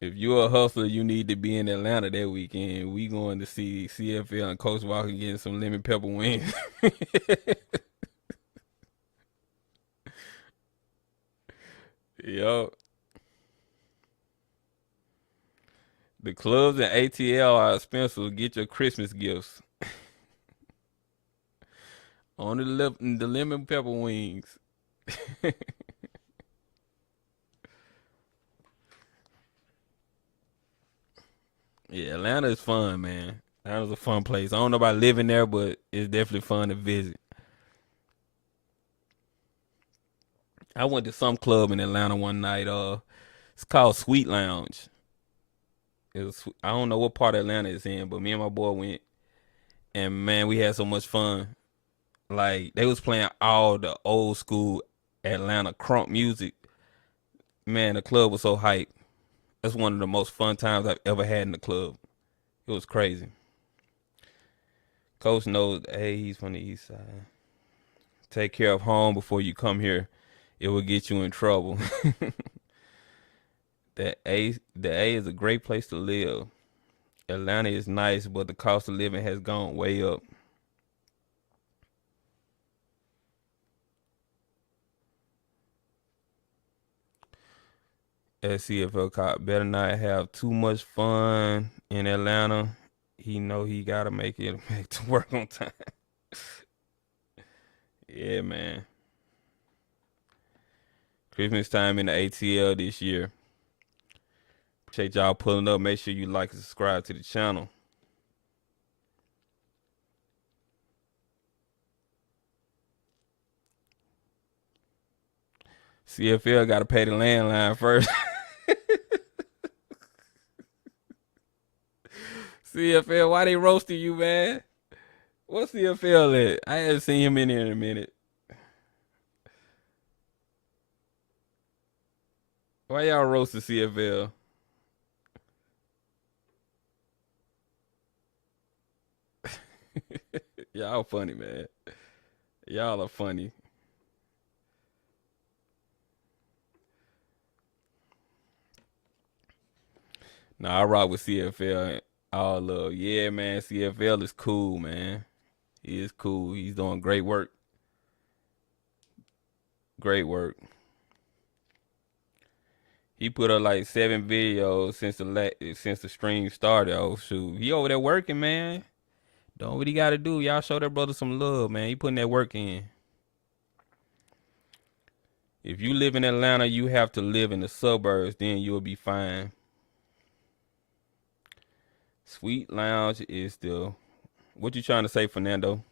If you're a hustler, you need to be in Atlanta that weekend. We going to see CFL and Coach Walker getting some lemon pepper wings. Yo, the clubs and ATL are expensive. Get your Christmas gifts on the lemon pepper wings. Yeah, Atlanta is fun, man. Atlanta's a fun place. I don't know about living there, but it's definitely fun to visit. I went to some club in Atlanta one night. It's called Sweet Lounge. I don't know what part of Atlanta it's in, but me and my boy went, and man, we had so much fun. Like they was playing all the old school Atlanta crunk music. Man, the club was so hype. That's one of the most fun times I've ever had in the club. It was crazy. Coach knows, hey, he's from the east side. Take care of home before you come here. It will get you in trouble. The A is a great place to live. Atlanta is nice, but the cost of living has gone way up. SCFL cop better not have too much fun in Atlanta. He know he gotta make to work on time. Yeah, man. Christmas time in the ATL this year. Appreciate y'all pulling up. Make sure you like and subscribe to the channel. CFL gotta pay the landline first. CFL, why they roasting you, man? What's CFL at? I haven't seen him in here in a minute. Why y'all roasting CFL? Y'all funny, man. Y'all are funny. Nah, I rock with CFL. All love. Yeah, man. CFL is cool, man. He is cool. He's doing great work. Great work. He put up like 7 videos since the stream started. Oh shoot, he over there working, man. Doing what he got to do. Y'all show that brother some love, man. He putting that work in. If you live in Atlanta, you have to live in the suburbs. Then you'll be fine. Sweet Lounge is what you trying to say, Fernando?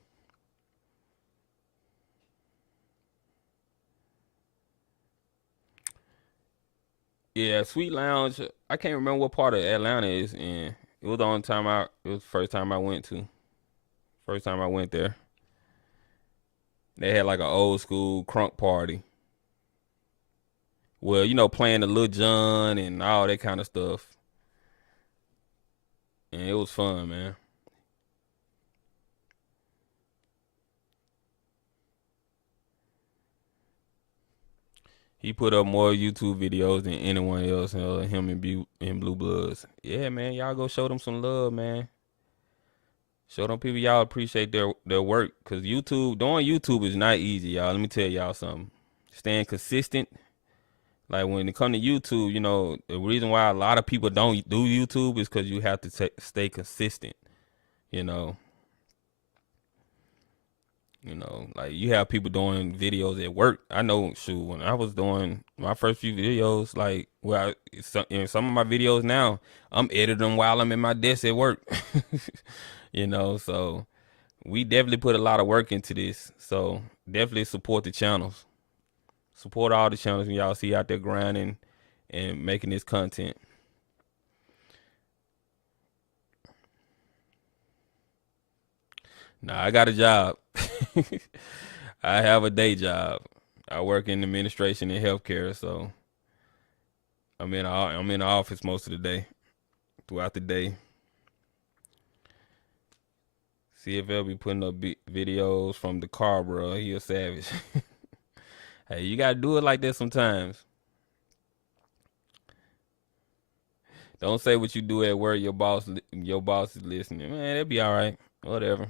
Yeah, Sweet Lounge. I can't remember what part of Atlanta it's in. It was the only time it was the first time I went to. First time I went there. They had like an old school crunk party. Well, playing the Lil Jon and all that kind of stuff. And it was fun, man. He put up more YouTube videos than anyone else, him and Blue Bloods. Yeah, man, y'all go show them some love, man. Show them people y'all appreciate their work. Because doing YouTube is not easy, y'all. Let me tell y'all something. Staying consistent. Like when it comes to YouTube, the reason why a lot of people don't do YouTube is because you have to stay consistent, like you have people doing videos at work. I know, when I was doing my first few videos, like, in some of my videos now, I'm editing them while I'm in my desk at work. So we definitely put a lot of work into this. So definitely support the channels. Support all the channels when y'all see out there grinding and making this content. Nah, I got a job. I have a day job. I work in administration and healthcare, so I'm in the office most of the day, throughout the day. CFL be putting up videos from the car, bro. He a savage. Hey, you gotta do it like that sometimes. Don't say what you do at work. Your boss is listening. Man, that'd be all right. Whatever.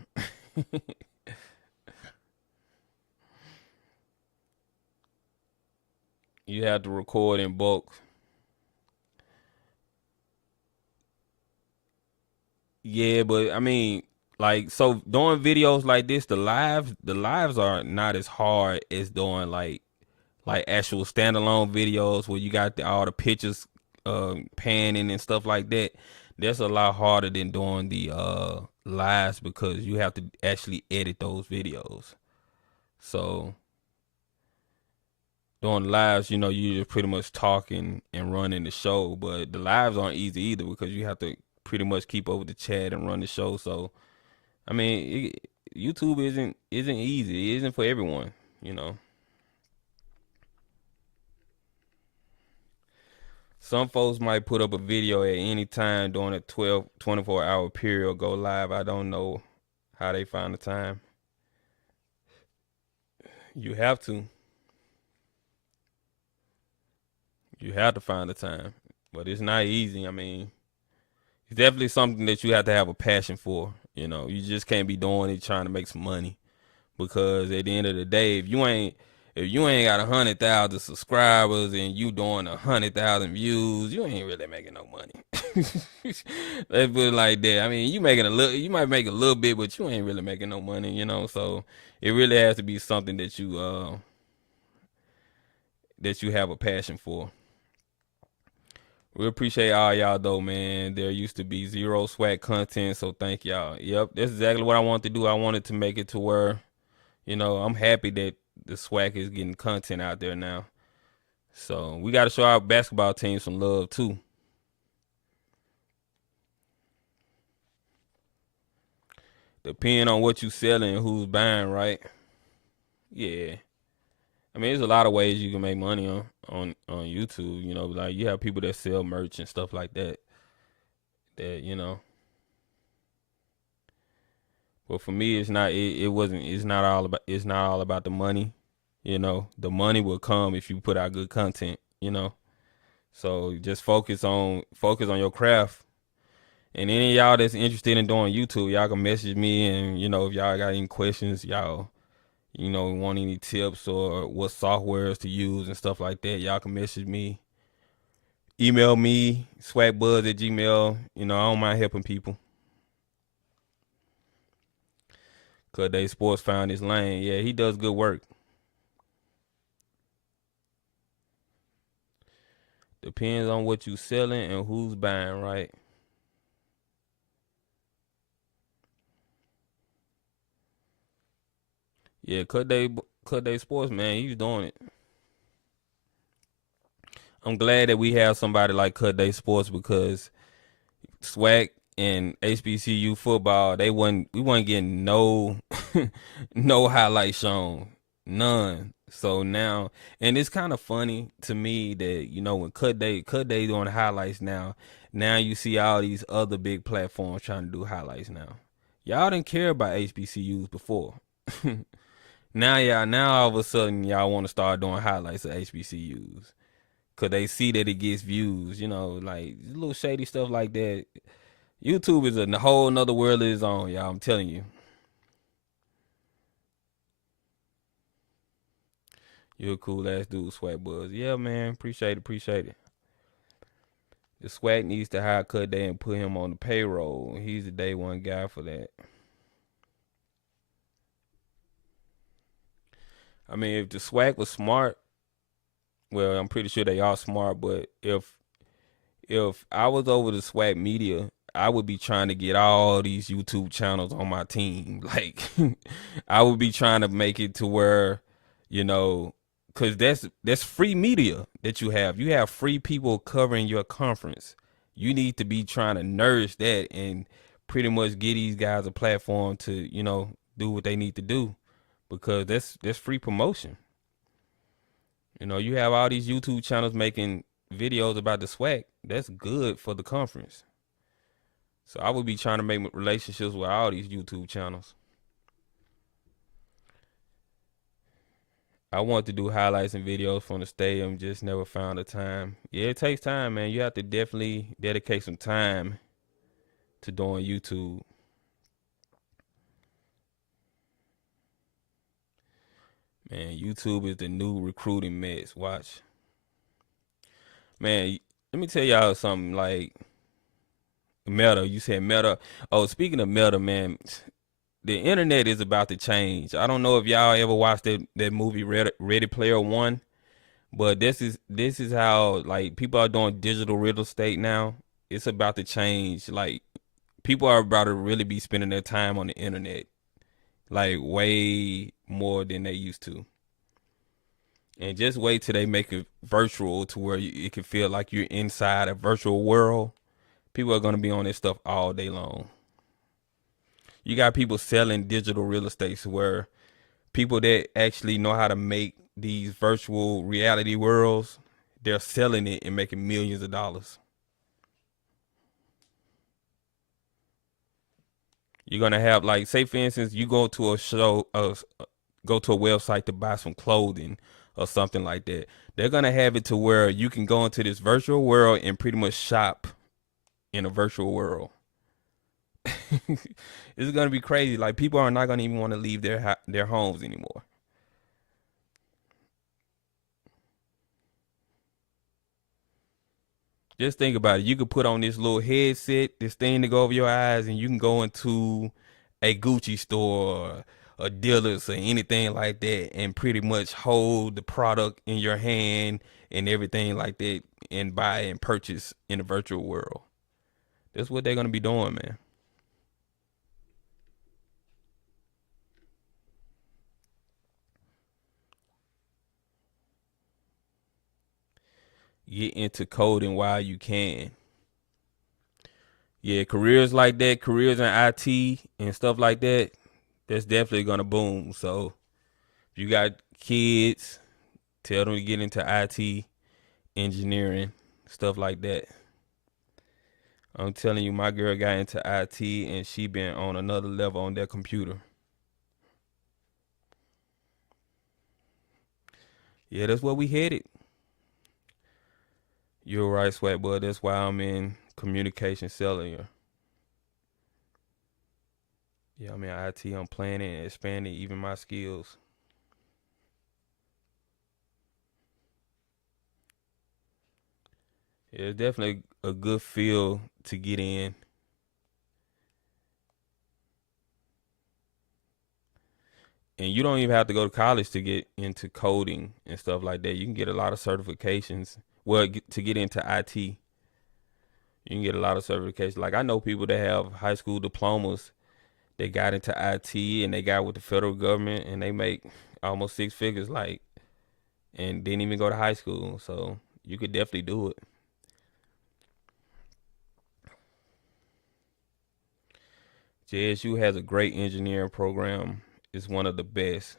You have to record in bulk. Yeah, but I mean, like, so doing videos like this, the lives are not as hard as doing like actual standalone videos where you got all the pictures panning and stuff like that. That's a lot harder than doing the lives because you have to actually edit those videos. So doing lives, you just pretty much talking and running the show, but the lives aren't easy either because you have to pretty much keep up with the chat and run the show. So I mean, YouTube isn't easy. It isn't for everyone, Some folks might put up a video at any time during a 24-hour period or go live. I don't know how they find the time. You have to. You have to find the time. But it's not easy. I mean, it's definitely something that you have to have a passion for. You just can't be doing it trying to make some money. Because at the end of the day, if you ain't got 100,000 subscribers and you doing 100,000 views, you ain't really making no money. Let's put it like that. I mean, you might make a little bit, but you ain't really making no money, So it really has to be something that you have a passion for. We appreciate all y'all though, man. There used to be zero SWAC content, so thank y'all. Yep, that's exactly what I wanted to do. I wanted to make it to where, I'm happy that the SWAC is getting content out there now. So we got to show our basketball team some love too. Depending on what you selling and who's buying, right? Yeah. I mean, there's a lot of ways you can make money on YouTube. Like you have people that sell merch and stuff like that. But for me, it's not. It's not all about. It's not all about the money. The money will come if you put out good content. So just focus on your craft. And any of y'all that's interested in doing YouTube, y'all can message me. And if y'all got any questions, y'all, want any tips or what softwares to use and stuff like that, y'all can message me. Email me, swagbuds@gmail. I don't mind helping people. Cause they sports found his lane. Yeah, he does good work. Depends on what you selling and who's buying, right? Yeah, Cut Day Sports, man, he's doing it. I'm glad that we have somebody like Cut Day Sports because SWAC and HBCU football, we wasn't getting no no highlights shown. None. So now, and it's kind of funny to me that, when Cut Day doing highlights now you see all these other big platforms trying to do highlights now. Y'all didn't care about HBCUs before. Now all of a sudden y'all want to start doing highlights of HBCUs. Cause they see that it gets views, like little shady stuff like that. YouTube is a whole nother world of its own, y'all. I'm telling you. You're a cool ass dude, SWAC Buzz. Yeah, man. Appreciate it. The SWAC needs to hire Cut Day and put him on the payroll. He's the day one guy for that. I mean, if the SWAC was smart, well, I'm pretty sure they are smart, but if I was over the SWAC media, I would be trying to get all these YouTube channels on my team. Like, I would be trying to make it to where, you know, because that's free media that you have. You have free people covering your conference. You need to be trying to nourish that and pretty much get these guys a platform to, you know, do what they need to do, because that's free promotion. You know, you have all these YouTube channels making videos about the SWAC. That's good for the conference. So I would be trying to make relationships with all these YouTube channels. I want to do highlights and videos from the stadium, just never found the time. Yeah, it takes time, man. You have to definitely dedicate some time to doing YouTube. Man, YouTube is the new recruiting mess. Watch. Man, let me tell y'all something. Like, Meta, you said Meta. Oh, speaking of Meta, man, the internet is about to change. I don't know if y'all ever watched that movie Ready Player One, but this is how, like, people are doing digital real estate now. It's about to change. Like, people are about to really be spending their time on the internet, like, way more than they used to. And just wait till they make it virtual to where it can feel like you're inside a virtual world. People are going to be on this stuff all day long. You got people selling digital real estate where people that actually know how to make these virtual reality worlds, they're selling it and making millions of dollars. You're going to have, like, say for instance, you go to a show, go to a website to buy some clothing or something like that. They're going to have it to where you can go into this virtual world and pretty much shop in a virtual world. It's going to be crazy. Like, people are not going to even want to leave their homes anymore. Just think about it. You could put on this little headset, this thing to go over your eyes, and you can go into a Gucci store, or a dealer's, or anything like that, and pretty much hold the product in your hand and everything like that, and buy and purchase in the virtual world. That's what they're going to be doing, man. Get into coding while you can. Yeah, careers like that, careers in IT and stuff like that, that's definitely gonna boom. So if you got kids, tell them to get into IT, engineering, stuff like that. I'm telling you, my girl got into IT and she been on another level on that computer. Yeah, that's where we headed. You're right, Swag Bud. That's why I'm in communication selling. Yeah, I'm in IT. I'm planning and expanding even my skills. Yeah, it's definitely a good field to get in. And you don't even have to go to college to get into coding and stuff like that. You can get a lot of certifications. Well, to get into IT, you can get a lot of certifications. Like, I know people that have high school diplomas. They got into IT and they got with the federal government and they make almost six figures, like, and didn't even go to high school. So you could definitely do it. JSU has a great engineering program. It's one of the best.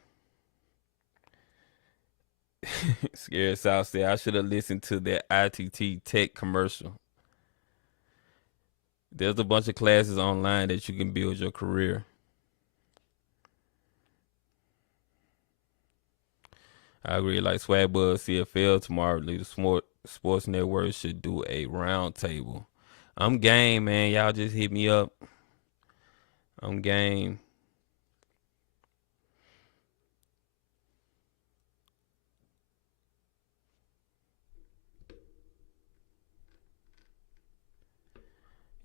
Scared South said, I should have listened to that ITT Tech commercial. There's a bunch of classes online that you can build your career. I agree. Like Swag Buzz CFL tomorrow, the Sports Network should do a round table. I'm game, man. Y'all just hit me up. I'm game.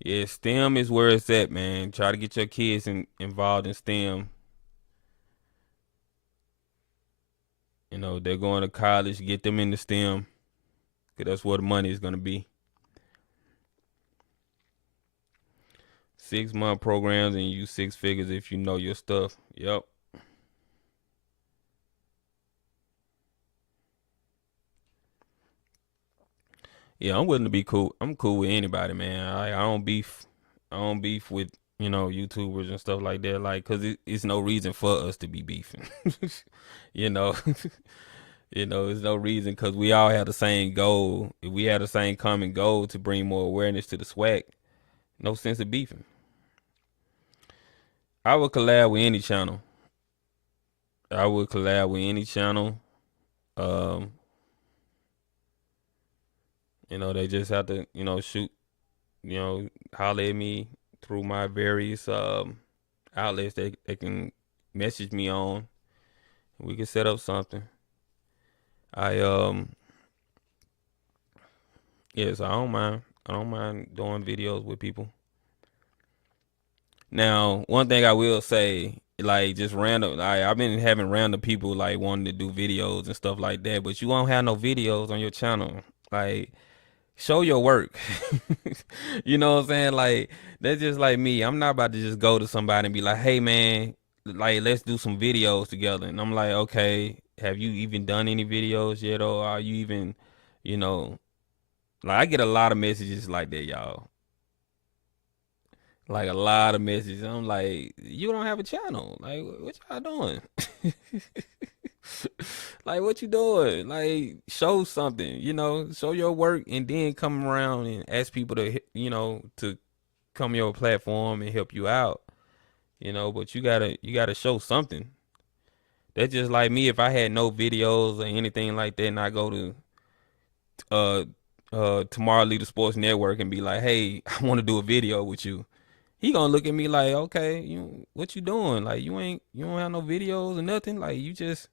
Yeah, STEM is where it's at, man. Try to get your kids involved in STEM. You know, they're going to college, get them into STEM, because that's where the money is going to be. 6-month programs and you 6 figures if you know your stuff. Yep. Yeah, I'm willing to be cool. I'm cool with anybody, man. I don't beef. I don't beef with YouTubers and stuff like that. Like, cause it's no reason for us to be beefing. you know, there's no reason because we all have the same goal. If we have the same common goal to bring more awareness to the SWAC, no sense of beefing. I would collab with any channel. I would collab with any channel. Um, they just have to, shoot, holler at me through my various outlets they can message me on. We can set up something. Yes, I don't mind. I don't mind doing videos with people. Now, one thing I will say, like just random, I've been having random people like wanting to do videos and stuff like that, but you won't have no videos on your channel. Like, show your work. You know what I'm saying? Like, that's just like me. I'm not about to just go to somebody and be like, hey man, like let's do some videos together. And I'm like, okay, have you even done any videos yet? Or are you even, like I get a lot of messages like that, y'all. Like a lot of messages. I'm like, you don't have a channel. Like, what y'all doing? Like, what you doing? Like, show something, show your work and then come around and ask people to, to come your platform and help you out, but you gotta show something. That's just like me. If I had no videos or anything like that and I go to, Tomorrow Leader Sports Network and be like, hey, I want to do a video with you. He gonna look at me like, okay, what you doing? Like, you don't have no videos or nothing. Like, you just,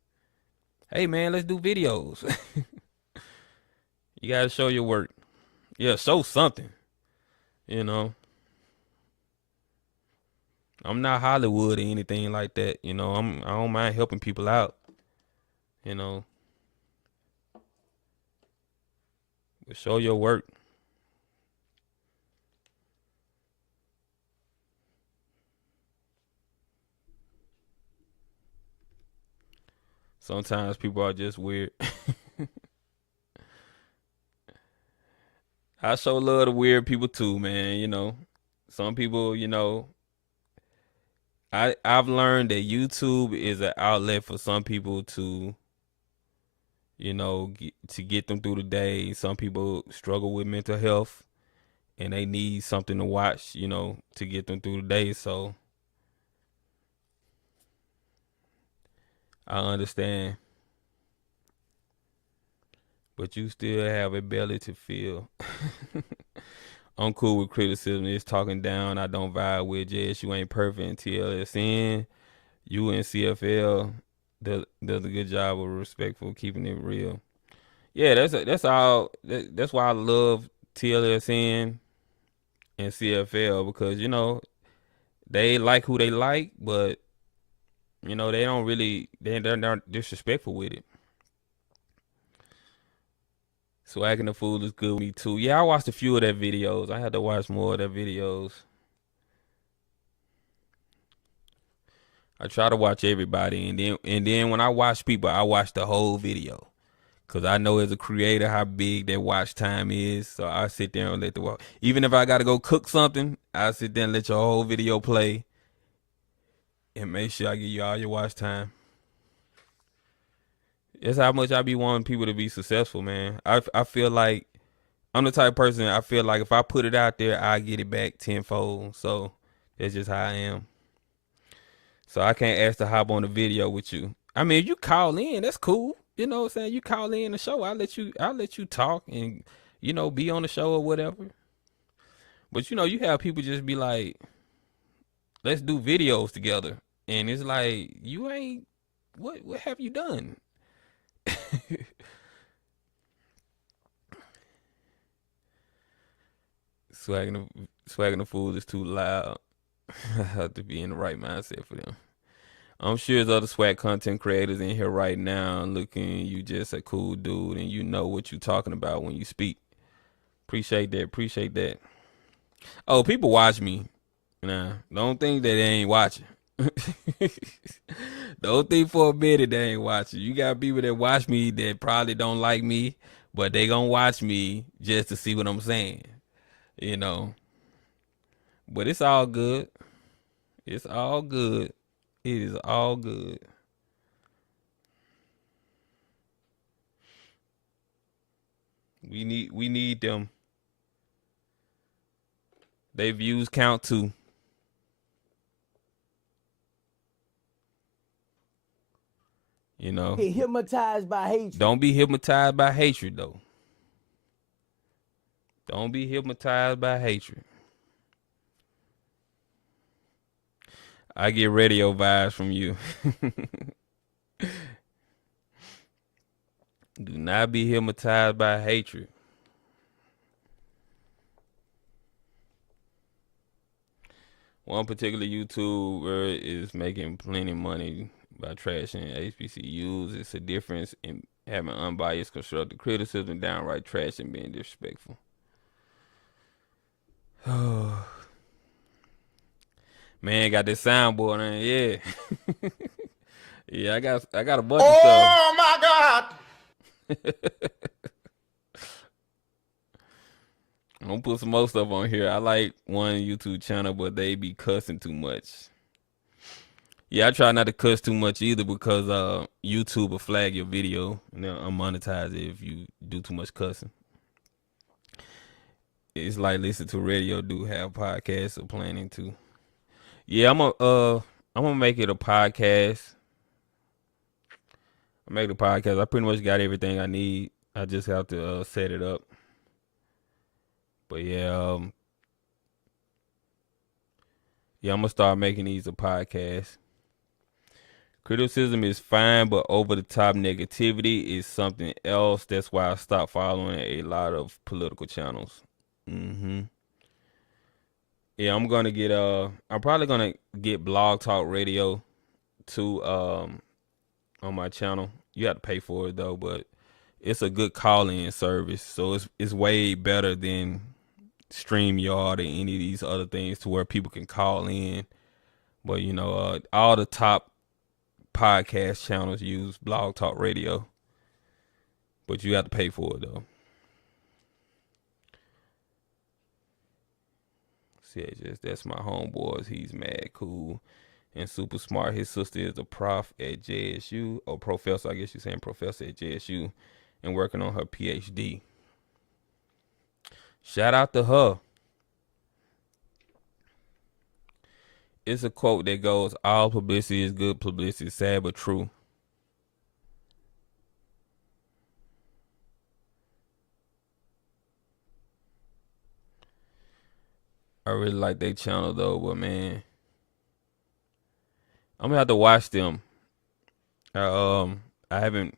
hey man, let's do videos. You gotta show your work. Yeah, show something. I'm not Hollywood or anything like that. I don't mind helping people out. But show your work. Sometimes people are just weird. I show love to weird people too, man. Some people, I've learned that YouTube is an outlet for some people to, to get them through the day. Some people struggle with mental health and they need something to watch, to get them through the day. So I understand. But you still have a belly to feel. I'm cool with criticism. It's talking down. I don't vibe with Jess. You ain't perfect until TLSN. You and CFL does a good job of respectful, keeping it real. Yeah, that's all. That's why I love TLSN and CFL because they like who they like, but they don't really they're not disrespectful with it. Swagging the Fool is good with me too. Yeah, I watched a few of their videos. I had to watch more of their videos. I try to watch everybody, and then when I watch people, I watch the whole video, cause I know as a creator how big that watch time is. So I sit there and let even if I gotta go cook something, I sit there and let your whole video play, and make sure I give you all your watch time. That's how much I be wanting people to be successful, man. I feel like I'm the type of person, I feel like if I put it out there, I get it back tenfold. So that's just how I am. So I can't ask to hop on the video with you. I mean, if you call in, that's cool. You know what I'm saying? You call in the show, I'll let you talk and be on the show or whatever. But you have people just be like, let's do videos together. And it's like, you ain't, what have you done? Swagging the Fools is too loud. I have to be in the right mindset for them. I'm sure there's other SWAC content creators in here right now looking, you just a cool dude and you know what you talking about when you speak. Appreciate that. Oh, people watch me. Nah, don't think that they ain't watching. Don't think for a minute they ain't watching. You got people that watch me that probably don't like me, but they gonna watch me just to see what I'm saying. You know. But it's all good. It's all good. It is all good. We need them. They views count too. You know. Get hypnotized by hatred. Don't be hypnotized by hatred though. Don't be hypnotized by hatred. I get radio vibes from you. Do not be hypnotized by hatred. One particular YouTuber is making plenty of money by trashing HBCUs. It's a difference in having unbiased constructive criticism, downright trash, and being disrespectful. Man, got this soundboard on. Yeah. Yeah, I got a bunch of stuff. Oh my God! I'm gonna put some more stuff on here. I like one YouTube channel, but they be cussing too much. Yeah, I try not to cuss too much either because YouTube will flag your video and they'll unmonetize it if you do too much cussing. It's like listen to radio, do have podcasts or planning to. Yeah, I'm gonna make it a podcast. I make the podcast. I pretty much got everything I need. I just have to set it up. But yeah, I'm gonna start making these a podcast. Criticism is fine, but over the top negativity is something else. That's why I stopped following a lot of political channels. Yeah, I'm probably gonna get Blog Talk Radio too on my channel. You have to pay for it though, but it's a good call-in service, so it's way better than StreamYard and any of these other things to where people can call in. But you know, all the top podcast channels use Blog Talk Radio, but you have to pay for it though. CHS, that's my homeboys. He's mad cool and super smart. His sister is a prof at JSU, or professor, I guess you're saying professor at JSU, and working on her PhD. Shout out to her. It's a quote that goes, all publicity is good publicity, sad but true. I really like their channel though, but man, I'm gonna have to watch them. I haven't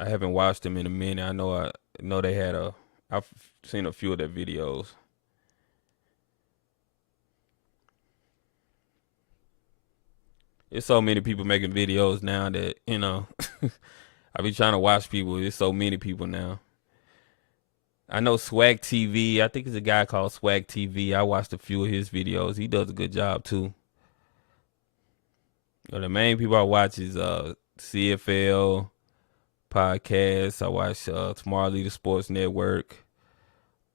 watched them in a minute. I know they had I've seen a few of their videos. There's so many people making videos now that, you know, I be trying to watch people. There's so many people now. I know SWAC TV. I think it's a guy called SWAC TV. I watched a few of his videos. He does a good job too. You know, the main people I watch is CFL podcasts. I watch Tomorrow Leader Sports Network.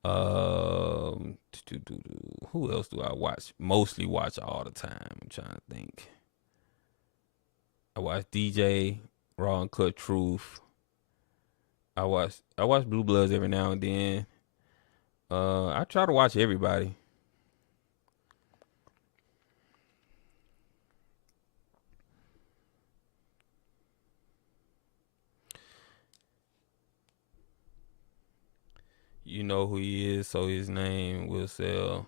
Who else do I watch? Mostly watch all the time. I'm trying to think. I watch DJ Raw and Cut Truth. I watch Blue Bloods every now and then. I try to watch everybody. You know who he is, so his name will sell.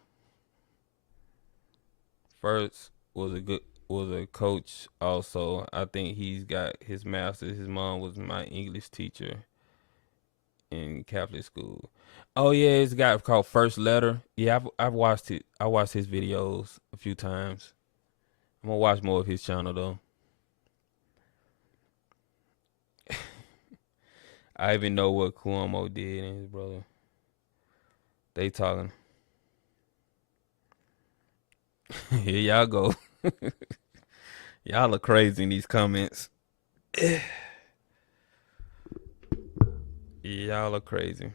First was a coach also. I think he's got his master's. His mom was my English teacher in Catholic school. Oh yeah, it's a guy called First Letter. Yeah, I've watched it. I watched his videos a few times. I'm gonna watch more of his channel though. I even know what Cuomo did and his brother. They talking. Here y'all go. Y'all are crazy in these comments. Y'all are crazy.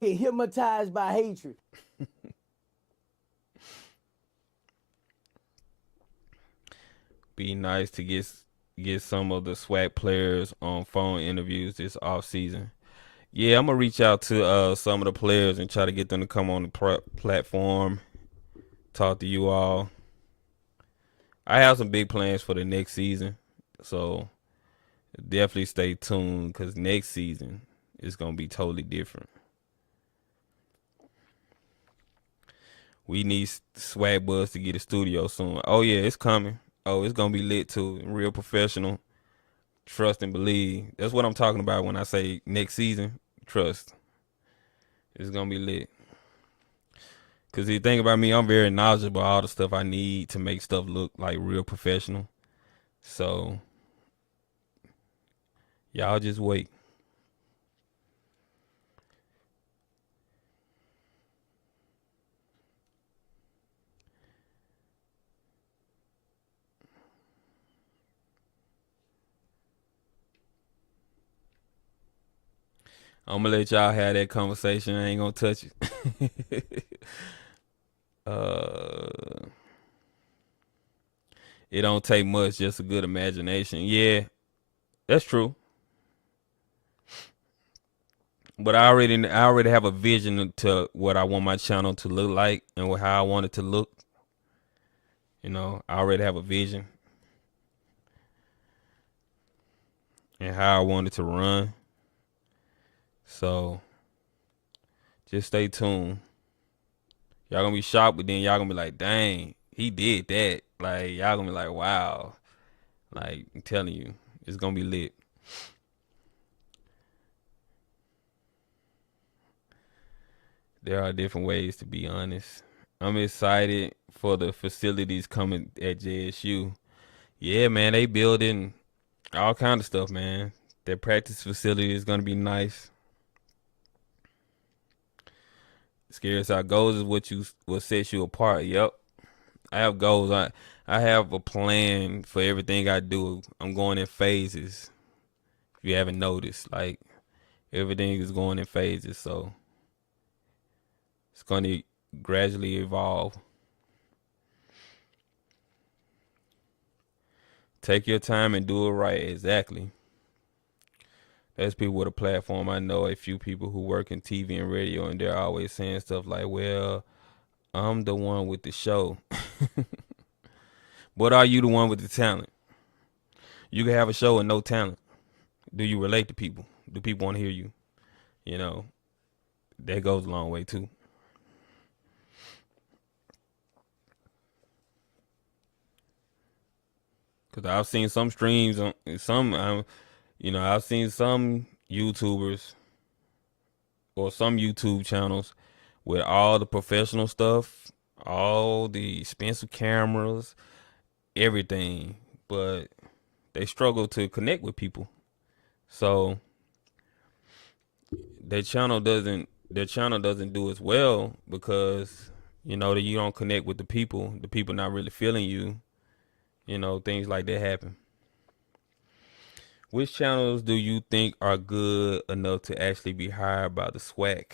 Get hypnotized by hatred. Be nice to get some of the SWAC players on phone interviews this off season. Yeah, I'm gonna reach out to some of the players and try to get them to come on the platform, talk to you all. I have some big plans for the next season, so definitely stay tuned because next season is gonna be totally different. We need Swag Buzz to get a studio soon. Oh yeah, it's coming. Oh, it's gonna be lit too. Real professional. Trust and believe. That's what I'm talking about when I say next season. Trust. It's gonna be lit. Cause you think about me, I'm very knowledgeable about all the stuff I need to make stuff look like real professional. So y'all just wait. I'm gonna let y'all have that conversation. I ain't gonna touch it. It don't take much, just a good imagination. Yeah, that's true. But I already have a vision to what I want my channel to look like and how I want it to look. You know, I already have a vision and how I want it to run. So just stay tuned. Y'all gonna be shocked, but then y'all gonna be like, dang, he did that. Like, y'all gonna be like, wow. Like, I'm telling you, it's gonna be lit. There are different ways, to be honest. I'm excited for the facilities coming at JSU. Yeah, man, they building all kind of stuff, man. Their practice facility is gonna be nice. Scares out goals is what sets you apart. Yep. I have goals. I have a plan for everything I do. I'm going in phases. If you haven't noticed, like everything is going in phases, so it's going to gradually evolve. Take your time and do it right. Exactly. There's people with a platform. I know a few people who work in TV and radio, and they're always saying stuff like, well, I'm the one with the show. But are you the one with the talent? You can have a show and no talent. Do you relate to people? Do people want to hear you? You know, that goes a long way too. Cause I've seen some streams on I've seen some YouTubers or some YouTube channels with all the professional stuff, all the expensive cameras, everything, but they struggle to connect with people. So their channel doesn't do as well because that you don't connect with the people not really feeling you. Things like that happen. Which channels do you think are good enough to actually be hired by the SWAC?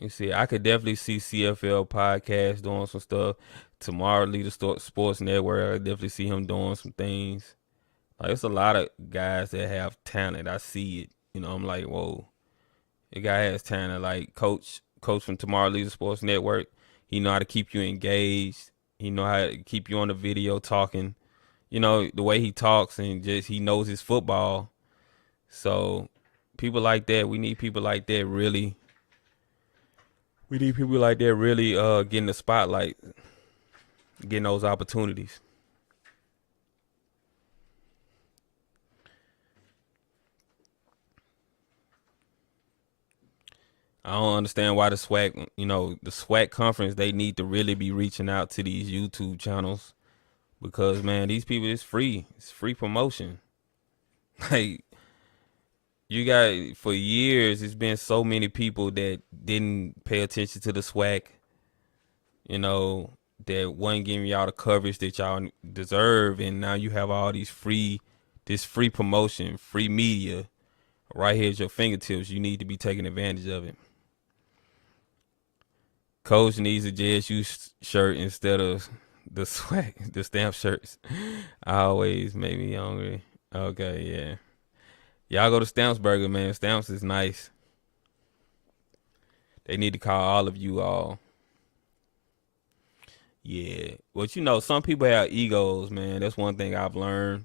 You see, I could definitely see CFL podcast doing some stuff. Tomorrow, Leader Sports Network, I could definitely see him doing some things. Like, it's a lot of guys that have talent. I see it. I'm like, whoa, the guy has talent. Like Coach from Tomorrow Leader Sports Network, he know how to keep you engaged. He know how to keep you on the video talking. The way he talks and just he knows his football. So people like that, we need people like that really. We need people like that really getting the spotlight, getting those opportunities. I don't understand why the SWAC conference, they need to really be reaching out to these YouTube channels because man, these people, it's free. It's free promotion. Like you got for years, it's been so many people that didn't pay attention to the SWAC. You know, that wasn't giving y'all the coverage that y'all deserve, and now you have all this free promotion, free media right here at your fingertips. You need to be taking advantage of it. Coach needs a JSU shirt instead of the SWAC, the stamp shirts. Always make me hungry. Okay, yeah. Y'all go to Stamps Burger, man. Stamps is nice. They need to call all of you all. Yeah. But you know, some people have egos, man. That's one thing I've learned.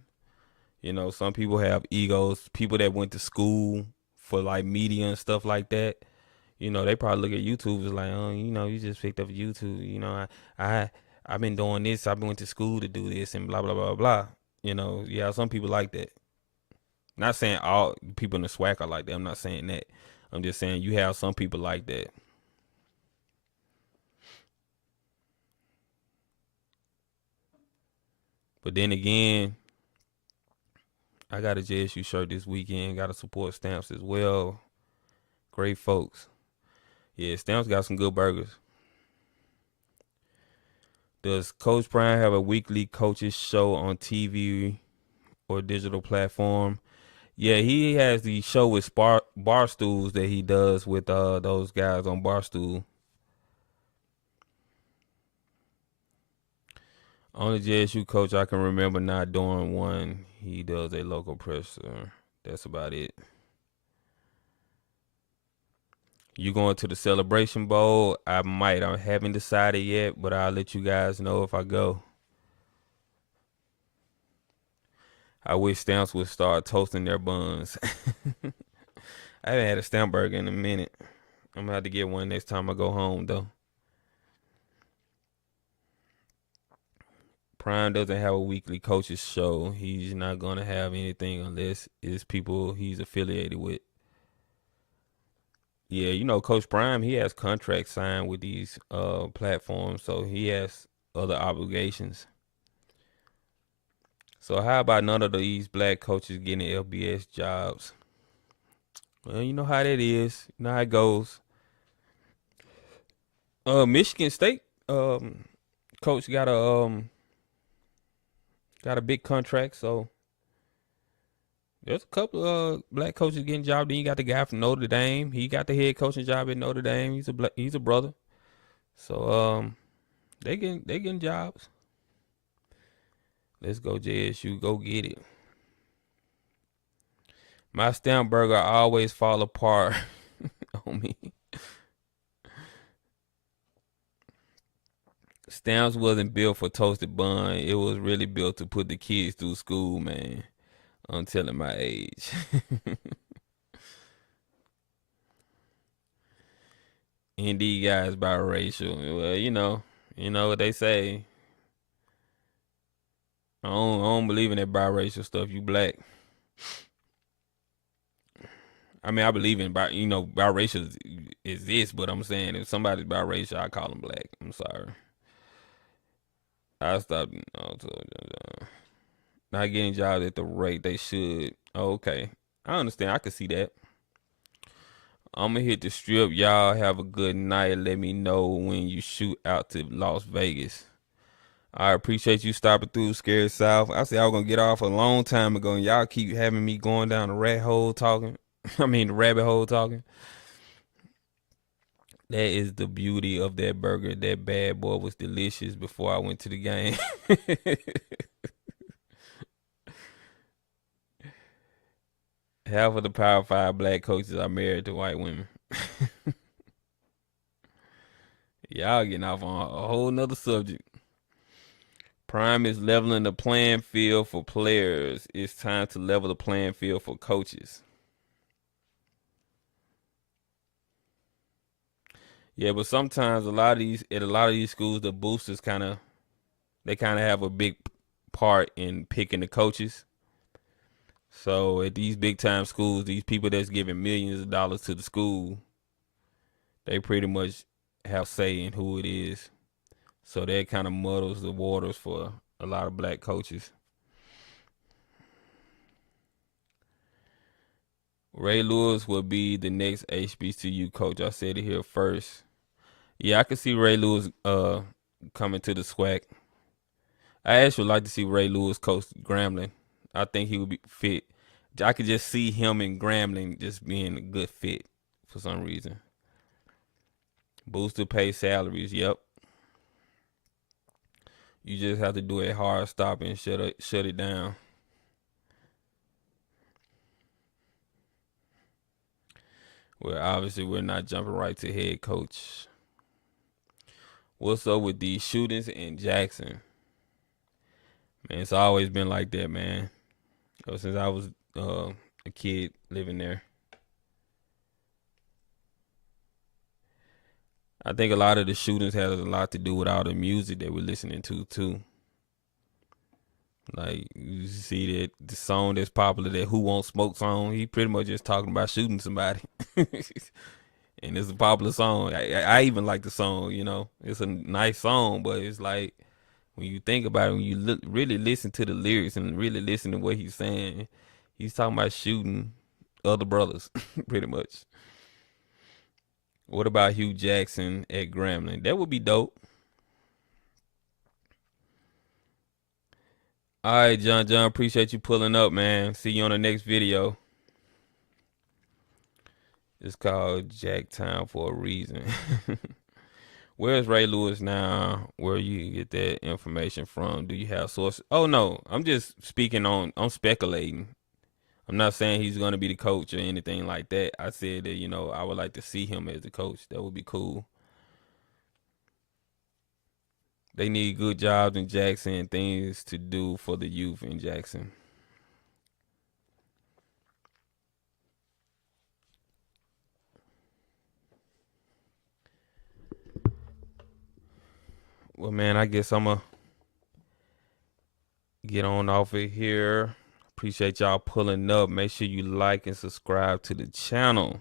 You know, some people have egos. People that went to school for like media and stuff like that. You know, they probably look at YouTube as like, oh, you know, you just picked up YouTube. You know, I've been doing this. I've been went to school to do this and blah blah blah blah. You know, yeah, some people like that. Not saying all people in the SWAC are like that. I'm not saying that. I'm just saying you have some people like that. But then again, I got a JSU shirt this weekend. Got to support Stamps as well. Great folks. Yeah, Stamps got some good burgers. Does Coach Prime have a weekly coaches show on TV or digital platform? Yeah, he has the show with Barstools that he does with those guys on Barstool. Only JSU coach I can remember not doing one. He does a local presser. That's about it. You going to the Celebration Bowl? I might. I haven't decided yet, but I'll let you guys know if I go. I wish Stamps would start toasting their buns. I haven't had a stamp burger in a minute. I'm gonna have to get one next time I go home, though. Prime doesn't have a weekly coaches show. He's not gonna have anything unless it's people he's affiliated with. Yeah, you know, Coach Prime, he has contracts signed with these platforms, so he has other obligations. So how about none of these black coaches getting LBS jobs? Well, you know how that is. You know how it goes. Michigan State coach got a big contract, so there's a couple of black coaches getting jobs. Then you got the guy from Notre Dame. He got the head coaching job at Notre Dame. He's a brother. So they getting jobs. Let's go JSU. Go get it. My stamp burger always fall apart on me. Stamps wasn't built for toasted bun. It was really built to put the kids through school, man. I'm telling my age. ND guys biracial. Well, you know what they say. I don't believe in that biracial stuff. You black. I mean, I believe in biracial exists, but I'm saying if somebody's biracial, I call them black. I'm sorry. I stopped. Not getting jobs at the rate they should. Oh, okay, I understand. I can see that. I'm gonna hit the strip. Y'all have a good night. Let me know when you shoot out to Las Vegas. I appreciate you stopping through Scared South. I said I was gonna get off a long time ago, and y'all keep having me going down the rat hole talking. The rabbit hole talking. That is the beauty of that burger. That bad boy was delicious before I went to the game. Half of the Power 5 black coaches are married to white women. Y'all getting off on a whole nother subject. Prime is leveling the playing field for players. It's time to level the playing field for coaches. Yeah, but sometimes at a lot of these schools, the boosters kind of have a big part in picking the coaches. So at these big time schools, these people that's giving millions of dollars to the school, they pretty much have say in who it is. So that kind of muddles the waters for a lot of black coaches. Ray Lewis will be the next HBCU coach. I said it here first. Yeah, I could see Ray Lewis coming to the SWAC. I actually like to see Ray Lewis coach Grambling. I think he would be fit. I could just see him and Grambling just being a good fit for some reason. Booster pay salaries, yep. You just have to do a hard stop and shut it down. Well, obviously we're not jumping right to head coach. What's up with these shootings in Jackson? Man, it's always been like that, man. Ever since I was a kid living there. I think a lot of the shootings has a lot to do with all the music that we're listening to too. Like you see that the song that's popular, that Who Won't Smoke song, he pretty much just talking about shooting somebody. And it's a popular song. I even like the song, you know. It's a nice song, but it's like when you think about it, when you really listen to the lyrics and really listen to what he's saying, he's talking about shooting other brothers, pretty much. What about Hugh Jackson at Grambling? That would be dope. All right, John, appreciate you pulling up, man. See you on the next video. It's called Jacktown for a reason. Where's Ray Lewis now? Where you get that information from? Do you have sources? Oh, no. I'm just I'm speculating. I'm not saying he's going to be the coach or anything like that. I said that, you know, I would like to see him as the coach. That would be cool. They need good jobs in Jackson and things to do for the youth in Jackson. Well, man, I guess I'm going to get on off of here. Appreciate y'all pulling up. Make sure you like and subscribe to the channel.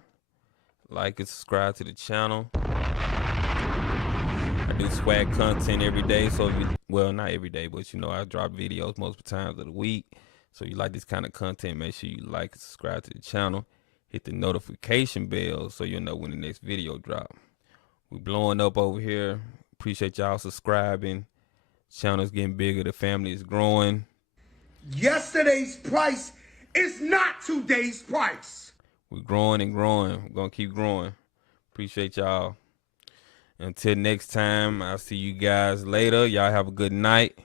Like and subscribe to the channel. I do SWAC content every day. So, well, not every day, but, you know, I drop videos multiple times of the week. So if you like this kind of content, make sure you like and subscribe to the channel. Hit the notification bell so you'll know when the next video drop. We're blowing up over here. Appreciate y'all subscribing. Channel's getting bigger. The family is growing. Yesterday's price is not today's price. We're growing and growing. We're going to keep growing. Appreciate y'all. Until next time, I'll see you guys later. Y'all have a good night.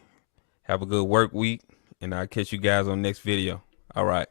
Have a good work week. And I'll catch you guys on the next video. All right.